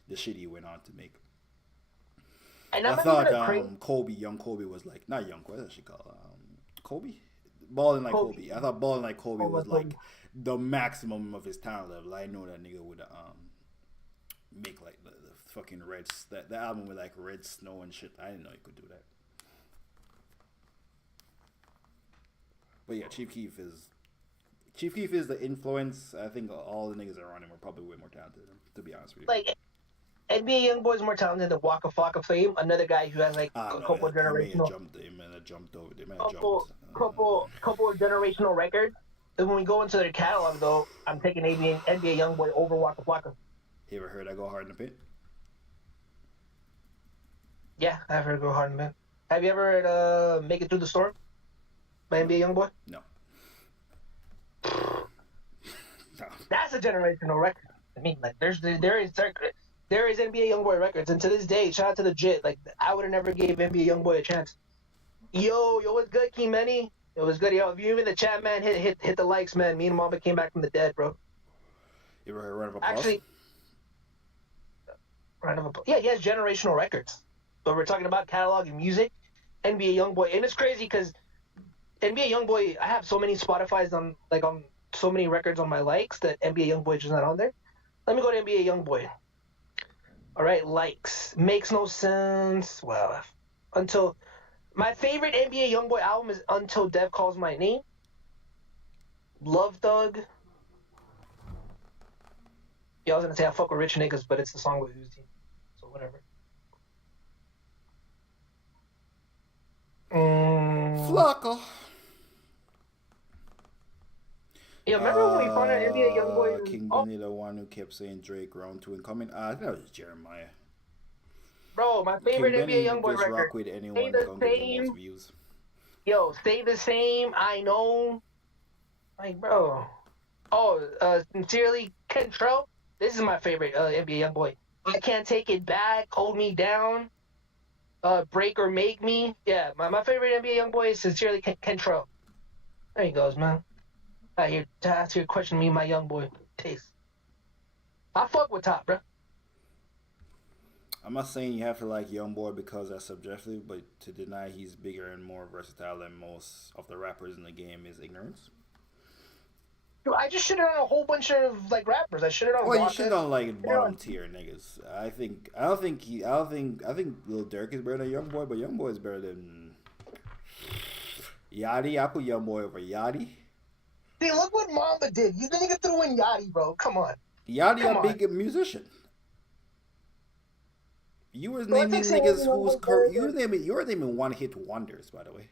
the shit he went on to make. And I I'm not even thought a crazy Kobe, young Kobe was like not young. What is she called? Kobe, balling like Kobe. Kobe. I thought balling like Kobe Oh, was like like Kobe. the maximum of his talent level. I know that nigga would make like the fucking that the album with like Red Snow and shit. I didn't know he could do that. But yeah, Chief Keef is the influence. I think all the niggas around him are probably way more talented. To be honest with you. like NBA YoungBoy is more talented than Waka Flocka Flame, another guy who has like Ah, a no, couple of he may have generational, jumped. He may have jumped over. They may have couple, jumped. couple of generational records. And when we go into their catalog, though, I'm taking NBA YoungBoy over Waka Flocka. You ever heard I go hard in the paint? Yeah, I've heard Go Hard in the Paint. Have you ever heard Make It Through the Storm by NBA YoungBoy? No. No. That's a generational record. I mean, like, there is NBA YoungBoy records, and to this day, shout out to the Jit. Like, I would have never gave NBA YoungBoy a chance. Yo, what's good, Kimeni? It was good, yo. If you in the chat, man, hit the likes, man. Me and Mamba came back from the dead, bro. You ever heard Round of Applause? Actually, round of applause. Yeah, he has generational records. But we're talking about catalog and music. NBA YoungBoy, and it's crazy because NBA YoungBoy, I have so many Spotify's on so many records on my likes that NBA YoungBoy is just not on there. Let me go to NBA YoungBoy. All right, likes makes no sense. Well, until my favorite NBA YoungBoy album is Until Dev Calls My Name. Love Thug. Yeah, I was gonna say I fuck with rich niggas, but it's the song with Uzi, so whatever. Flocka. Yeah, remember when we found out NBA YoungBoy? King Bunny, the one who kept saying Drake round 2 incoming. I think that was Jeremiah. Bro, my favorite King NBA Benny YoungBoy just record. rock with Stay anyone the that gonna get the same. most views. Yo, stay the same. I know. Like, bro. Oh, sincerely, Kentrell. This is my favorite NBA YoungBoy. I can't take it back. Hold me down. Break or make me. Yeah, my favorite NBA YoungBoy is sincerely Kentrell. There he goes, man. Out here to ask your question, me, my young boy taste. I fuck with Top, bro. I'm not saying you have to like Youngboy because that's subjective, but to deny he's bigger and more versatile than most of the rappers in the game is ignorance. Dude, I just shitted on a whole bunch of like rappers. I shitted on. Well, you Rocket. should on like bottom tier niggas. I think Lil Durk is better than Youngboy, but Youngboy is better than Yachty. I put Youngboy over Yachty. See, look what Mamba did. You didn't get through in Yachty, bro. Come on. Yachty Come a on. big musician. You were So I naming think niggas saying who's Youngboy you were naming one hit wonders, by the way.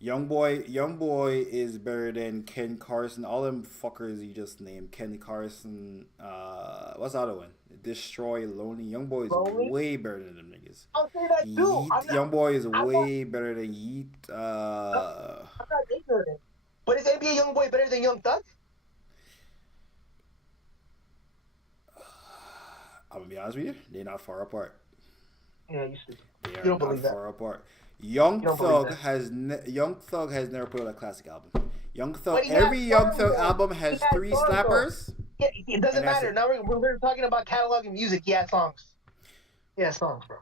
Youngboy is better than Ken Carson. All them fuckers you just named. Ken Carson. What's the other one? Destroy Lonely. Youngboy is Lonely? way better than them niggas. I'll say that too. Yeet. Youngboy is I'm way better than Yeet. I'm not ignorant. But is NBA YoungBoy better than Young Thug? I'm gonna be honest with you. They're not far apart. Yeah, you should. They You are don't not believe that. far apart. Young You don't believe Thug has never put out a classic album. Young Thug, But he has every Young songs, Thug though. album He has has 3 songs, though. slappers. Yeah, it doesn't And that's matter. it. Now we're talking about catalog and music. He has songs. He has songs, bro.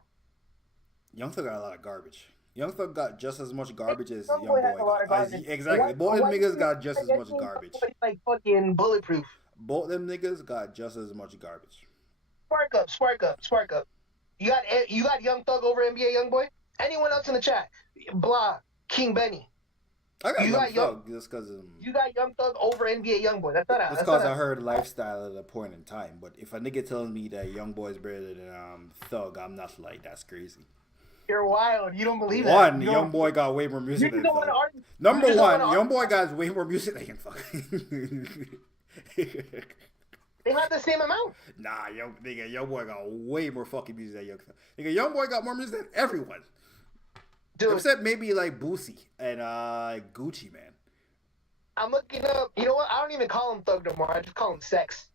Young Thug got a lot of garbage. Young Thug got just as much garbage as Young Young Boy has a lot Boy of got. garbage. Exactly. Both Why niggas you got just as much think garbage. Like fucking bulletproof. Both them niggas got just as much garbage. Spark up, spark up, spark up. You got Young Thug over NBA Youngboy? Anyone else in the chat? Blah, King Benny. I got You Young got Young Thug just because you got Young Thug over NBA Youngboy. That's not a just that's because not I a, heard lifestyle at a point in time. But if a nigga tells me that Young Boy's better than Thug, I'm not like that's crazy. You're wild. You don't believe that. One, You Young don't, Boy got way more you music just than don't want Thug. to argue. You Number just don't one, wanna Young argue. Boy got way more music than Thug. They have the same amount. Nah, Young Boy got way more fucking music than Young Thug. Nigga, Young Boy got more music than everyone. Dude, Except maybe like Boosie and Gucci, man. I'm looking up. You know what? I don't even call him Thug no more. I just call him Sex.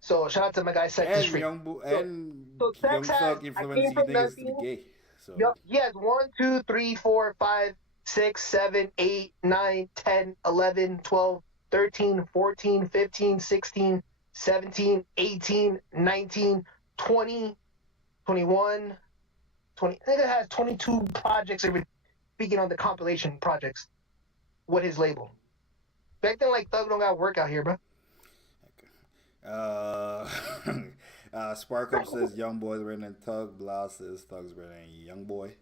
So shout out to my guy Sex is And free. Young Sex has. Thug I influenced came you from niggas to be nothing. gay. So Yep. He has 1, 2, 3, 4, 5, 6, 7, 8, 9, 10, 11, 12, 13, 14, 15, 16, 17, 18, 19, 20, 21, 20. I think it has 22 projects speaking on the compilation projects with his label. Back then, like, Thug don't got work out here, bro. Spark Up says Young Boy's better than Thug. Blah says Thug's better than Young Boy.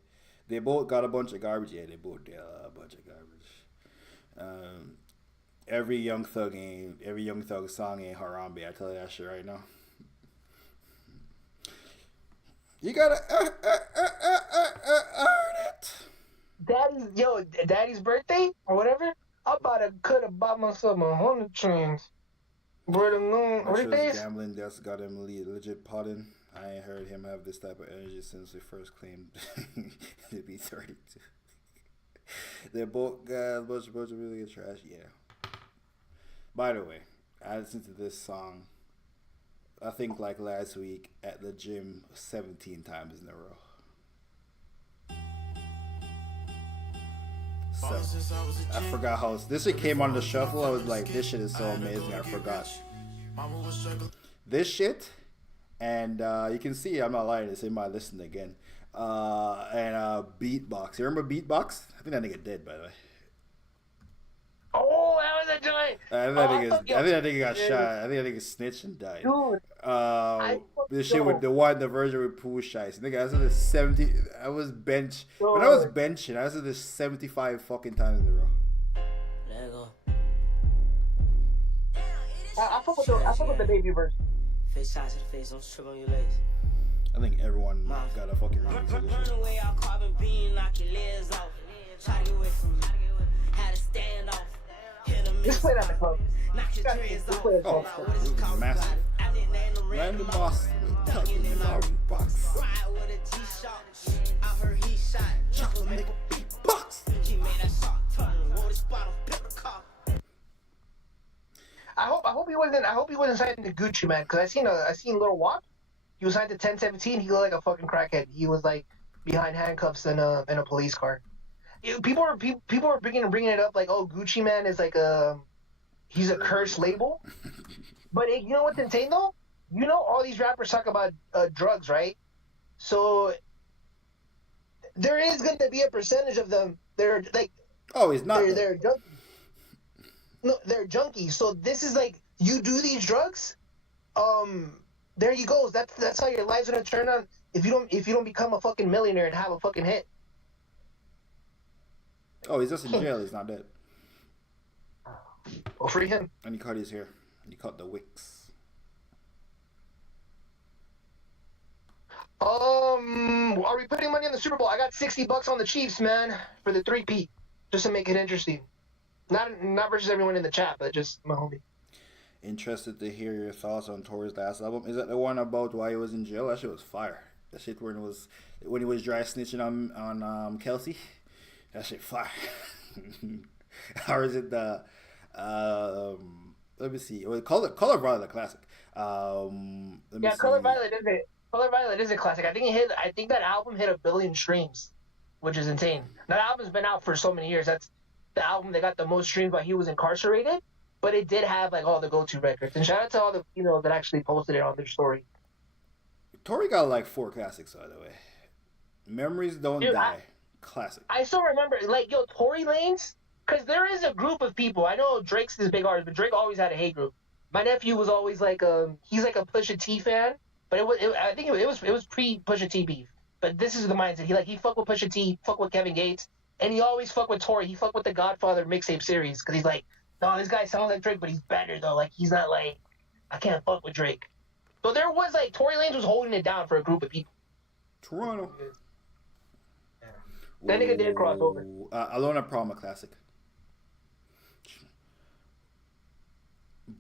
They both got a bunch of garbage. Yeah, they both did a bunch of garbage. Every Young Thug song ain't Harambe. I tell you that shit right now. You gotta earn it. Daddy's birthday or whatever. Could have bought myself 100 trains. What Sure days? gambling that's got him legit potting. I ain't heard him have this type of energy since he first claimed to be 32. They're both got a bunch of really good trash. Yeah. By the way, I listened to this song, I think like last week at the gym 17 times in a row. So, I forgot how this shit came on the shuffle. I was like, this shit is so amazing. I forgot this shit, and you can see I'm not lying. It's in my listen again. And Beatbox. You remember Beatbox? I think that nigga dead, by the way. Oh, that was a joint. I think that nigga got shot. I think that nigga snitched and died. Dude, this shit with the version with Pooh Shice. Nigga, I was at this 70. I was bench. When I was benching, I was at this 75 fucking times in a row. Let go. I fuck with the baby verse. Face shots to the face, don't trip on your legs. I think everyone got a fucking remix of this shit. Run away, I'll carbon beam, knock your legs off. Try to get away from me. Had to stand off. Hit 'em Just play that in the club. knock your dreads off. Oh, of course. This is massive. I didn't name them Random boss. Tucking in my box. Ride with a G-Shock. I heard he shot. Chocolate make a Box. He made that shot. Turn, roll this bottle, pick a car. I hope he wasn't signed to Gucci, man. Cause I seen Lil Wop. He was signed to 1017. He looked like a fucking crackhead. He was like behind handcuffs in a police car. People are bringing it up like, oh, Gucci Man is like he's a cursed label. But you know what's insane though? You know all these rappers talk about drugs, right? So there is going to be a percentage of them. They're like, oh, he's not. they're junkies. No, they're junkies. So this is like, you do these drugs, there you go. That's how your life's gonna turn on if you don't become a fucking millionaire and have a fucking hit. Oh, he's just in jail. He's not dead. Well, free him. And he cut his hair. And he cut the wicks. Are we putting money on the Super Bowl? I got $60 on the Chiefs, man, for the 3-peat, just to make it interesting. Not versus everyone in the chat, but just my homie. Interested to hear your thoughts on Tory's last album. Is that the one about why he was in jail? That shit was fire. That shit when he was dry snitching on Kelsey. That shit fire. Or is it the let me see. Well, Color Violet, the classic. Color Violet is it. Color Violet is a classic. I think that album hit 1 billion streams, which is insane. That album's been out for so many years. That's the album that got the most streams while he was incarcerated. But it did have like all the go-to records. And shout out to all the that actually posted it on their story. Tory got like 4 classics, by the way. Memories Don't Die. Classic. I still remember, like, Tory Lanez, because there is a group of people. I know Drake's this big artist, but Drake always had a hate group. My nephew was always like he's like a Pusha T fan, but I think it was pre Pusha T beef. But this is the mindset. He fuck with Pusha T, fuck with Kevin Gates, and he always fuck with Tory. He fuck with the Godfather mixtape series because he's like, no, this guy sounds like Drake, but he's better though. Like he's not like I can't fuck with Drake. So there was like Tory Lanez was holding it down for a group of people. Toronto. That nigga did cross over. Alone at Prom, a classic.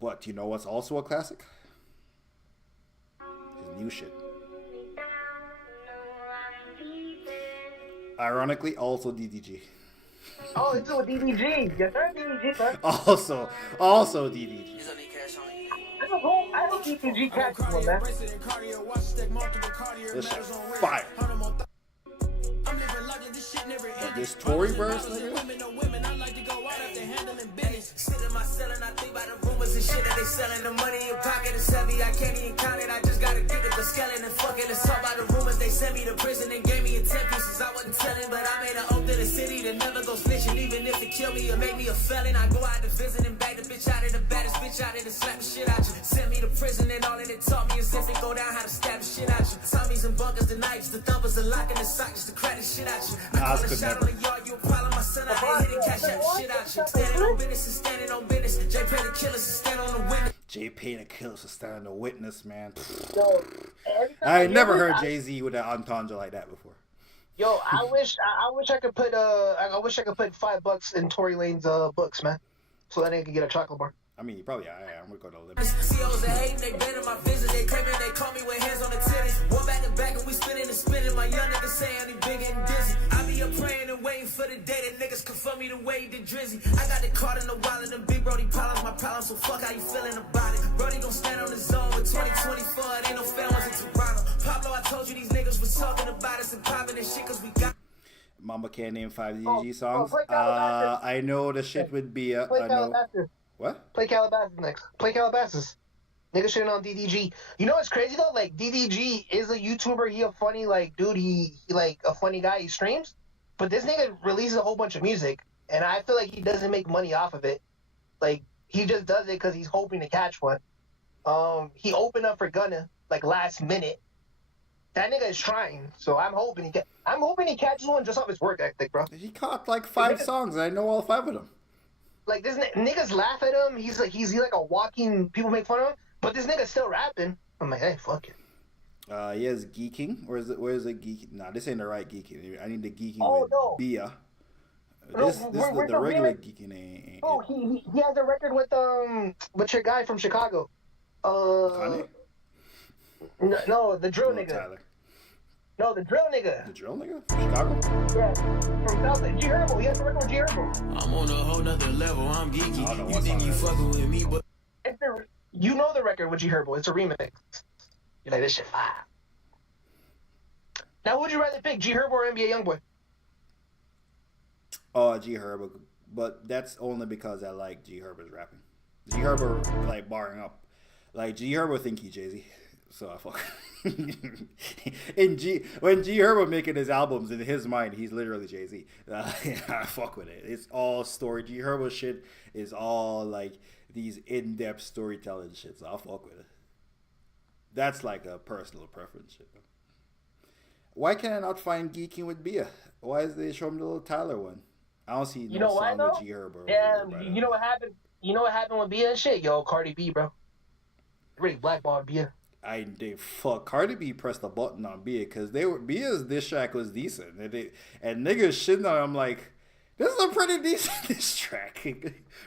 But you know what's also a classic? His new shit. Ironically, also DDG. Oh, it's with DDG. Yes, sir, DDG, man. Also DDG. I hope DDG catches one, man. This shit fire. But this Tory verse, nigga? Sit in my cell and I think about the rumors and shit that they selling. The money in pocket is heavy, I can't even count it. I just gotta get it, the skeleton. Fuck it, let's talk about the rumors. They sent me to prison and gave me in 10 pieces. I wasn't telling, but I made an oath to the city to never go snitching. Even if it kill me or make me a felon, I go out to visit and bag the bitch out of the baddest bitch out of the slap the shit out you. Sent me to prison and all that it taught me is if it go down how to stab the shit out you. Tommies and bunkers, the knives, the thumpers, the lock in the sock just to crack the shit out you. I could never. You a problem, my son, I hit it, cash out the shit out you. Standing on business and standing on business. J Pay the killers to stand on the witness. J Pay the killers to stand on the witness, man. Yo, I ain't never heard Jay-Z with an entendre like that before. Yo, I wish I could put $5 in Tory Lane's books, man, so that nigga could get a chocolate bar. I mean, probably I'm gonna go to the limit. COs are hating, they been in my visit. They came in, they call me with hands on the titties. One back to back and we spinning and spinning. My young niggas say I'm big and dizzy. I be up praying and waiting for the day that niggas confirm me the way they drizzy. I got the card in the wallet and big Brody problems, my problems. So fuck how you feeling about it. Brody gon' stand on his own with 2024. It ain't no fan ones in Toronto. Pablo, I told you these niggas was talking about us and popping and shit cause we got. Mama can't name 5 DDG songs. play Calabasas. I know the shit would be I know. Calabasas. What? Play Calabasas next. Play Calabasas. Nigga shitting on DDG. You know what's crazy though? Like DDG is a YouTuber. He a funny like dude. He like a funny guy. He streams, but this nigga releases a whole bunch of music, and I feel like he doesn't make money off of it. Like he just does it because he's hoping to catch one. He opened up for Gunna like last minute. That nigga is trying, so I'm hoping he catches one just off his work ethic, bro. He caught like 5 songs. I know all 5 of them. Like this niggas laugh at him. He's like a walking. People make fun of him, but this nigga's still rapping. I'm like, hey, fuck it. He has Geeking, or is it? Where is it Geeking? Nah, this ain't the right Geeking. I need the Geeking with no. Bia. No, This the regular Geeking ain't. Oh, he has a record with your guy from Chicago. Kanye? No, the drill nigga. Tyler. No, the drill nigga. The drill nigga? From Chicago? Yeah, from South. G Herbo. He has a record with G Herbo. I'm on a whole nother level. I'm geeky. I don't know You what think song you that is. fucking with me, but You know the record with G Herbo. It's a remix. You're like, this shit fire. Now, would you rather pick G Herbo or NBA Youngboy? Oh, G Herbo. But that's only because I like G Herbo's rapping. G Herbo, like, barring up. Like, G Herbo think he Jay-Z. So I fuck. When G Herbo making his albums, in his mind, he's literally Jay-Z. I fuck with it. It's all story. G Herbo shit is all like these in-depth storytelling shit. So I fuck with it. That's like a personal preference shit. Why can I not find Geeking with Bia? Why is they show him the little Tyler one? I don't see You no know why, song though? with G Herbo. Yeah, you know what happened? You know what happened with Bia and shit? Yo, Cardi B, bro. Really blackballed Bia. Cardi B pressed the button on Bia because Bia's diss track was decent, and niggas shitting on him like, this is a pretty decent diss track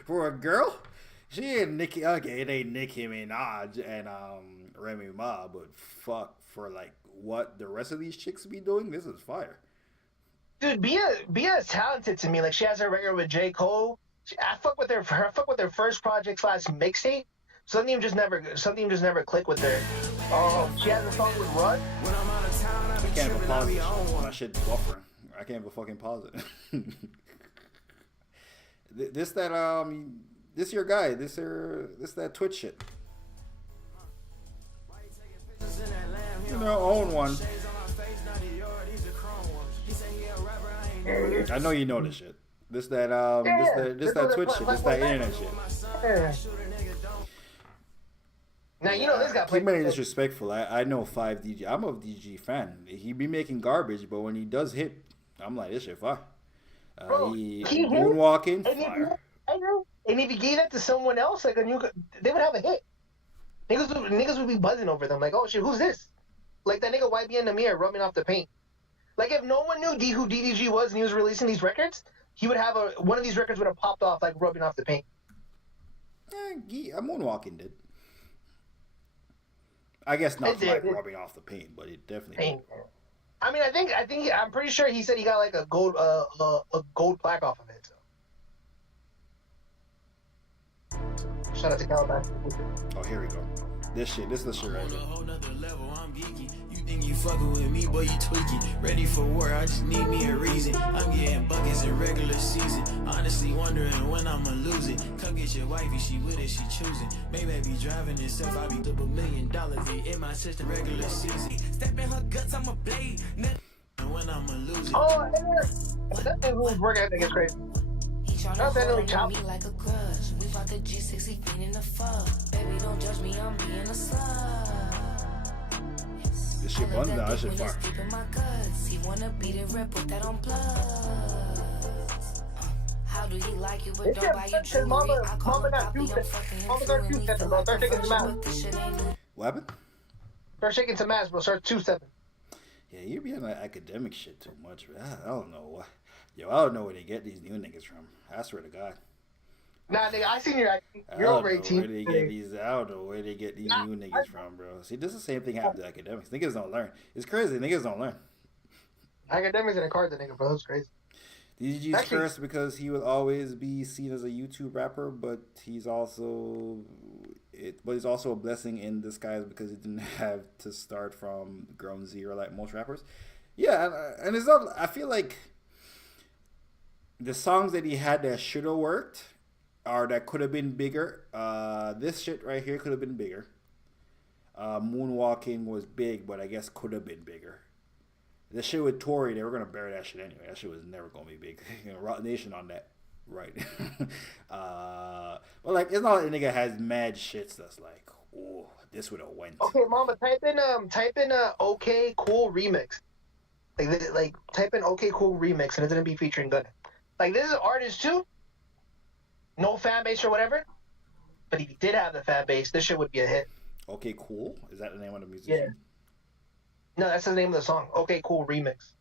for a girl. She ain't Nicki. Okay, it ain't Nicki Minaj and Remy Ma, but fuck, for like what the rest of these chicks be doing, this is fire. Dude, Bia is talented to me. Like she has her record with J. Cole. I fuck with her. I fuck with her first project / mixtape. Something just never clicked with her. She has a song with Run. I can't even pause it. My shit's buffering. I can't even fucking pause it. This your guy. This that Twitch shit. You know, own one. I know you know this shit. This that Twitch shit. This that internet shit. Yeah. Now you know this guy Keep played. it disrespectful. I know 5DG. I'm a DG fan. He be making garbage, but when he does hit, I'm like, this shit fire. Bro, He he hit, moonwalking, and fire. if he gave that to someone else, like a new, they would have a hit. Niggas would be buzzing over them, like, oh shit, who's this? Like that nigga YB in the mirror rubbing off the paint. Like if no one knew who DDG was and he was releasing these records, he would have one of these records would have popped off like rubbing off the paint. Moonwalking did. I guess not like rubbing off the paint, but it definitely did. I mean, I'm pretty sure he said he got like a gold plaque off of it. So. Shout out to Calabash. Oh, here we go. This is the shit right On a here. whole nother level, I'm geeky. You think you fucking with me, boy, you tweaky. Ready for war, I just need me a reason. I'm getting buckets in regular season. Honestly wondering when I'ma lose it. Come get your wifey, she with it, she choosing. Maybe be driving herself, I be double $1 million in my system regular season. Step in her guts, I'm a blade. When I'ma lose it. Oh, that thing who's working, I think it's crazy. Not that really chop me like a crush. We bought the G60 feet in the fuck. Baby, don't judge me, I'm being a slut. This shit runs down. That shit fire. My guts. He wanna beat it, rip, put that on plus. How do he like you, but don't buy you jewelry? I call him Poppy, I'm fucking him fluently. Feel like a virgin, but this shit ain't new. What happened? Start shaking some ass, bro. Start 2-7. Yeah, you be on that academic shit too much, bro. I don't know what. Yo, I don't know where they get these new niggas from. I swear to God. Nah, nigga, I seen you're over 18. I don't know where they get these new niggas from, bro. See, this is the same thing happened to academics. Niggas don't learn. It's crazy. Niggas don't learn. Academics in a card, the nigga, bro. That's crazy. DG's cursed because he will always be seen as a YouTube rapper, but he's also a blessing in disguise because he didn't have to start from ground zero like most rappers. Yeah, and it's not. I feel like the songs that he had that should have worked or that could have been bigger. This shit right here could have been bigger. Moonwalking was big, but I guess could have been bigger. The shit with Tory, they were gonna bury that shit anyway. That shit was never gonna be big. Rock Nation on that, right? But like, it's not like the nigga has mad shits that's like, oh, this would have went. Okay, mama, type in OK Cool remix. Like type in OK Cool remix, and it's gonna be featuring Gunna. Like this is an artist too. No fan base or whatever, but if he did have the fan base, this shit would be a hit. Okay, Cool. Is that the name of the musician? Yeah. No, that's the name of the song. Okay, Cool remix.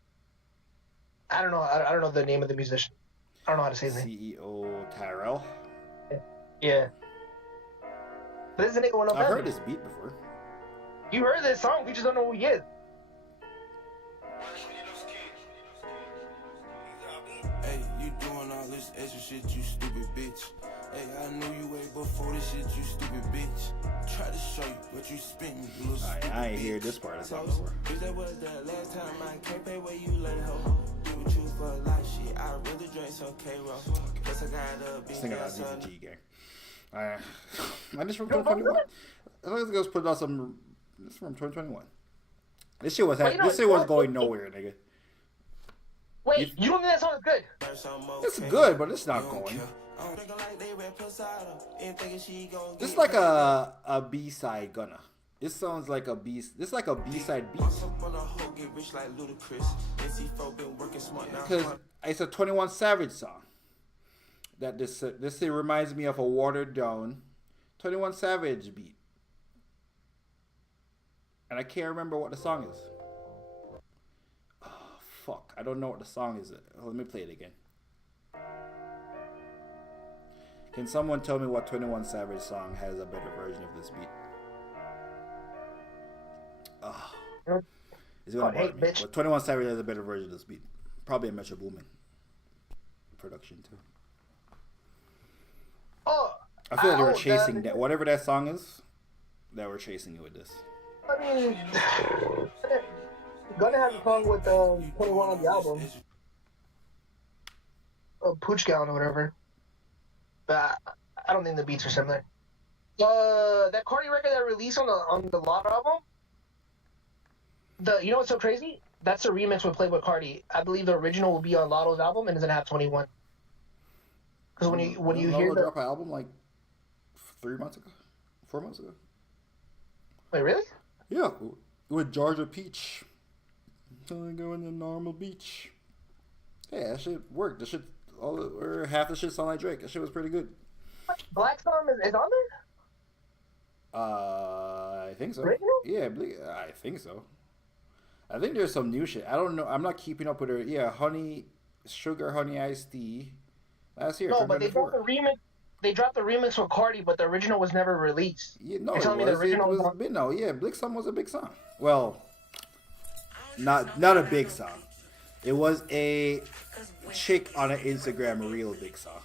I don't know. I don't know the name of the musician. I don't know how to say his name. CEO Tyrell. Yeah. But this is a nigga with no fan I've heard base. this beat before. You heard this song? We just don't know who he is. Hey, you doing all this extra shit, you stupid bitch. Hey, I knew you way before this shit, you stupid bitch. Try to show you what you spitting, you little stupid I ain't bitch. hear this part of the song before. Bitch, that was the last time I can't pay where you let ho. Do with you for life shit. I really drink some K-Roll. Plus I got a This big nigga ass not on. DG gang. This from 2021. I think this put out some. This from 2021. This shit was going nowhere, nigga. Wait, you don't think that song is good? It's good, but it's not going. This is like a B-side Gunna. This sounds like a B. This is like a B-side beat. Because it's a 21 Savage song. That this reminds me of a watered down 21 Savage beat. And I can't remember what the song is. Oh, fuck. I don't know what the song is. Let me play it again. Can someone tell me what 21 Savage song has a better version of this beat? Oh. It's gonna bother me. But 21 Savage has a better version of this beat. Probably a Metro Boomin production too. Oh, I feel like they were chasing that. Whatever that song is, they were chasing it with this. I mean, Gunna has a song with 21 on the album. Pooch Gown or whatever. But I don't think the beats are similar. That Cardi record that released on the Lotto album. You know what's so crazy? That's a remix with Playboy Cardi. I believe the original will be on Lotto's album and doesn't have 21. Because when you hear the drop an album like 3 months ago, 4 months ago. Wait, really? Yeah, with Georgia Peach. Going to normal beach. Yeah, that shit worked. That shit, or half the shit sound like Drake. That shit was pretty good. Black Storm is on there? I think so. Original? Yeah, I think so. I think there's some new shit. I don't know. I'm not keeping up with her. Yeah, Sugar Honey Iced Tea. Last year, No, but they 2024. dropped the remix. They dropped the remix with Cardi, but the original was never released. Yeah, no, You're it telling me the was. It original was was big. No, yeah, Blick song was a big song. Well, not a big song. It was a chick on an Instagram reel big song.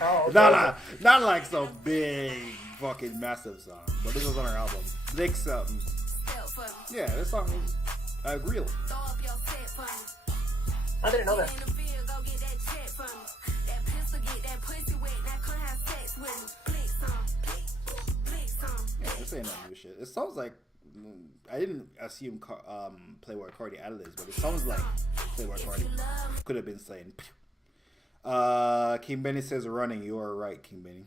Oh, okay. not like some big fucking massive song, but this was on her album. Blick something. Yeah, this song is real. I didn't know that. Yeah, this ain't no new shit. It sounds like I didn't assume Playboy Cardi out of this, but it sounds like Playboy Cardi could have been saying. King Benny says running. You are right, King Benny.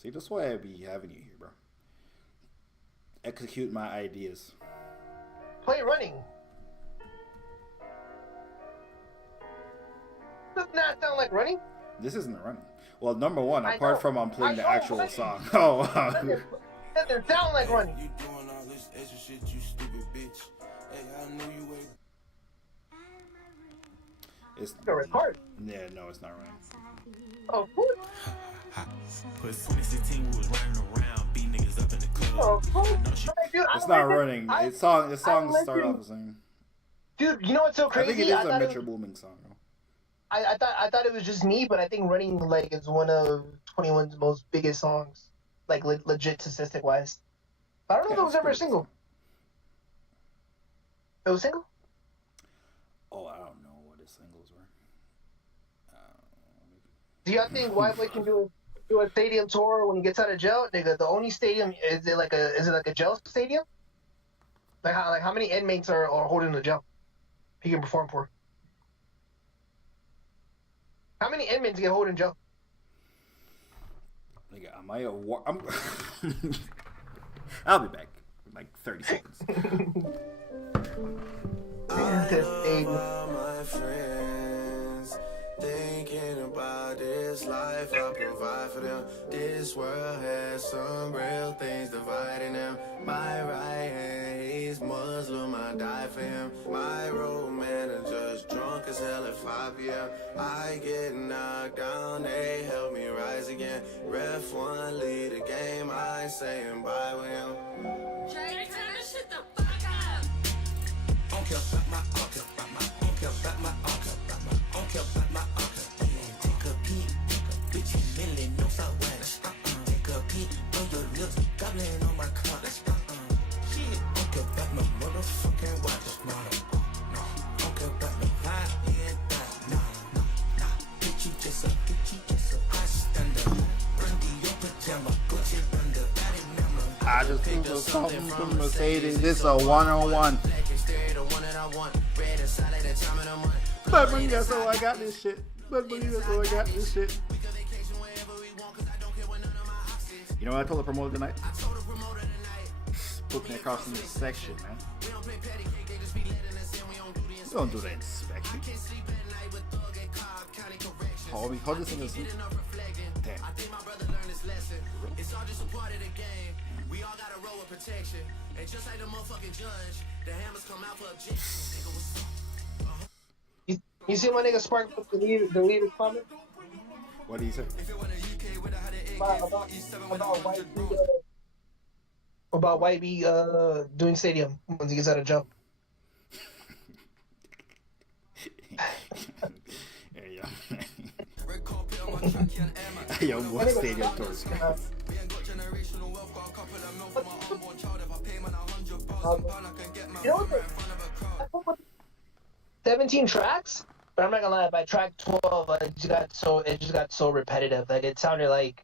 See, that's why I be having you here, bro. Execute my ideas. Play running. Does not sound like running. This isn't running. Well, number one, I apart know. from I'm playing I the know, actual but- song. Oh, Doesn't sound like running. You doing all this extra shit, you stupid bitch. Hey, I knew you ain't. it's It's hard. yeah, no, it's not running. Oh, cool. But 2016 we was running around, beat niggas up in the club. Oh, cool. Dude, It's not running. The song start listened- off the same. Dude, you know what's so I crazy? think it is a thought Metro Booming song. Though. I thought it was just me, but I think running like is one of 21's most biggest songs, like legit statistic wise. I don't know if it was ever a single. It was single? Oh, I don't know what his singles were. Do y'all think White Boy can do a stadium tour when he gets out of jail? Nigga, the only stadium is it like a jail stadium? Like how many inmates are holding the jail? He can perform for. How many inmates get held in jail? Nigga, I'll be back in like 30 seconds. All my friends thinking about this life I provide for them. This world has some real things dividing them. My right hand, he's Muslim, I die for him. My road manager's drunk as hell at 5 p.m. I get knocked down, they help me rise again. Ref one lead the game, I ain't saying bye with him. Drake, turn this shit the fuck up. Uncle, my uncle, my uncle, my uncle, my uncle, my uncle. Take a peek, bitch, you million, no southwest. Take a peek on your lips, goblin on my car. Shit, uncle, back my motherfucking watch. No, uncle, back my high head, no. Bitch, you just a high standard. Run to your pajama, Gucci under, I just think of something from Mercedes. This a one-on-one. But believe that's how I got this shit. But believe that's how I got this shit. You know what I told the promoter tonight? Put me across in this section, man. You don't do the inspection. Homie, hold this in the seat. Damn. It's all just a part of the game. We all got a role of protection. And just like the motherfucking judge, the hammers come out for objection. You see my nigga Spark delete his comment What do you say? about White B doing stadium once he gets out of jail. Yeah. Yo, what stadium tours? 17 tracks? But I'm not gonna lie, by track 12, it just got so repetitive. Like it sounded like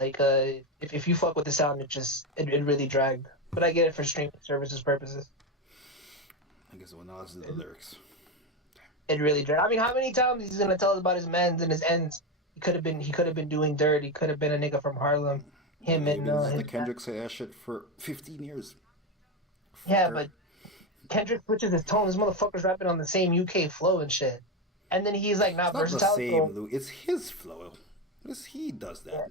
if you fuck with the sound, it really dragged. But I get it for streaming services purposes. I guess when I listen to the lyrics. It really dragged. I mean, how many times he's gonna tell us about his men's and his ends? He could have been doing dirt. He could have been a nigga from Harlem. Him Maybe and this is his the Kendrick say that shit for 15 years. yeah, Fucker. but Kendrick switches his tone. This motherfucker's rapping on the same UK flow and shit. And then he's like It's not not the versatile. same, So Lou. It's his flow. He does yeah, that.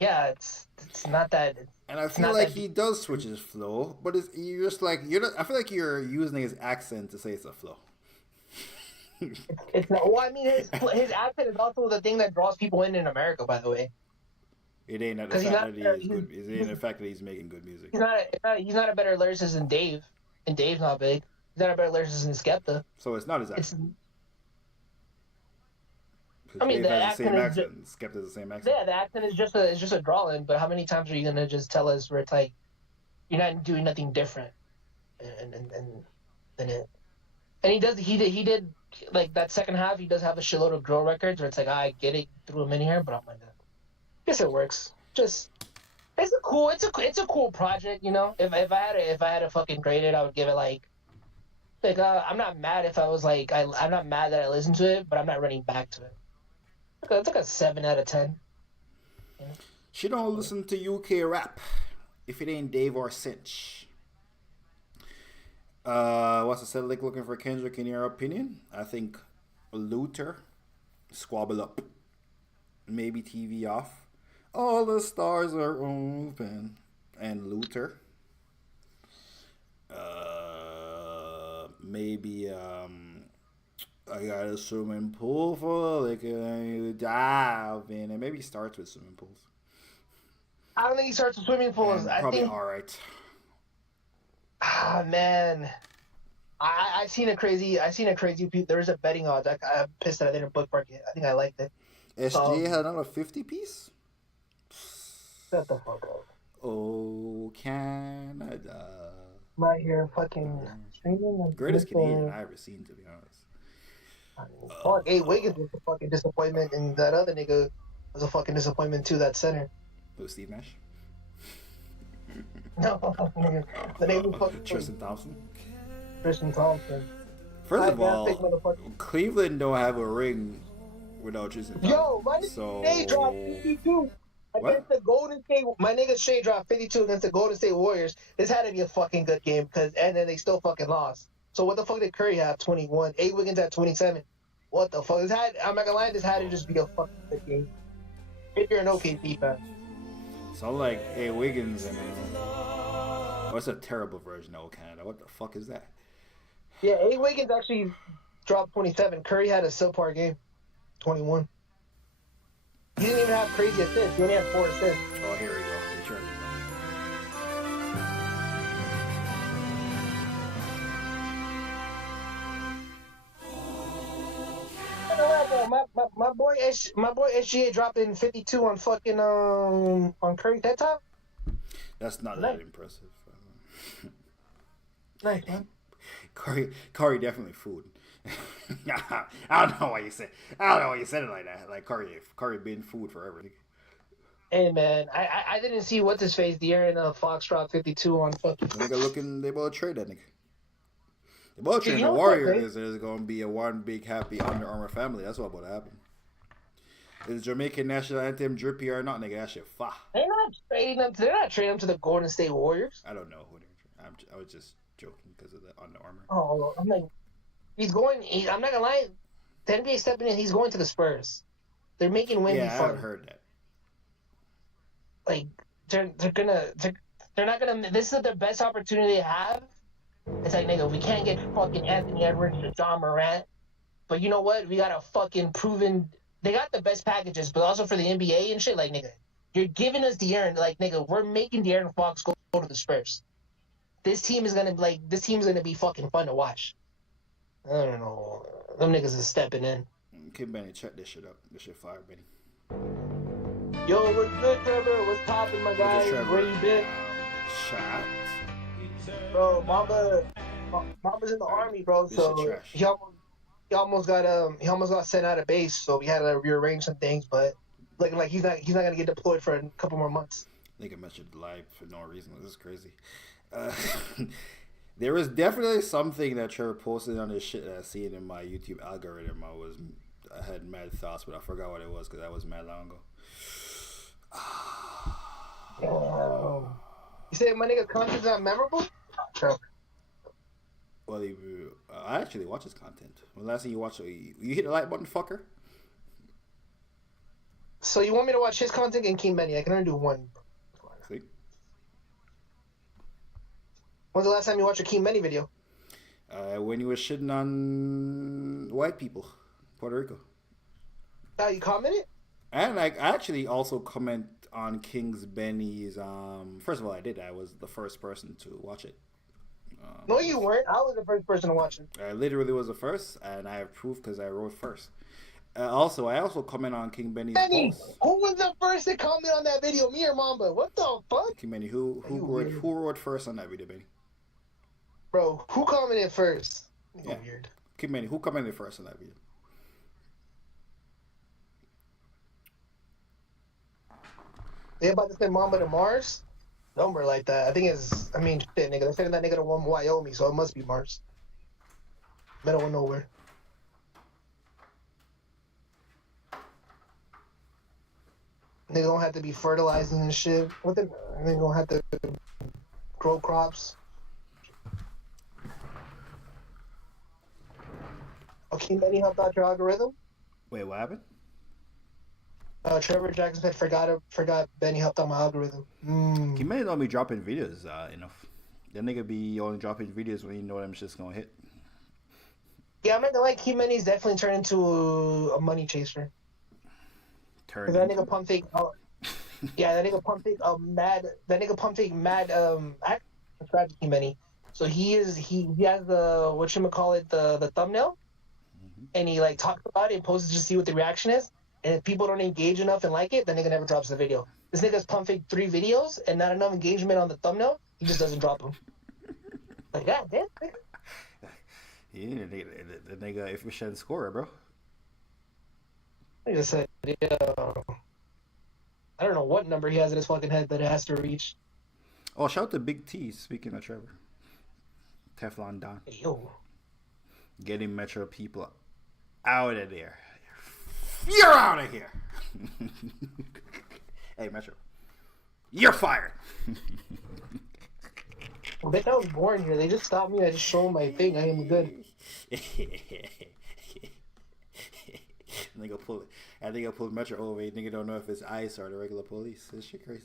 yeah, it's not that And I it's feel not like that he deep. does switch his flow, but you're just like you're. Not, I feel like you're using his accent to say it's a flow. It's not. Well, I mean, his accent is also the thing that draws people in America. By the way, It ain't the because he's fact not that he better- is good. It ain't the fact that he's making good music. he's not a better lyricist than Dave, and Dave's not big. He's not a better lyricist than Skepta. So it's not his It's accent. I mean Dave the has the same accent is accent. Skepta has the same accent. yeah, the accent is just a draw in. But how many times are you gonna just tell us where it's like you're not doing nothing different, and it and he did like that second half. He does have a shitload of drill records where it's like I get it, threw him in here, but I'm like, I guess it works. Just it's a cool project, you know. If I had to fucking grade it, I would give it like I'm not mad if I was like I'm not mad that I listened to it, but I'm not running back to it. It's like a 7 out of 10. Yeah. She don't listen to UK rap if it ain't Dave or Cinch. What's the set like looking for Kendrick in your opinion? I think Luther, Squabble Up, maybe TV Off, All the Stars Are Open, and Luther. Maybe I got a swimming pool full of liquor and you dive in, and maybe he starts with swimming pools. I don't think he starts with swimming pools. And I probably think all right. man. I seen a crazy there was a betting odds. I'm pissed that I didn't bookmark it. I think I liked it. SGA had another 50 piece. Shut the fuck up. Oh, Canada. My here fucking streaming. Greatest Canadian I ever seen, to be honest. Fuck, hey, Wiggins was a fucking disappointment, and that other nigga was a fucking disappointment too. That center. Who, Steve Nash? No, the name was fucking Tristan Thompson. Tristan Thompson. First of all, Big motherfucker. Cleveland don't have a ring without Tristan Thompson. Yo, my nigga Shea dropped 52 against the Golden State. My nigga Shea dropped 52 against the Golden State Warriors. This had to be a fucking good game, and then they still fucking lost. So what the fuck did Curry have? 21. A. Wiggins had 27. What the fuck? I'm not gonna lie, this had to just be a fucking good game. If you're an OKC fan. So like, hey, Wiggins and what's a terrible version of Canada? What the fuck is that? Yeah, A. Wiggins actually dropped 27. Curry had a subpar game. 21. He didn't even have crazy assists. He only had 4 assists. Oh, here we go. Sure. My boy SGA dropped in 52 on fucking on Curry that time. That's not Nice. that impressive. Nice, man. Curry definitely food. I don't know why you said it like that. Like Curry been food forever. Hey man, I didn't see what's his face De'Aaron Fox dropped 52 on fucking. Nigga looking, they both trade that nigga. They both trade You the know what's Warriors. There's gonna be a one big happy Under Armour family. That's what about to happen. Is Jamaican national anthem drippy or not, nigga? That shit fa. They're not trading them. They're not trading them to the Golden State Warriors. I don't know who they're. I was just joking because of the Under Armour. Oh, I'm like, I'm not gonna lie. The NBA stepping in. He's going to the Spurs. They're making Wemby Yeah, I fun. haven't heard that. Like they're not gonna. This is the best opportunity they have. It's like, nigga, we can't get fucking Anthony Edwards or John Morant, but you know what? We got a fucking proven. They got the best packages, but also for the NBA and shit. Like, nigga, you're giving us De'Aaron. Like, nigga, we're making De'Aaron Fox go to the Spurs. This team is gonna be fucking fun to watch. I don't know. Them niggas is stepping in. Kid Benny, check this shit up. This shit fire, Benny. Yo, what's good, Trevor? What's poppin', my guy? Look at Trevor. Where you been? Shot. Bro, Mama's in the army, bro. This So shit trash. he almost got sent out of base. So we had to rearrange some things, but looking like he's not gonna get deployed for a couple more months. Nigga mentioned live for no reason. This is crazy. There was definitely something that Trevor posted on this shit that I seen in my YouTube algorithm. I had mad thoughts, but I forgot what it was because that was mad long ago. Oh. You say my nigga content's not memorable? Sure. Well, I actually watch his content. When last time you watched, you hit the like button, fucker. So you want me to watch his content and King Benny? I can only do one. See? When's the last time you watched a King Benny video? When you were shitting on white people, Puerto Rico. You commented? And I actually also comment on King's Benny's. First of all, I did. I was the first person to watch it. No, you weren't. I was the first person to watch it. I literally was the first, and I have proof because I wrote first. I also comment on King Benny's post. Who was the first to comment on that video? Me or Mamba? What the fuck? King Benny, who wrote first on that video, Benny? Bro, who commented first? Yeah. Weird. King Benny, who commented first on that video? They about to send Mamba to Mars? Number like that. I think it's. I mean, shit, nigga. They're sending that nigga to Wyoming, so it must be Mars. Middle of nowhere. Nigga don't have to be fertilizing and shit. What the? Nigga don't have to grow crops. Okay, Benny helped out your algorithm. Wait, what happened? Trevor Jackson said, forgot Benny helped out my algorithm. King Benny don't be dropping videos enough. That nigga be only dropping videos when you know them shit's gonna hit. Yeah, I'm not gonna lie, King Benny's definitely turned into a money chaser. That nigga pump fake. Yeah, that nigga pump fake. That nigga pump fake mad. Subscribe to King Benny. So he has the whatchamacallit, the thumbnail, and he like talks about it and posts it to see what the reaction is. And if people don't engage enough and like it, the nigga never drops the video. This nigga's pump fake 3 videos and not enough engagement on the thumbnail. He just doesn't drop them. Like that, damn. Yeah, the nigga efficient scorer, bro. I just said, I don't know what number he has in his fucking head that it has to reach. Oh, shout out to Big T, speaking of Trevor. Teflon Don. Hey, yo. Getting Metro people out of there. You're out of here. Hey, Metro. You're fired. I bet I was born here. They just stopped me. I just showed my thing. I am good. I think I pulled Metro over. Nigga don't know if it's ICE or the regular police. This shit crazy.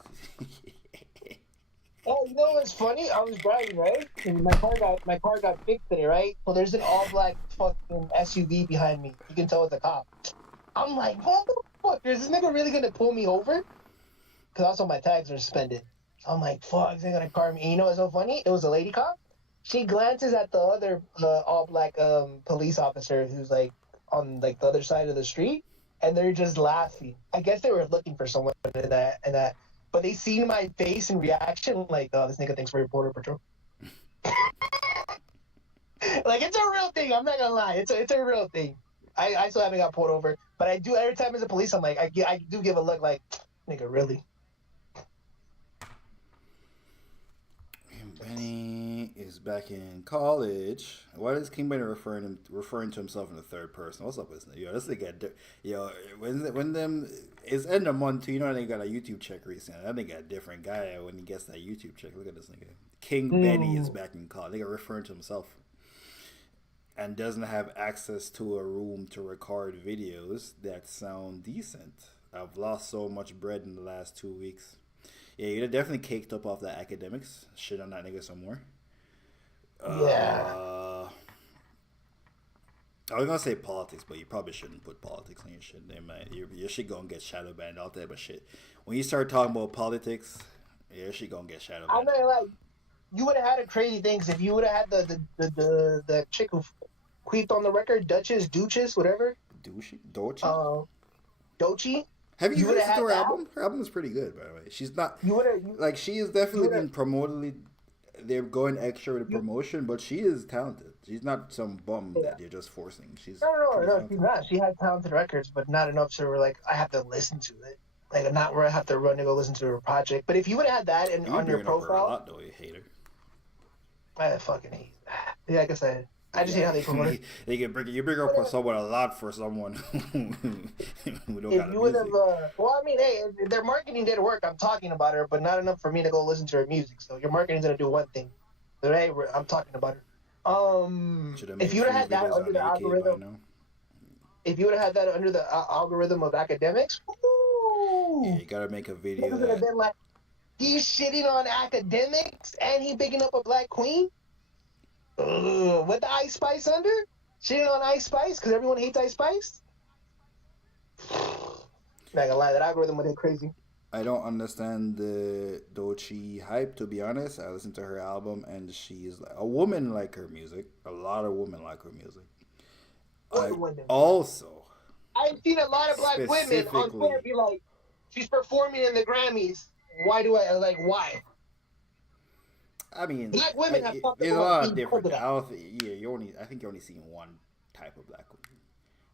Oh, you know what's funny? I was driving, right? And my car got fixed today, right? Well, there's an all black fucking SUV behind me. You can tell it's a cop. I'm like, what the fuck? Is this nigga really gonna pull me over? Because also my tags are suspended. So I'm like, fuck, they're gonna car me. And you know what's so funny? It was a lady cop. She glances at the other all black police officer who's like on like the other side of the street, and they're just laughing. I guess they were looking for someone in that. But they seen my face and reaction, like, oh, this nigga thinks we're Border Patrol. Like, it's a real thing. I'm not gonna lie. It's a real thing. I still haven't got pulled over, but I do every time as a police. I'm like, I do give a look, like, nigga, really. Benny is back in college. Why is King Benny referring to himself in the third person? What's up with this? Yo, this nigga, when them it's end of month too. You know they got a YouTube check recently. That nigga a different guy when he gets that YouTube check. Look at this nigga. King Benny is back in college. Nigga referring to himself and doesn't have access to a room to record videos that sound decent. I've lost so much bread in the last 2 weeks. Yeah, you're definitely caked up off that Akademiks. Shit on that nigga some more. Yeah. I was gonna say politics, but you probably shouldn't put politics on your shit. They might, your shit gonna get shadow banned out there. But shit, when you start talking about politics, your shit gonna get shadow banned. I'm not like, you would have had a crazy things if you would have had the chick who queefed on the record, Duchess, whatever. Dochi. Have you listened to her album? Her album is pretty good, by the way. She's not she is definitely been promoted. They're going extra with the promotion, but she is talented. She's not some bum that you're just forcing. She's no, she's not. She has talented records, but not enough so we're like, I have to listen to it. Like, not where I have to run to go listen to her project. But if you would have had that on your profile, a lot, though, you hater. I fucking hate. Yeah, I guess I. I just hate how they promote it. You bring up someone a lot for someone who don't If got you the would have, music. well, I mean, hey, their marketing did work. I'm talking about her, but not enough for me to go listen to her music. So your marketing's gonna do one thing, but hey, I'm talking about her. Should have If made you would have free had that videos under on the AK by algorithm, now. if you would have had that under the algorithm of academics, Yeah, woo, you gotta make a it video would have that. been like he's shitting on academics and he picking up a black queen. With the Ice Spice under? Shitting on Ice Spice because everyone hates Ice Spice? Not gonna lie, that algorithm went crazy. I don't understand the Doechii hype, to be honest. I listened to her album, and she's a woman like her music. A lot of women like her music. What I women? also I've seen a lot of black women on Twitter specifically, be like, she's performing in the Grammys. Why do I, like, why? I mean, Black women have talked there's a about lot of being because different. of that. I think you only seen one type of black woman.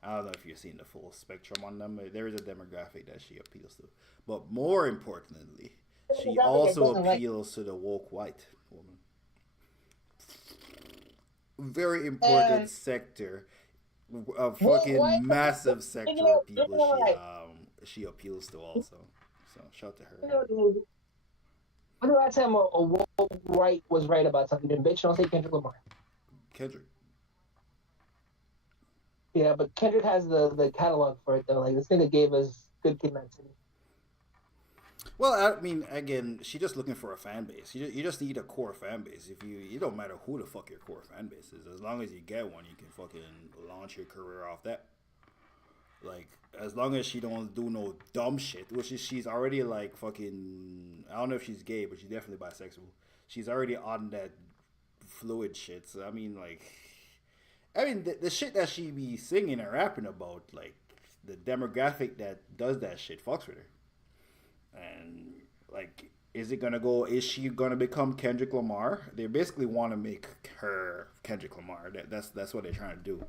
I don't know if you're seeing the full spectrum on them. There is a demographic that she appeals to, but more importantly, she also appeals to the woke white woman. Very important sector, a fucking massive sector of people she appeals to also. So shout to her. When the last time a woke right was right about something? Bitch, don't say Kendrick Lamar. Kendrick. Yeah, but Kendrick has the catalog for it though. Like this nigga gave us Good Kid, Mad City. Well, I mean, again, she's just looking for a fan base. You just need a core fan base. If you don't matter who the fuck your core fan base is, as long as you get one, you can fucking launch your career off that. Like, as long as she don't do no dumb shit, which is she's already like fucking. I don't know if she's gay, but she's definitely bisexual. She's already on that fluid shit. So the shit that she be singing and rapping about, like the demographic that does that shit, fucks with her. And like, is she gonna become Kendrick Lamar? They basically want to make her Kendrick Lamar. That's what they're trying to do.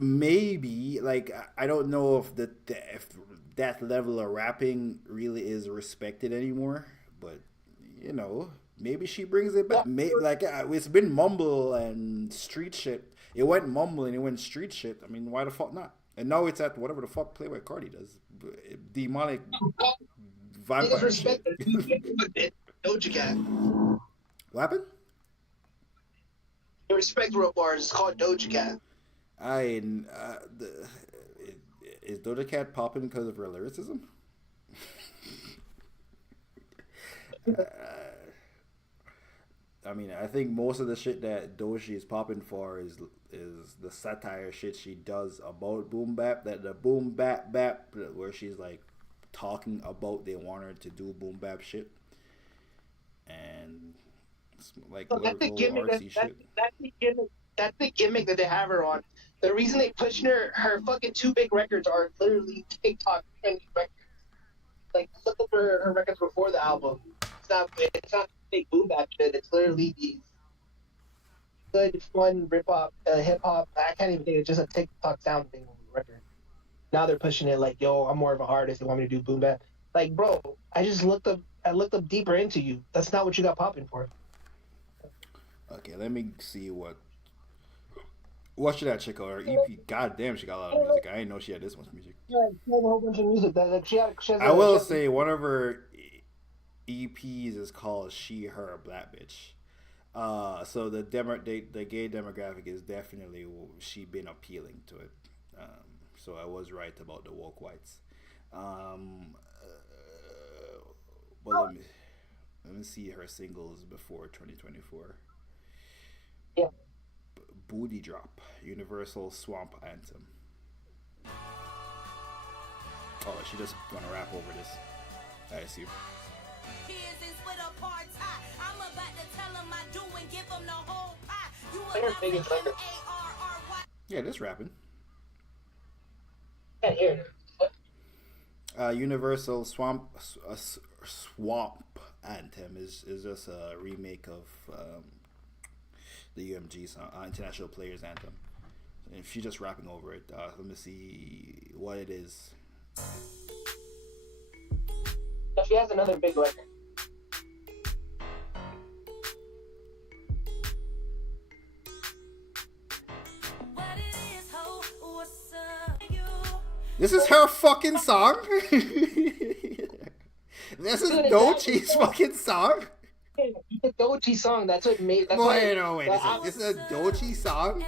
Maybe, like, I don't know if if that level of rapping really is respected anymore, but maybe she brings it back. Like, it's been mumble and street shit. It went mumble and it went street shit. I mean, why the fuck not? And now it's at whatever the fuck Playboy Cardi does, demonic vampire shit. Doja Cat. What happened? You respect real bars. It's called Doja Cat. Is Doja Cat popping because of her lyricism? I mean, I think most of the shit that Doja is popping for is the satire shit she does about boom bap. That the boom bap where she's like talking about they want her to do boom bap shit, and it's like so that's the gimmick. Shit. That's the gimmick that they have her on. The reason they push her fucking two big records are literally TikTok trending records. Like look at her records before the album. It's not big boom bap shit. It's literally these good fun hip hop. I can't even think. It's just a TikTok sound thing on the record. Now they're pushing it like, yo, I'm more of an artist. They want me to do boom bap. Like, bro, I looked up deeper into you. That's not what you got popping for. Okay, let me see what should I check out? Her EP. God damn, she got a lot of music. I didn't know she had this much music. Yeah, she has a whole bunch of music. I will say one of her EPs is called "She Her Black Bitch." So the gay demographic is definitely she been appealing to it. So I was right about the woke whites. But let me see her singles before 2024. Yeah. Booty Drop, Universal Swamp Anthem. Oh, she just gonna rap over this. I see. Yeah, this rapping. Can't hear it. Universal Swamp Anthem is just a remake of the UMG song, International Players Anthem. And she's just rapping over it. Let me see what it is. She has another big record. This is her fucking song. This is Dochi's fucking song. It's a Dochi song. That's what made. That's Wait a second. This is a Dochi song.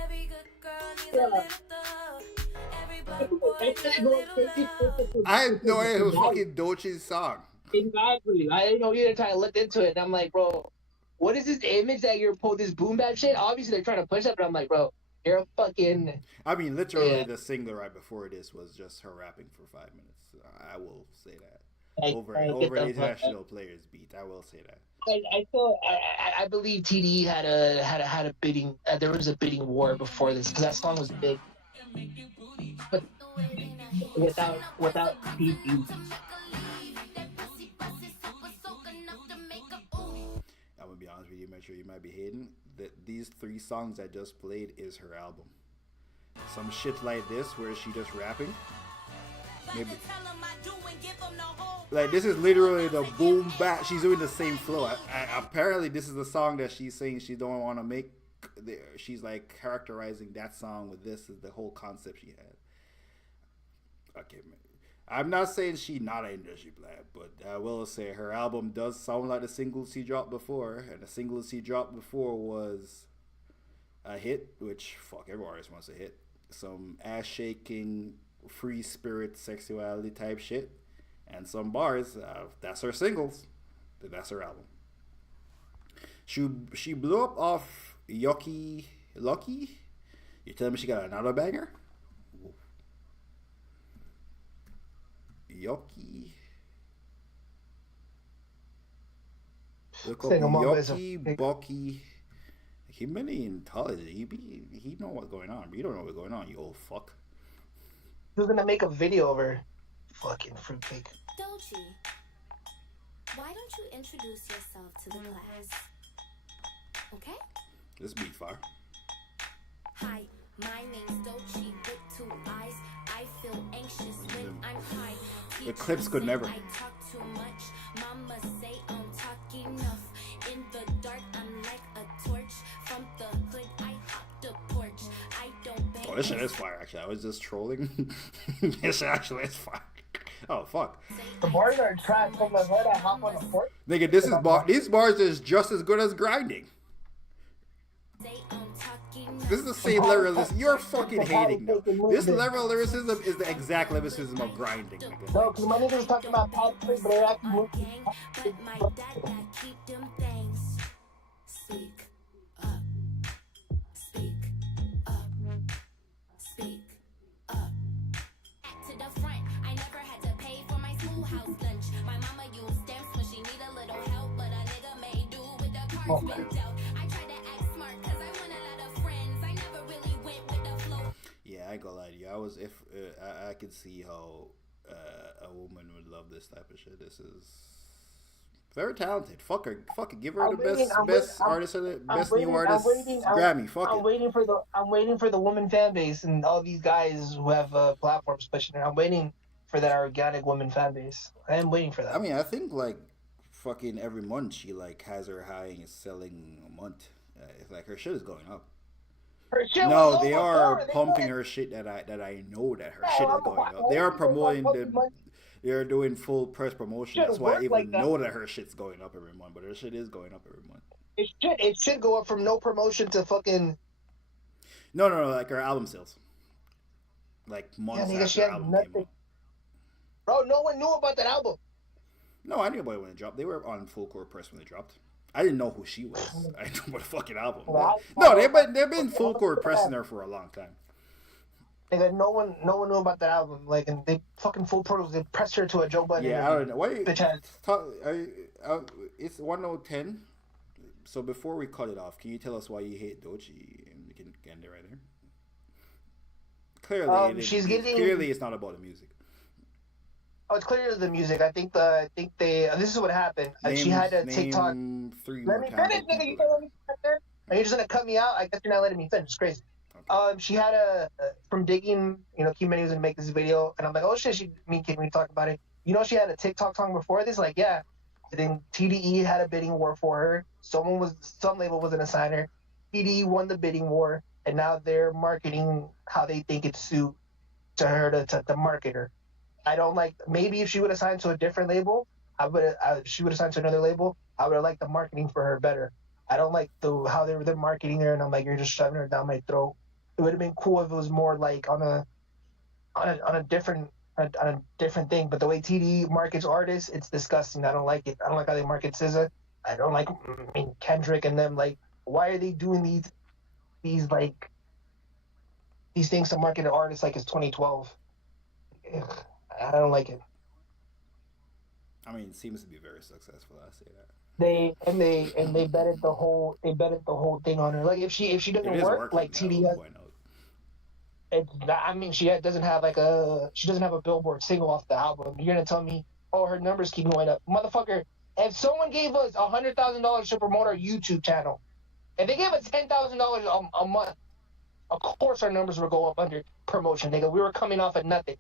I had no idea it was fucking Dochi's song. Exactly. I didn't know either time I looked into it, and I'm like, bro, what is this image that you're this boom bap shit? Obviously, they're trying to push that, but I'm like, bro, you're a fucking. I mean, literally, the single right before this was just her rapping for 5 minutes. I will say that. Over the international players beat. I will say that. I believe TDE had a bidding. There was a bidding war before this because that song was big, but without TDE. I'm gonna be honest with you, Metro. You might be hating that these 3 songs I just played is her album. Some shit like this where she just rapping. Maybe. Like this is literally the boom bap. She's doing the same flow. Apparently, this is the song that she's saying she don't want to make. She's like characterizing that song with this is the whole concept she had. Okay, man. I'm not saying she not an industry black, but I will say her album does sound like the singles she dropped before, and the singles she dropped before was a hit, which fuck every artist wants a hit. Some ass shaking, free spirit, sexuality type shit, and some bars. That's her singles. That's her album. She blew up off Lucky. You telling me she got another banger? Yucky. Look up Yucky, Bucky. He many intelligent. He know what's going on, but you don't know what's going on, you old fuck. Who's gonna make a video of her? Fucking fruitcake. Dochi, why don't you introduce yourself to the class? Okay? This beat fire. Hi, my name's Dochi with 2 eyes. I feel anxious when I'm high. The clips could never. I talk too much. Mama say I'm talking enough. In the dark, I'm like a torch. From the hood, I hop the porch. I don't bang. Oh, this shit is fire, actually. I was just trolling. This actually is fire. Oh, fuck. The bars are trash. From the hood, I hop on the porch. Nigga, these bars is just as good as grinding. This is the same lyricism. You're fucking hating now. This level of lyricism is the exact lyricism of grinding. Nigga. No, because my niggas was talking about Pat Trick, but they're actually moving. But my dad keep them things. Speak up. Speak up. Speak up. Back to the front. I never had to pay for my schoolhouse lunch. My mama used stamps when she need a little help, but a nigga may do with the cards been dealt. I tried to act smart because I want a lot of friends. I never really went with the flow. Yeah, I ain't gonna lie to you. I could see how a woman would love this type of shit. This is very talented. Fuck her. Give her the best artist of it, best new artist Grammy. Fuck it. I'm waiting for the woman fan base and all these guys who have platforms pushing it. I'm waiting for that organic woman fan base. I am waiting for that. I mean, I think like fucking every month she like has her highest selling month. It's like her shit is going up. No, they are pumping her shit that I know that her shit is going up. They are promoting they're doing full press promotion. That's why I even know that her shit's going up every month. But her shit is going up every month. It should go up from no promotion to fucking. No, like her album sales. Like months after her album came out. Bro, no one knew about that album. No, I knew about it when it dropped. They were on full court press when they dropped. I didn't know who she was. I didn't know about the fucking album. No, they've been full court pressing her for a long time. Nigga, no one knew about that album. Like, and they fucking full press. They pressed her to a Joe Budden. Yeah, I don't know. Why? It's 10:10. So before we cut it off, can you tell us why you hate Dochi? And we can end it right there. Clearly, it's not about the music. Oh, it's clear the music. I think this is what happened. She had a TikTok. Let me finish, nigga. You let me finish. Are you just gonna cut me out? I guess you're not letting me finish. It's crazy. Okay. She had from digging. Key Money was gonna make this video, and I'm like, oh shit. Can we talk about it? She had a TikTok song before this. Like, yeah. And then TDE had a bidding war for her. Some label was gonna sign her. TDE won the bidding war, and now they're marketing how they think it's suit to her to market her. I don't like. Maybe if she would have signed to a different label, she would have signed to another label. I would have liked the marketing for her better. I don't like how they're marketing her, and I'm like, you're just shoving her down my throat. It would have been cool if it was more like on a different thing. But the way TDE markets artists, it's disgusting. I don't like it. I don't like how they market SZA. I don't like Kendrick and them. Like, why are they doing these like these things to market an artist like it's 2012? Ugh, I don't like it. I mean, it seems to be very successful. I say that. They betted the whole thing on her. Like if she It doesn't is work, working. like I will TDE, point out. I mean she doesn't have a Billboard single off the album. You're gonna tell me, oh, her numbers keep going up, motherfucker. If someone gave us $100,000 to promote our YouTube channel, if they gave us $10,000 a month, of course our numbers would go up under promotion, nigga. We were coming off at nothing.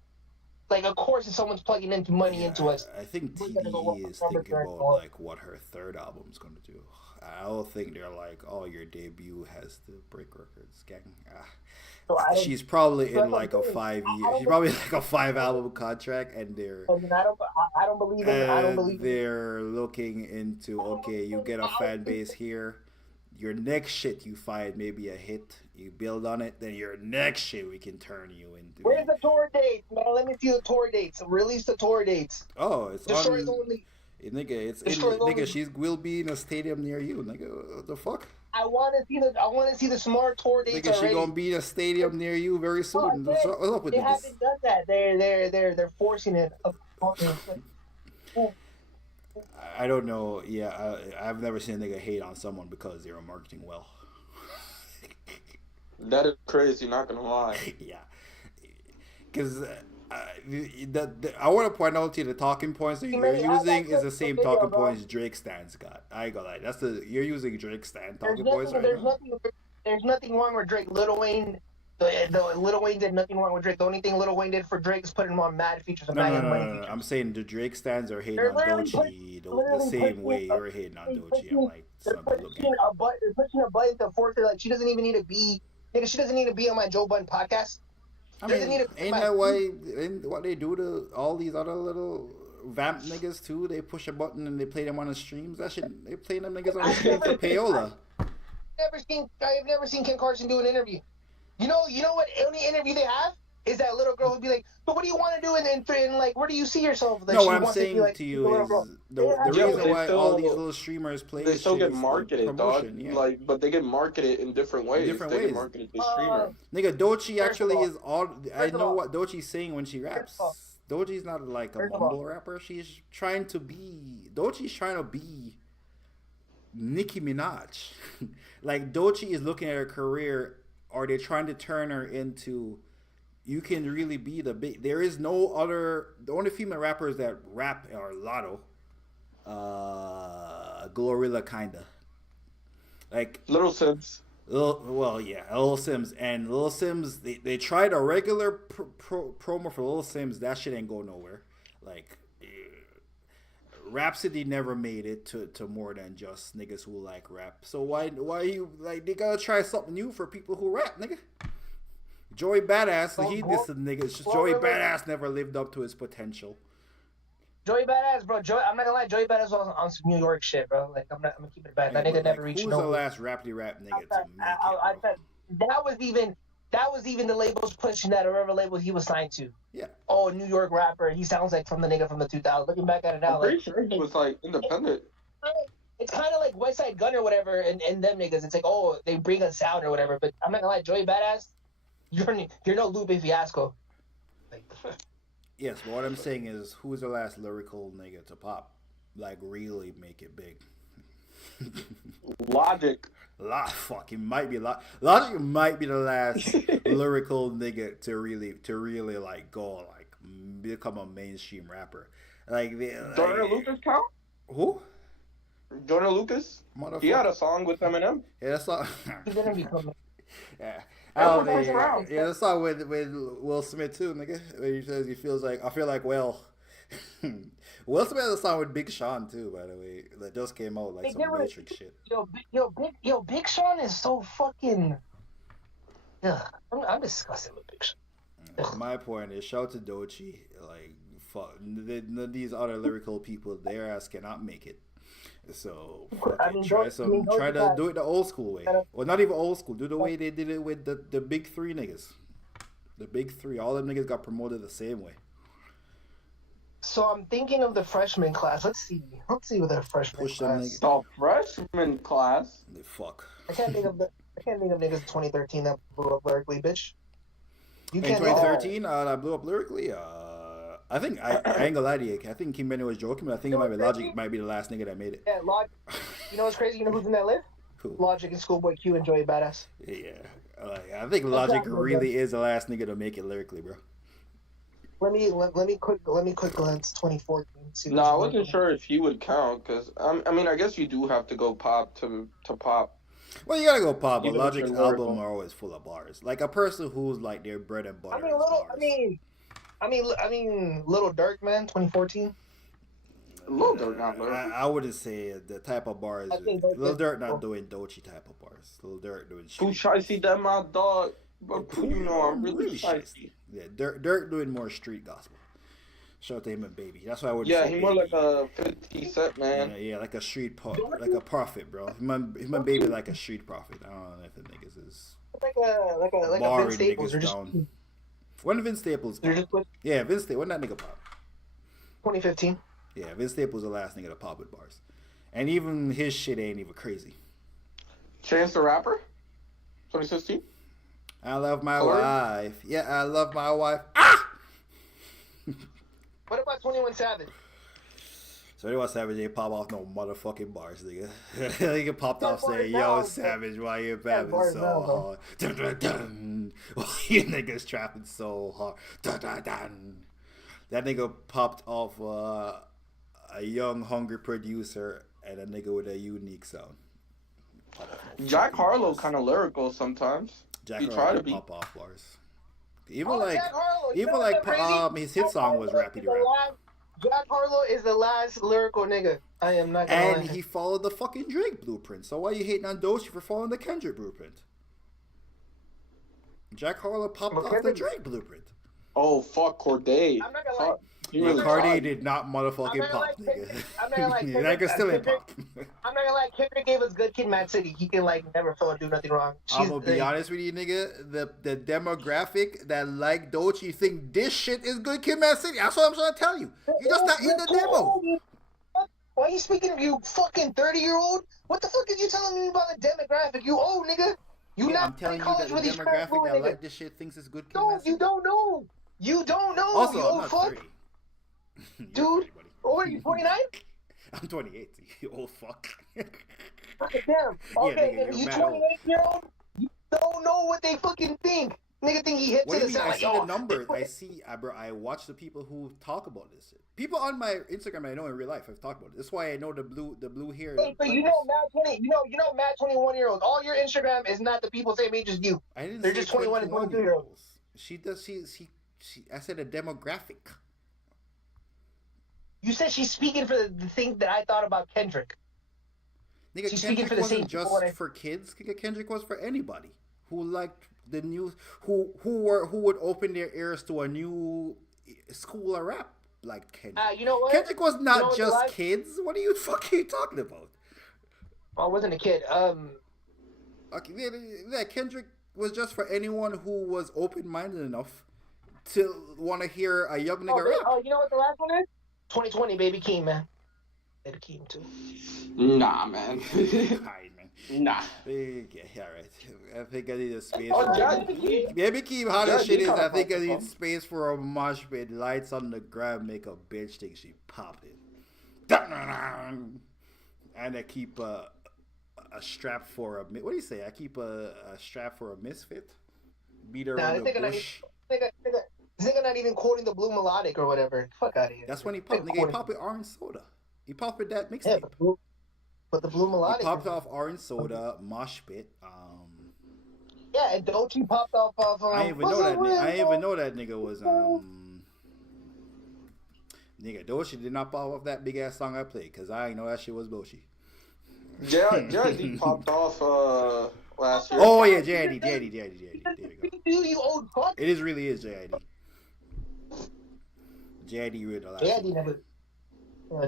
Like, of course, if someone's plugging money into us, I think we're gonna go up. TDE is thinking about like what her third album's gonna do. I don't think they're like, oh, your debut has to break records, gang. So She's probably in that's like a what I'm saying. 5 I year. don't She's probably like a 5 album contract, and they're I mean, I don't believe in. I don't believe in. they're looking into, okay, you get a fan base here. Your next shit you find maybe a hit, you build on it, then your next shit we can turn you into. Where's the tour dates, man? Let me see the tour dates. Release the tour dates. Oh, it's Destroy's on. only. Nigga, it's in, Destroy's only. nigga. She will be in a stadium near you, nigga. What the fuck? I want to see the smart tour dates Nigga, she already. gonna be in a stadium near you very soon. What's up with They this? haven't done that. They're forcing it. I don't know. Yeah, I've never seen a nigga hate on someone because they were marketing well. That is crazy, not gonna lie. Yeah, because I want to point out to you the talking points that you're using is the same talking points Drake Stan's got. I ain't gonna lie, you're using Drake Stan talking points right now. There's nothing wrong with Drake. Lil Wayne. The Lil Wayne did nothing wrong with Drake. The only thing Lil Wayne did for Drake is putting him on mad features and mad money features. I'm saying the Drake stands are hating on Doechii the same way you're hating on Doechii. I'm like, they're pushing a button to force her. Like, she doesn't even need to be. Nigga, she doesn't need to be on my Joe Budden podcast. I mean, ain't that why? Ain't what they do to all these other little vamp niggas too? They push a button and they play them on the streams. That shit, they play them niggas on the stream for payola. I've never seen Ken Carson do an interview. You know what? Only interview they have is that little girl who'd be like, "So what do you want to do?" And like, where do you see yourself? Like, no, what I'm saying to you is the reason why all these little streamers play. They still get marketed, dog. Yeah. Like, but they get marketed in different ways. They get marketed to streamer. Nigga, Doechii actually is all. I know what Doechii's saying when she raps. Doechii's not like a mumble rapper. She's trying to be. Doechii's trying to be Nicki Minaj. Like, Doechii is looking at her career. Are they trying to turn her into? You can really be the big. There is no other. The only female rappers that rap are Lotto, Glorilla, kinda. Like Little Sims. Lil Sims and Lil Sims. They tried a regular promo for Lil Sims. That shit ain't go nowhere. Like, Rhapsody never made it to more than just niggas who like rap. So why you like? They gotta try something new for people who rap, nigga. Joey Badass, he dissed the niggas. Joey Badass never lived up to his potential. Joey Badass, bro. I'm not gonna lie. Joey Badass was on some New York shit, bro. Like, I'm gonna keep it back. That nigga never reached. Who's the last rappity rap nigga to make it? I said that was even the labels pushing that, or whatever label he was signed to. Yeah. Oh, New York rapper. He sounds like from the nigga from the 2000s. Looking back at it now, I'm pretty sure he was like independent. It's kind of like West Side Gun or whatever, and them niggas. It's like, oh, they bring a sound or whatever. But I'm not gonna lie, Joey Badass. You're no Lupe Fiasco. Yes, but what I'm saying is, who's the last lyrical nigga to pop? Like, really make it big? Logic. Logic might be the last lyrical nigga to really like go like become a mainstream rapper. Like, Jordan Lucas count? Who? Jordan Lucas? He had a song with Eminem. Yeah, that song. He's gonna become. Yeah. Yeah, the song with Will Smith too, nigga. Where he says he feels like I feel like Will Smith has a song with Big Sean too, by the way, that just came out like some Matrix shit. Big Sean is so fucking. Yeah, I'm disgusted with Big Sean. My point is, shout to Doechii. Like, fuck, these other lyrical people, their ass cannot make it. So try to do it the old school way. Well, not even old school. Do the way they did it with the big three niggas. The big three, all them niggas got promoted the same way. So I'm thinking of the freshman class. Let's see with their freshman class. The freshman class. Fuck. I can't think of niggas in 2013 that blew up lyrically, bitch. In 2013, that blew up lyrically. I think I ain't gonna lie to you. I think King Benny was joking, but I think it might be Logic. Might be the last nigga that made it. Yeah, Logic. You know what's crazy? You know who's in that list? Who? Logic and Schoolboy Q and Joey Badass. Yeah, I think Logic really is the last nigga to make it lyrically, bro. Let me quick glance 2014. No, I wasn't sure if he would count because I mean I guess you do have to go pop to pop. Well, you gotta go pop, but Logic's album are always full of bars. Like a person who's like their bread and butter. I mean, Little Durk, man, 2014. Lil Durk not lyrical. I wouldn't say the type of bars. Lil Durk not doing Doechii type of bars. Lil Durk doing shit. Who shiesty that my dog? But you know I'm really shiesty. Yeah, Durk doing more street gospel. Shout out to him and Baby. That's why I would. Yeah, he more like a 50 Cent man. Yeah, like a street like a prophet, bro. Him and Baby like a street prophet. I don't know if the niggas is like a Vince Staples. Down. When Vince Staples pop? Yeah, Vince Staples. When that nigga pop? 2015. Yeah, Vince Staples was the last nigga to pop with bars. And even his shit ain't even crazy. Chance the Rapper? 2016? I love my wife. Yeah, I love my wife. Ah! What about 21 Savage? 21 Savage ain't pop off no motherfucking bars, nigga. Nigga popped off saying, yo, Savage, why you rapping so hard? Dun, dun, dun. Why you niggas trapping so hard? Dun, dun, dun. That nigga popped off a young, hungry producer and a nigga with a unique sound. Jack Harlow kind of lyrical sometimes. Jack he Harlow tried to be pop off bars. Even his hit song was rappity rap. Jack Harlow is the last lyrical nigga. I am not gonna lie. And he followed the fucking Drake blueprint. So why you hating on Doechii for following the Kendrick blueprint? Jack Harlow popped off the Drake blueprint. Oh fuck, Corday. I'm not gonna lie. Corday did not motherfucking pop, nigga. I'm not gonna lie. That still ain't pop. I'm not gonna lie. Kendrick gave us Good Kid, Mad City. He can never fail and do nothing wrong. I'm gonna be honest with you, nigga. The demographic that like Doechii think this shit is Good Kid, Mad City. That's what I'm trying to tell you. You just not in the demo. Why are you speaking to you fucking 30-year-old? What the fuck is you telling me about the demographic? You old nigga. I'm telling you that the demographic that like this shit thinks it's Good Kid, Mad City. You don't know. You don't know. Also, you I'm old not fuck. 30. Dude, what are you, 29? I'm 28, you old fuck. Damn. Okay, nigga, you 28-year-old? You don't know what they fucking think. Nigga think he hit to the side. I see the numbers. I watch the people who talk about this shit. People on my Instagram I know in real life have talked about it. That's why I know the blue hair. Hey, but you know mad 21-year-olds. All your Instagram is not the people same age as you. They're just 21 and 22-year-olds. I said a demographic. You said she's speaking for the thing that I thought about Kendrick. Nigga, she's speaking for the same just for kids. Kendrick was for anybody who liked the new, who would open their ears to a new school of rap like Kendrick. You know what? Kendrick was not just kids. What are you fucking talking about? I wasn't a kid. Okay, yeah, Kendrick was just for anyone who was open-minded enough to want to hear a young nigga rap. Oh, you know what the last one is? 2020, Baby Keem, man. Baby Keem, too. Nah, man. Nah. Yeah, alright. I think I need a space Baby Keem, how that shit is, I think I need space for a mosh pit, lights on the ground, make a bitch think she popped it. And I keep a strap for a... What do you say? I keep a strap for a misfit? Beat her on the bush. This nigga not even quoting the Blue Melodic or whatever. Fuck out of here. That's when he popped. Nigga, he popped with Orange Soda. He popped with that mixtape. Yeah, but the Blue Melodic. He popped off Orange Soda, Mosh Pit. Yeah, and Doechii popped off of. I didn't even know that nigga was. Nigga, Doechii did not pop off that big ass song I played because I didn't know that shit was Doechii. JID popped off last year. Oh yeah, JID. There we go. you old fuck. It really is JID. JID really the last JID one. never.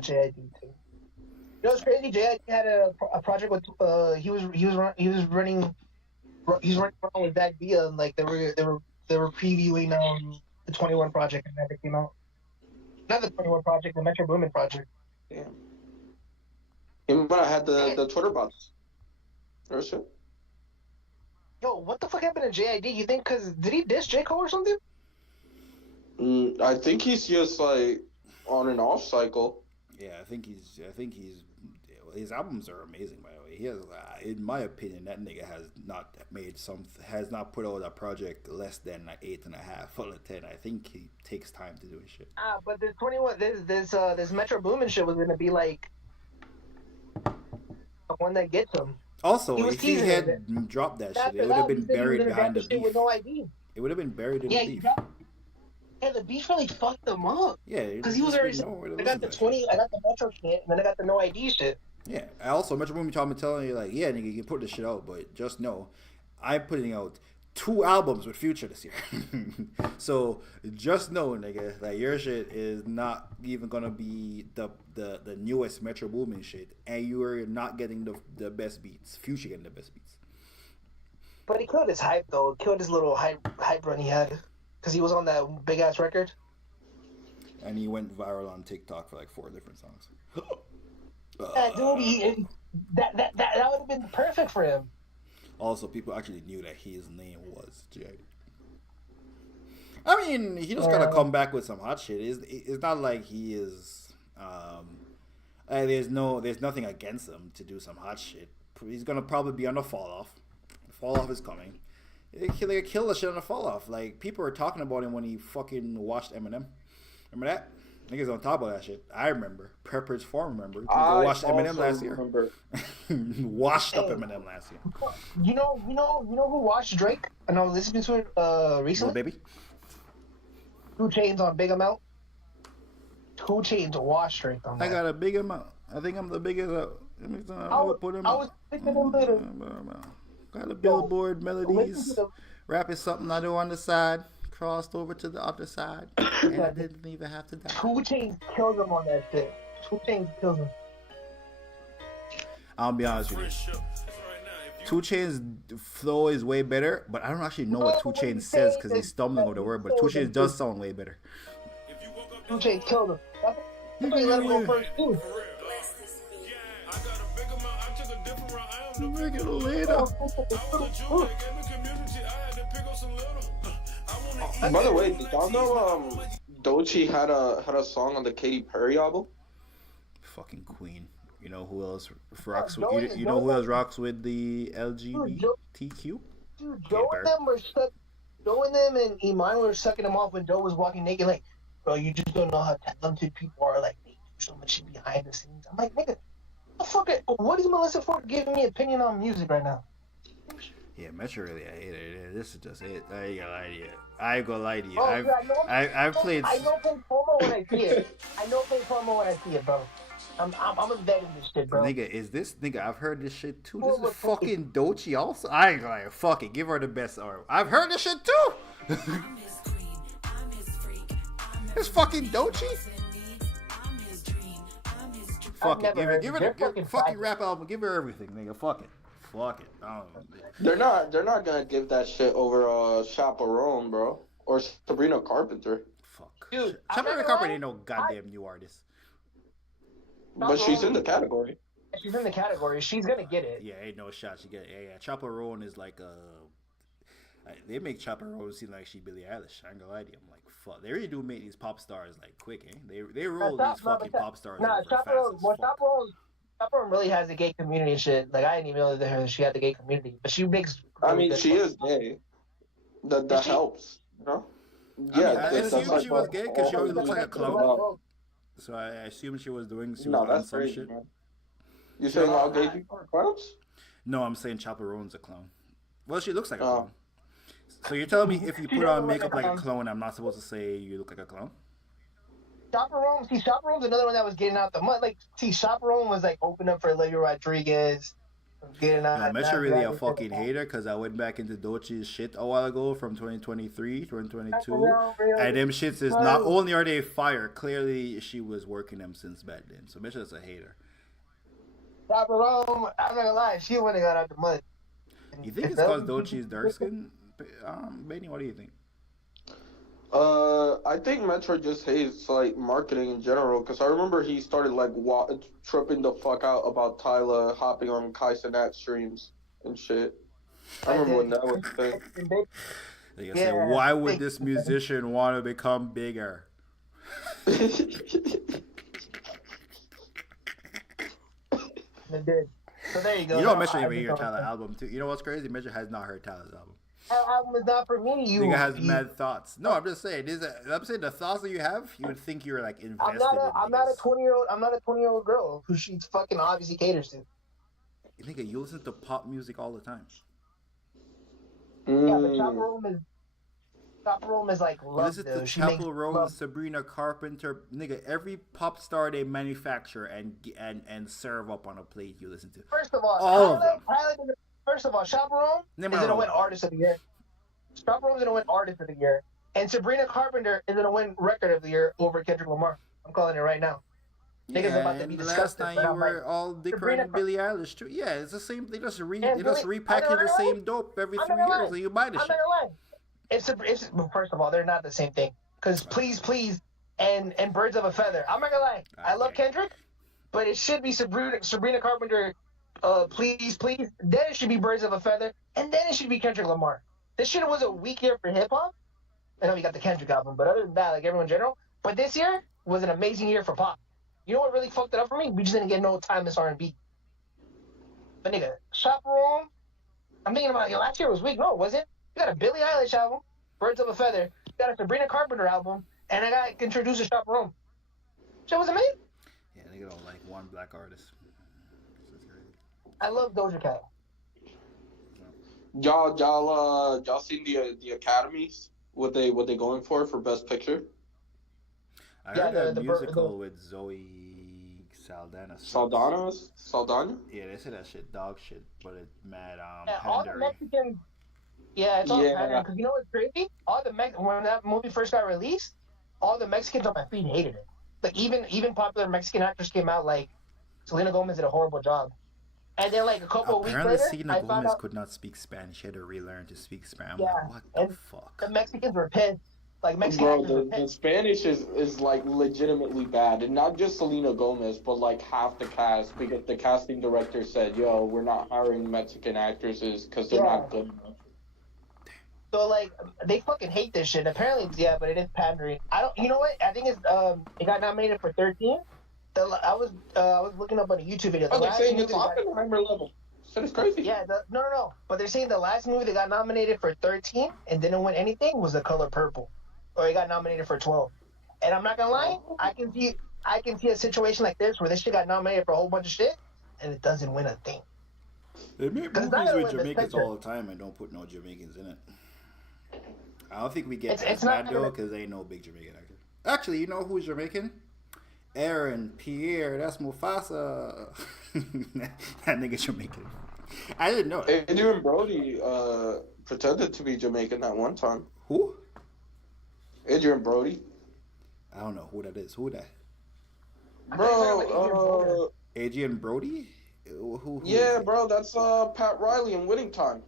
JID too. You know what's crazy? JID had a project with he was running around with that Via, and like they were previewing the 21 project, and that came out. Not the 21 project, the Metro Boomin project. Damn. Even when I had the Twitter bots. Or shit. Yo, what the fuck happened to JID? You think did he diss J Cole or something? I think he's just like on and off cycle. Yeah, I think he's. His albums are amazing, by the way. He has, in my opinion, that nigga has not put out a project less than like 8.5 out of 10. I think he takes time to do his shit. But this 21, this Metro Boomin shit was gonna be like the one that gets him. Also, He was if he teasing had it. dropped that shit, After it would have that, he been said he was buried gonna behind the drop shit beef. with no ID. It would have been buried in Yeah, the beef. The beef really fucked him up. Yeah, Because he was already. I got the 20. I got the Metro shit, and then I got the no ID shit. Yeah. I also, Metro Boomin told me telling you like, yeah, nigga, you can put this shit out, but just know, I'm putting out 2 albums with Future this year. So just know, nigga, that your shit is not even gonna be the newest Metro Boomin shit, and you are not getting the best beats. Future getting the best beats. But he killed his hype though. Killed his little hype run he had, because he was on that big ass record. And he went viral on TikTok for like 4 different songs. Yeah, dude, that would have been perfect for him. Also, people actually knew that his name was JID. I mean, he just gotta come back with some hot shit. It's not like he is. There's nothing against him to do some hot shit. He's gonna probably be on the fall off. Fall off is coming. They kill the shit on the fall off. Like, people were talking about him when he fucking watched Eminem. Remember that? Niggas don't talk about that shit. I remember. Preppers Farm remember. I watched Eminem last year. Washed up Eminem last year. You know who watched Drake? And I was listening to it recently. Little baby. 2 Chainz on Big Amount. 2 Chainz watched Drake on that. I got a big amount. I think I'm the biggest. I was thinking a little. Got a Billboard melodies. Rapping something I do on the side. Crossed over to the other side. And I didn't even have to die. 2 Chainz kills him on that shit. 2 Chainz kills him. I'll be honest with you. 2 Chainz flow is way better, but I don't actually know what 2 Chainz says because he's stumbling over the word. But 2 Chainz does sound way better. 2 Chainz killed him. That's why he let him go first too. By the way, did y'all know Doechii had a song on the Katy Perry album? Fucking queen. You know who else rocks with you know who else rocks with the LGBTQ? Dude, Joe and them were stuck. Joe and them and Iman were sucking him off when Joe was walking naked. Like, bro, you just don't know how talented people are. Like, they do so much shit behind the scenes. I'm like, nigga, what is Melissa Ford giving me opinion on music right now? Yeah, Metro really, I hate it. This is just it. I ain't gonna lie to you. Oh, I've played. I know play promo when I see it. Bro. I'm embedded in this shit, bro. Nigga, I've heard this shit too. This is fucking Doechii also. I ain't gonna lie, fuck it. Give her the best art. I've heard this shit too. It's fucking Doechii. Fuck it. Give her the fucking rap album. Give her everything, nigga. Fuck it. They're not gonna give that shit over Chaperone, bro, or Sabrina Carpenter. Fuck. Dude, Sabrina Carpenter ain't no goddamn new artist. But she's in the category. She's in the category. She's gonna get it. Yeah, ain't no shot she get it. Yeah. Chaperone is like they make Chaperone seem like she Billie Eilish. I ain't gonna lie to you. I'm like, fuck. They really do make these pop stars like quick, eh? They roll these fucking pop stars. Nah, Chaperone really has a gay community and shit. Like, I didn't even know that she had the gay community, but she makes. I mean, she is gay. That helps, you know. Yeah, I assumed she was gay because she always looks like a clown. So I assumed she was doing on some crazy, shit. Man. You saying all gay people are clowns? No, I'm saying Chaperone's a clown. Well, she looks like a clown. So you're telling me if you put on makeup like a clown, I'm not supposed to say you look like a clown? Chaperone's another one that was getting out the mud. Like, Chaperone was like open up for Olivia Rodriguez. Getting Yo, out, Metro not really a grabbing fucking shit. hater because I went back into Dochi's shit a while ago from 2023, 2022. Real, And them shits is not only are they fire, clearly she was working them since back then. So Metro's a hater. Chaperone, I'm not gonna lie, she wouldn't have got out the mud. You think If it's because those Dochi's dark skin? Benny, what do you think? I think Metro just hates like marketing in general because I remember he started like tripping the fuck out about Tyler hopping on Kai Cenat streams and shit. I remember when that was a thing. Like I said, why would this musician want to become bigger? They did. So there you go. You know, Metro even hear Tyler's album too. You know what's crazy? Metro has not heard Tyler's album. That album is not for me. Nigga has mad thoughts. No, I'm just saying. I'm saying the thoughts that you have, you would think you're like invested. I'm not a 20-year-old. I'm not a 20-year-old girl who she fucking obviously caters to. Nigga, you listen to pop music all the time. Yeah, but Chaperone is like love. Listen to She Chapel makes Rose, love. Sabrina Carpenter, nigga. Every pop star they manufacture and serve up on a plate, you listen to. First of all, all of them. First of all, Chaperone is gonna win Artist of the Year. Chaperone's gonna win Artist of the Year, and Sabrina Carpenter is gonna win Record of the Year over Kendrick Lamar. I'm calling it right now. Niggas about to be last disgusted. night you were all declaring Billie Eilish too. Yeah, it's the same. They just repackage the same dope every 3 years, and you buy the shit. I'm not gonna lie. Well, first of all, they're not the same thing. Because Please, and Birds of a Feather. I'm not gonna lie. I love Kendrick, but it should be Sabrina Carpenter. Please. Then it should be Birds of a Feather, and then it should be Kendrick Lamar. This shit was a weak year for hip hop. I know we got the Kendrick album, but other than that, like everyone in general. But this year was an amazing year for pop. You know what really fucked it up for me? We just didn't get no timeless R&B. But nigga, Chaperone. I'm thinking about last year was weak. No, was it? You got a Billie Eilish album, Birds of a Feather. You got a Sabrina Carpenter album, and I got introduced to Chaperone. Shit was amazing. Yeah, nigga don't like one black artist. I love Doja Cat. Y'all seen the Academies? What they going for Best Picture? I heard a musical with Zoe Saldana. Saldana? Yeah, they say that shit dog shit, but it's mad all the Mexicans. Yeah, it's all pandering. Because you know what's crazy? When that movie first got released, all the Mexicans on my feed hated it. Like even popular Mexican actors came out like Selena Gomez did a horrible job. And then like a couple of weeks later, Selena Gomez could not speak Spanish. She had to relearn to speak Spanish. Yeah, like, what the fuck? The Mexicans were pissed. Like Mexican the Spanish is like legitimately bad, and not just Selena Gomez, but like half the cast, because the casting director said, "Yo, we're not hiring Mexican actresses because they're not good enough." So like they fucking hate this shit. Apparently, yeah, but it is pandering. You know what? I think it's it got nominated for 13. I was looking up on a YouTube video. They're saying it's Oppenheimer level. So it's crazy. Yeah, no. But they're saying the last movie that got nominated for 13 and didn't win anything was The Color Purple, or it got nominated for 12. And I'm not gonna lie, I can see a situation like this where this shit got nominated for a whole bunch of shit and it doesn't win a thing. They make movies with Jamaicans all the time and don't put no Jamaicans in it. I don't think we get as mad though because they ain't no big Jamaican actor. Actually, you know who's Jamaican? Aaron Pierre, that's Mufasa. That nigga Jamaican. I didn't know that. Adrian Brody pretended to be Jamaican at one time. Who? Adrian Brody. I don't know who that is. Who that? Bro, Adrian Brody? Who yeah, bro, that's Pat Riley in Winning Time.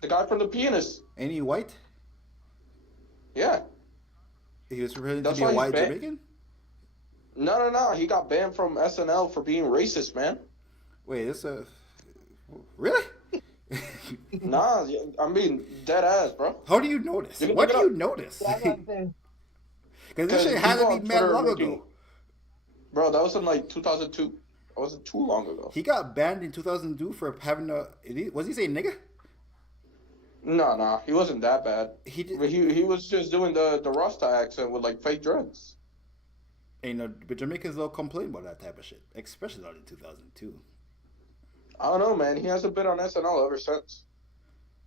The guy from The Pianist. Ain't he white? Yeah. He was pretending to be a white Jamaican? No. He got banned from SNL for being racist, man. Wait, this really? Nah, I mean, dead ass, bro. How do you know this? What do you know this? Because this shit had to be mad long ago. Bro, that was in like 2002. That wasn't too long ago. He got banned in 2002 for having was he saying nigga? No, he wasn't that bad. He was just doing the Rasta accent with like fake dreads. But Jamaicans don't complain about that type of shit, especially not in 2002. I don't know, man. He hasn't been on SNL ever since.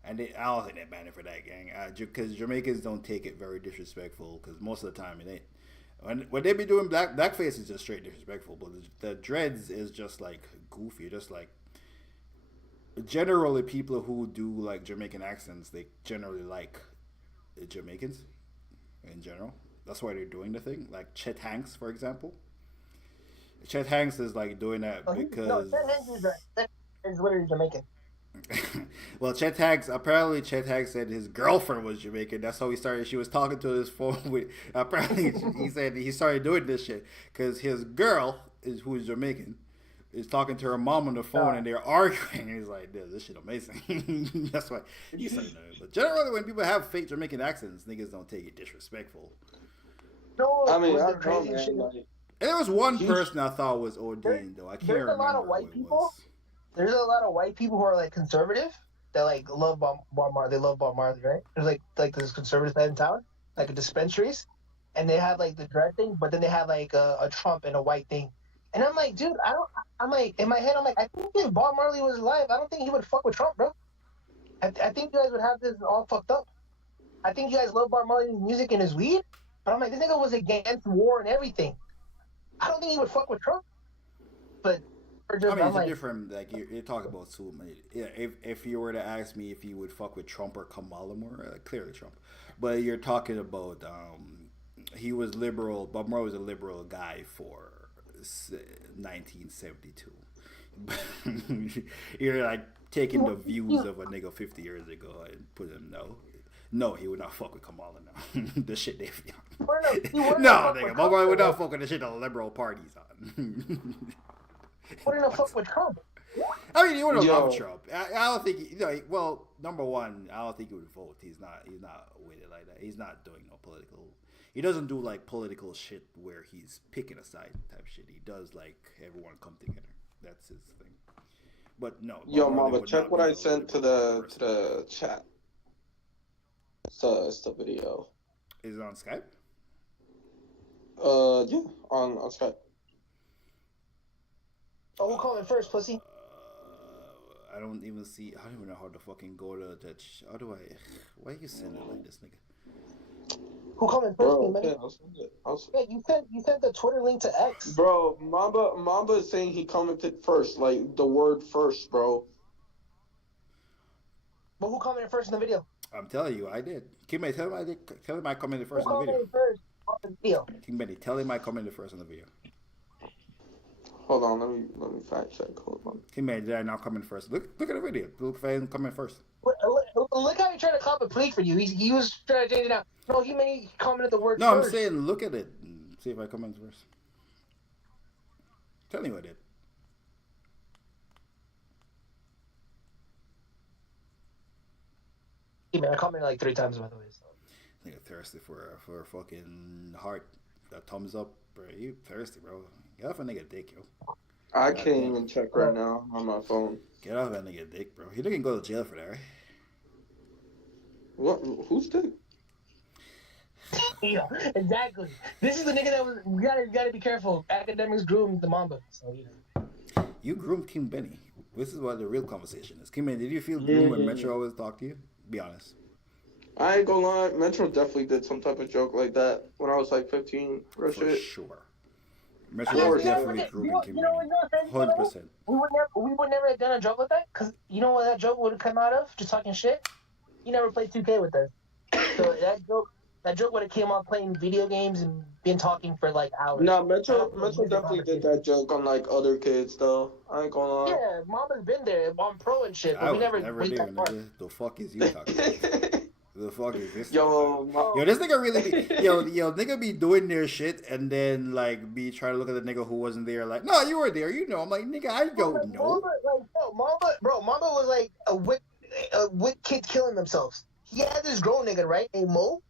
And I don't think they banned him for that, gang. Because Jamaicans don't take it very disrespectful. Because most of the time it ain't. When they be doing blackface is just straight disrespectful. But the dreads is just like goofy. Just like generally people who do like Jamaican accents, they generally like Jamaicans in general. That's why they're doing the thing. Like Chet Hanks, for example. Chet Hanks is like doing that Oh, no, because Ted Hanks is right. Ted is literally Jamaican. well, Chet Hanks apparently Chet Hanks said his girlfriend was Jamaican. That's how he started. She was talking to his phone with. Apparently, he said he started doing this shit because his girl is who is Jamaican is talking to her mom on the phone and they're arguing. And he's like, "Dude, this shit amazing." That's why he started doing it. But generally, when people have fake Jamaican accents, niggas don't take it disrespectful. No, I mean, was I the don't crazy know, shit. man. Like, And there was one person I thought was ODing though. I can't There's a remember lot of who white it people. was. There's a lot of white people who are like conservative that like love Bob Marley. They love Bob Marley, right? There's like this conservative side in town, like a dispensaries, and they have like the dread thing, but then they have like a Trump and a white thing. And I'm like, dude, I don't. I'm like in my head, I'm like, I think if Bob Marley was alive, I don't think he would fuck with Trump, bro. I think you guys would have this all fucked up. I think you guys love Bob Marley's music and his weed, but I'm like, this nigga was against war and everything. I don't think he would fuck with Trump, but. I mean, I'm it's a like, different. Like you're talking about so many. Yeah, if you were to ask me if you would fuck with Trump or Kamala more, clearly Trump. But you're talking about he was liberal. Bob Marley was a liberal guy for 1972. You're like taking the views of a nigga 50 years ago and put him no, he would not fuck with Kamala now. The shit they no, nigga, Bob Marley would not fuck with the shit the liberal party's on. What in the fuck with Trump? I mean, he would have loved Trump. I don't think. Well, number one, I don't think he would vote. He's not with it like that. He's not doing no political. He doesn't do like political shit where he's picking a side type shit. He does like everyone come together. That's his thing. But no. yo, Mama, check what I sent to the chat. So it's the video. Is it on Skype? Yeah, on Skype. Oh, who called it first, pussy? I don't even see. I don't even know how to fucking go to that. How do I? Why you send it like this, nigga? Who called it first? Bro, yeah, Yeah, you sent the Twitter link to X. Bro, Mamba is saying he commented first, like the word first, bro. But who commented first in the video? I'm telling you, I did. Kimberly, tell him I did. Tell him I commented first Who in the video. commented first on the video? Kimberly, tell him I commented first on the video. Hold on, let me fact check. Hold on. Kimberly, did I not comment first? Look at the video. Look for him comment first. Look how he tried to cop a plea for you. He was trying to change it out. No, he commented the word No, first. I'm saying look at it. And see if I comment first. Tell me what I did. Hey, man, I commented like 3 times, by the way. So. Nigga thirsty for a fucking heart. A thumbs up, bro. You thirsty, bro. Get off a nigga dick, yo. I can't even check right now on my phone. Get off that nigga dick, bro. He didn't go to jail for that, right? What? Who's dick? Yeah, exactly. This is the nigga that was. You gotta be careful. Academics groomed the Mamba. So You groomed King Benny. This is what the real conversation is. King Benny, did you feel groomed when Metro always talked to you? Be honest. I ain't gonna lie, Metro definitely did some type of joke like that when I was like 15. Real For shit. sure. Metro was definitely grooming King Benny. 100%. We would never have done a joke with that, because you know what that joke would have come out of? Just talking shit. You never played 2K with us. So that joke would have came on playing video games and been talking for like hours. Nah, Metro definitely did that joke on like other kids though. I ain't gonna lie. Yeah, Mama's been there on pro and shit, but we never there, that far. nigga. The fuck is you talking about? The fuck is this? Yo, this nigga really be yo nigga be doing their shit and then like be trying to look at the nigga who wasn't there like, no, you were there, you know. I'm like, nigga, I don't know. Mamba was like a wit kid killing themselves. He had this grown nigga, right? A Mo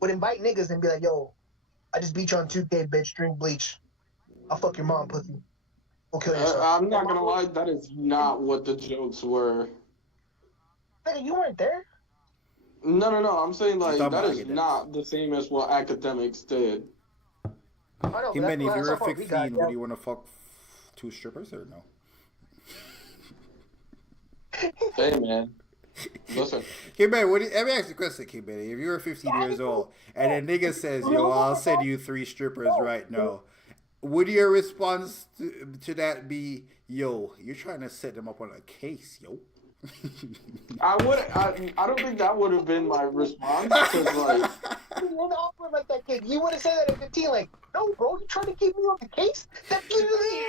would invite niggas and be like, yo, I just beat you on 2K, bitch, drink bleach. I'll fuck your mom, pussy. Go kill yourself. I'm not gonna lie, that is not what the jokes were. Nigga, you weren't there? No. I'm saying like that is Academics. not the same as what Academics did. I know, Hey man, if you were 15, got, would you want to fuck 2 strippers or no? Hey man, listen. Hey man, let me ask you a question, King Benny. If you were 15 years old and a nigga says, yo, I'll send you 3 strippers right now, would your response to that be, yo, you're trying to set them up on a case, yo? I don't think that would have been my response because like You're awkward like that kid. You would have said that at 15, like, no, bro, you trying to keep me on the case? That's literally.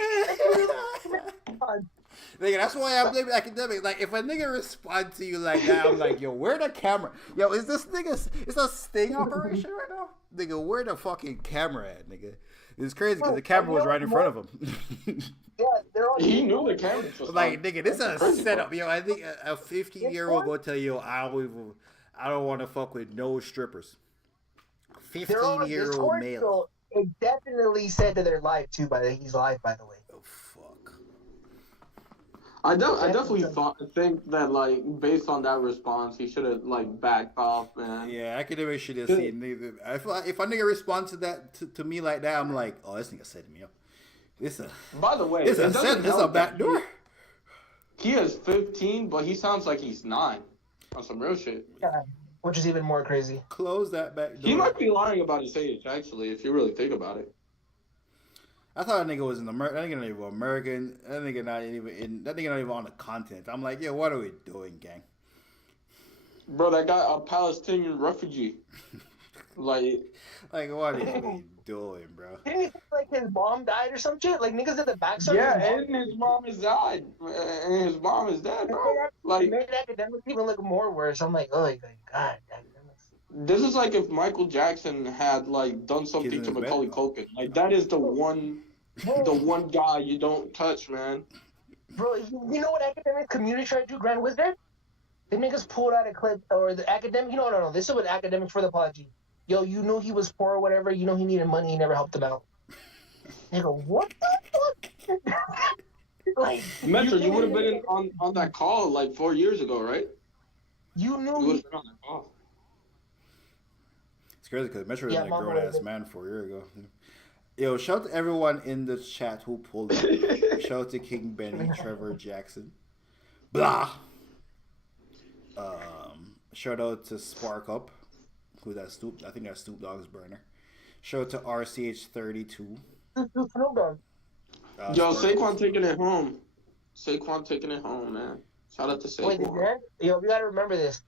Nigga, that's why I'm blaming academic. Like, if a nigga respond to you like that, I'm like, yo, where the camera? Yo, is this nigga? Is that a sting operation right now? Nigga, where the fucking camera at, nigga? It's crazy because the camera was right in front of him. Yeah, they're all. he knew the camera was Like, nigga, this is a setup. Yo, I think a 15-year-old go tell you, I don't want to fuck with no strippers. 15-year-old male. So it definitely said that they're live too. He's live, by the way. Oh fuck. I definitely think that like based on that response, he should have like backed off, man. Yeah, academics should have seen. If a nigga responds to that to me like that, I'm like, oh, this nigga set me up. By the way, it's a back door. He is 15, but he sounds like he's 9 on some real shit. Yeah, which is even more crazy. Close that back door. He might be lying about his age, actually, if you really think about it. I thought that nigga was that nigga not even American. That nigga not even on the continent. I'm like, yeah, what are we doing, gang? Bro, that guy a Palestinian refugee. like what are we doing, bro? Didn't he think, like his mom died or some shit? Like niggas in the back. Yeah, and his mom has died, and his mom is dead, bro. Like made academics even look more worse. I'm like, oh, like God, academics. This is like if Michael Jackson had like done something to Macaulay Culkin. Like that is the one guy you don't touch, man. Bro, you know what academic community tried to do? Grand Wizard? The niggas pulled out a clip, or the academic. No. This is what academics for the apology. Yo, you know he was poor or whatever. You know he needed money. He never helped him out. Nigga, what the fuck? Like, Metro, you would have been on that call like 4 years ago, right? You knew you would have been on that call. It's crazy because Metro was a grown-ass man 4 years ago. Yo, shout out to everyone in the chat who pulled up. Shout out to King Benny, Trevor Jackson. Blah. Shout out to Spark Up. Who that Snoop? I think that's Snoop Dogg's burner. Shout out to RCH32. Snoop Dogg. Yo, Saquon taking it home. Saquon taking it home, man. Shout out to Saquon. Wait, yo, we gotta remember this.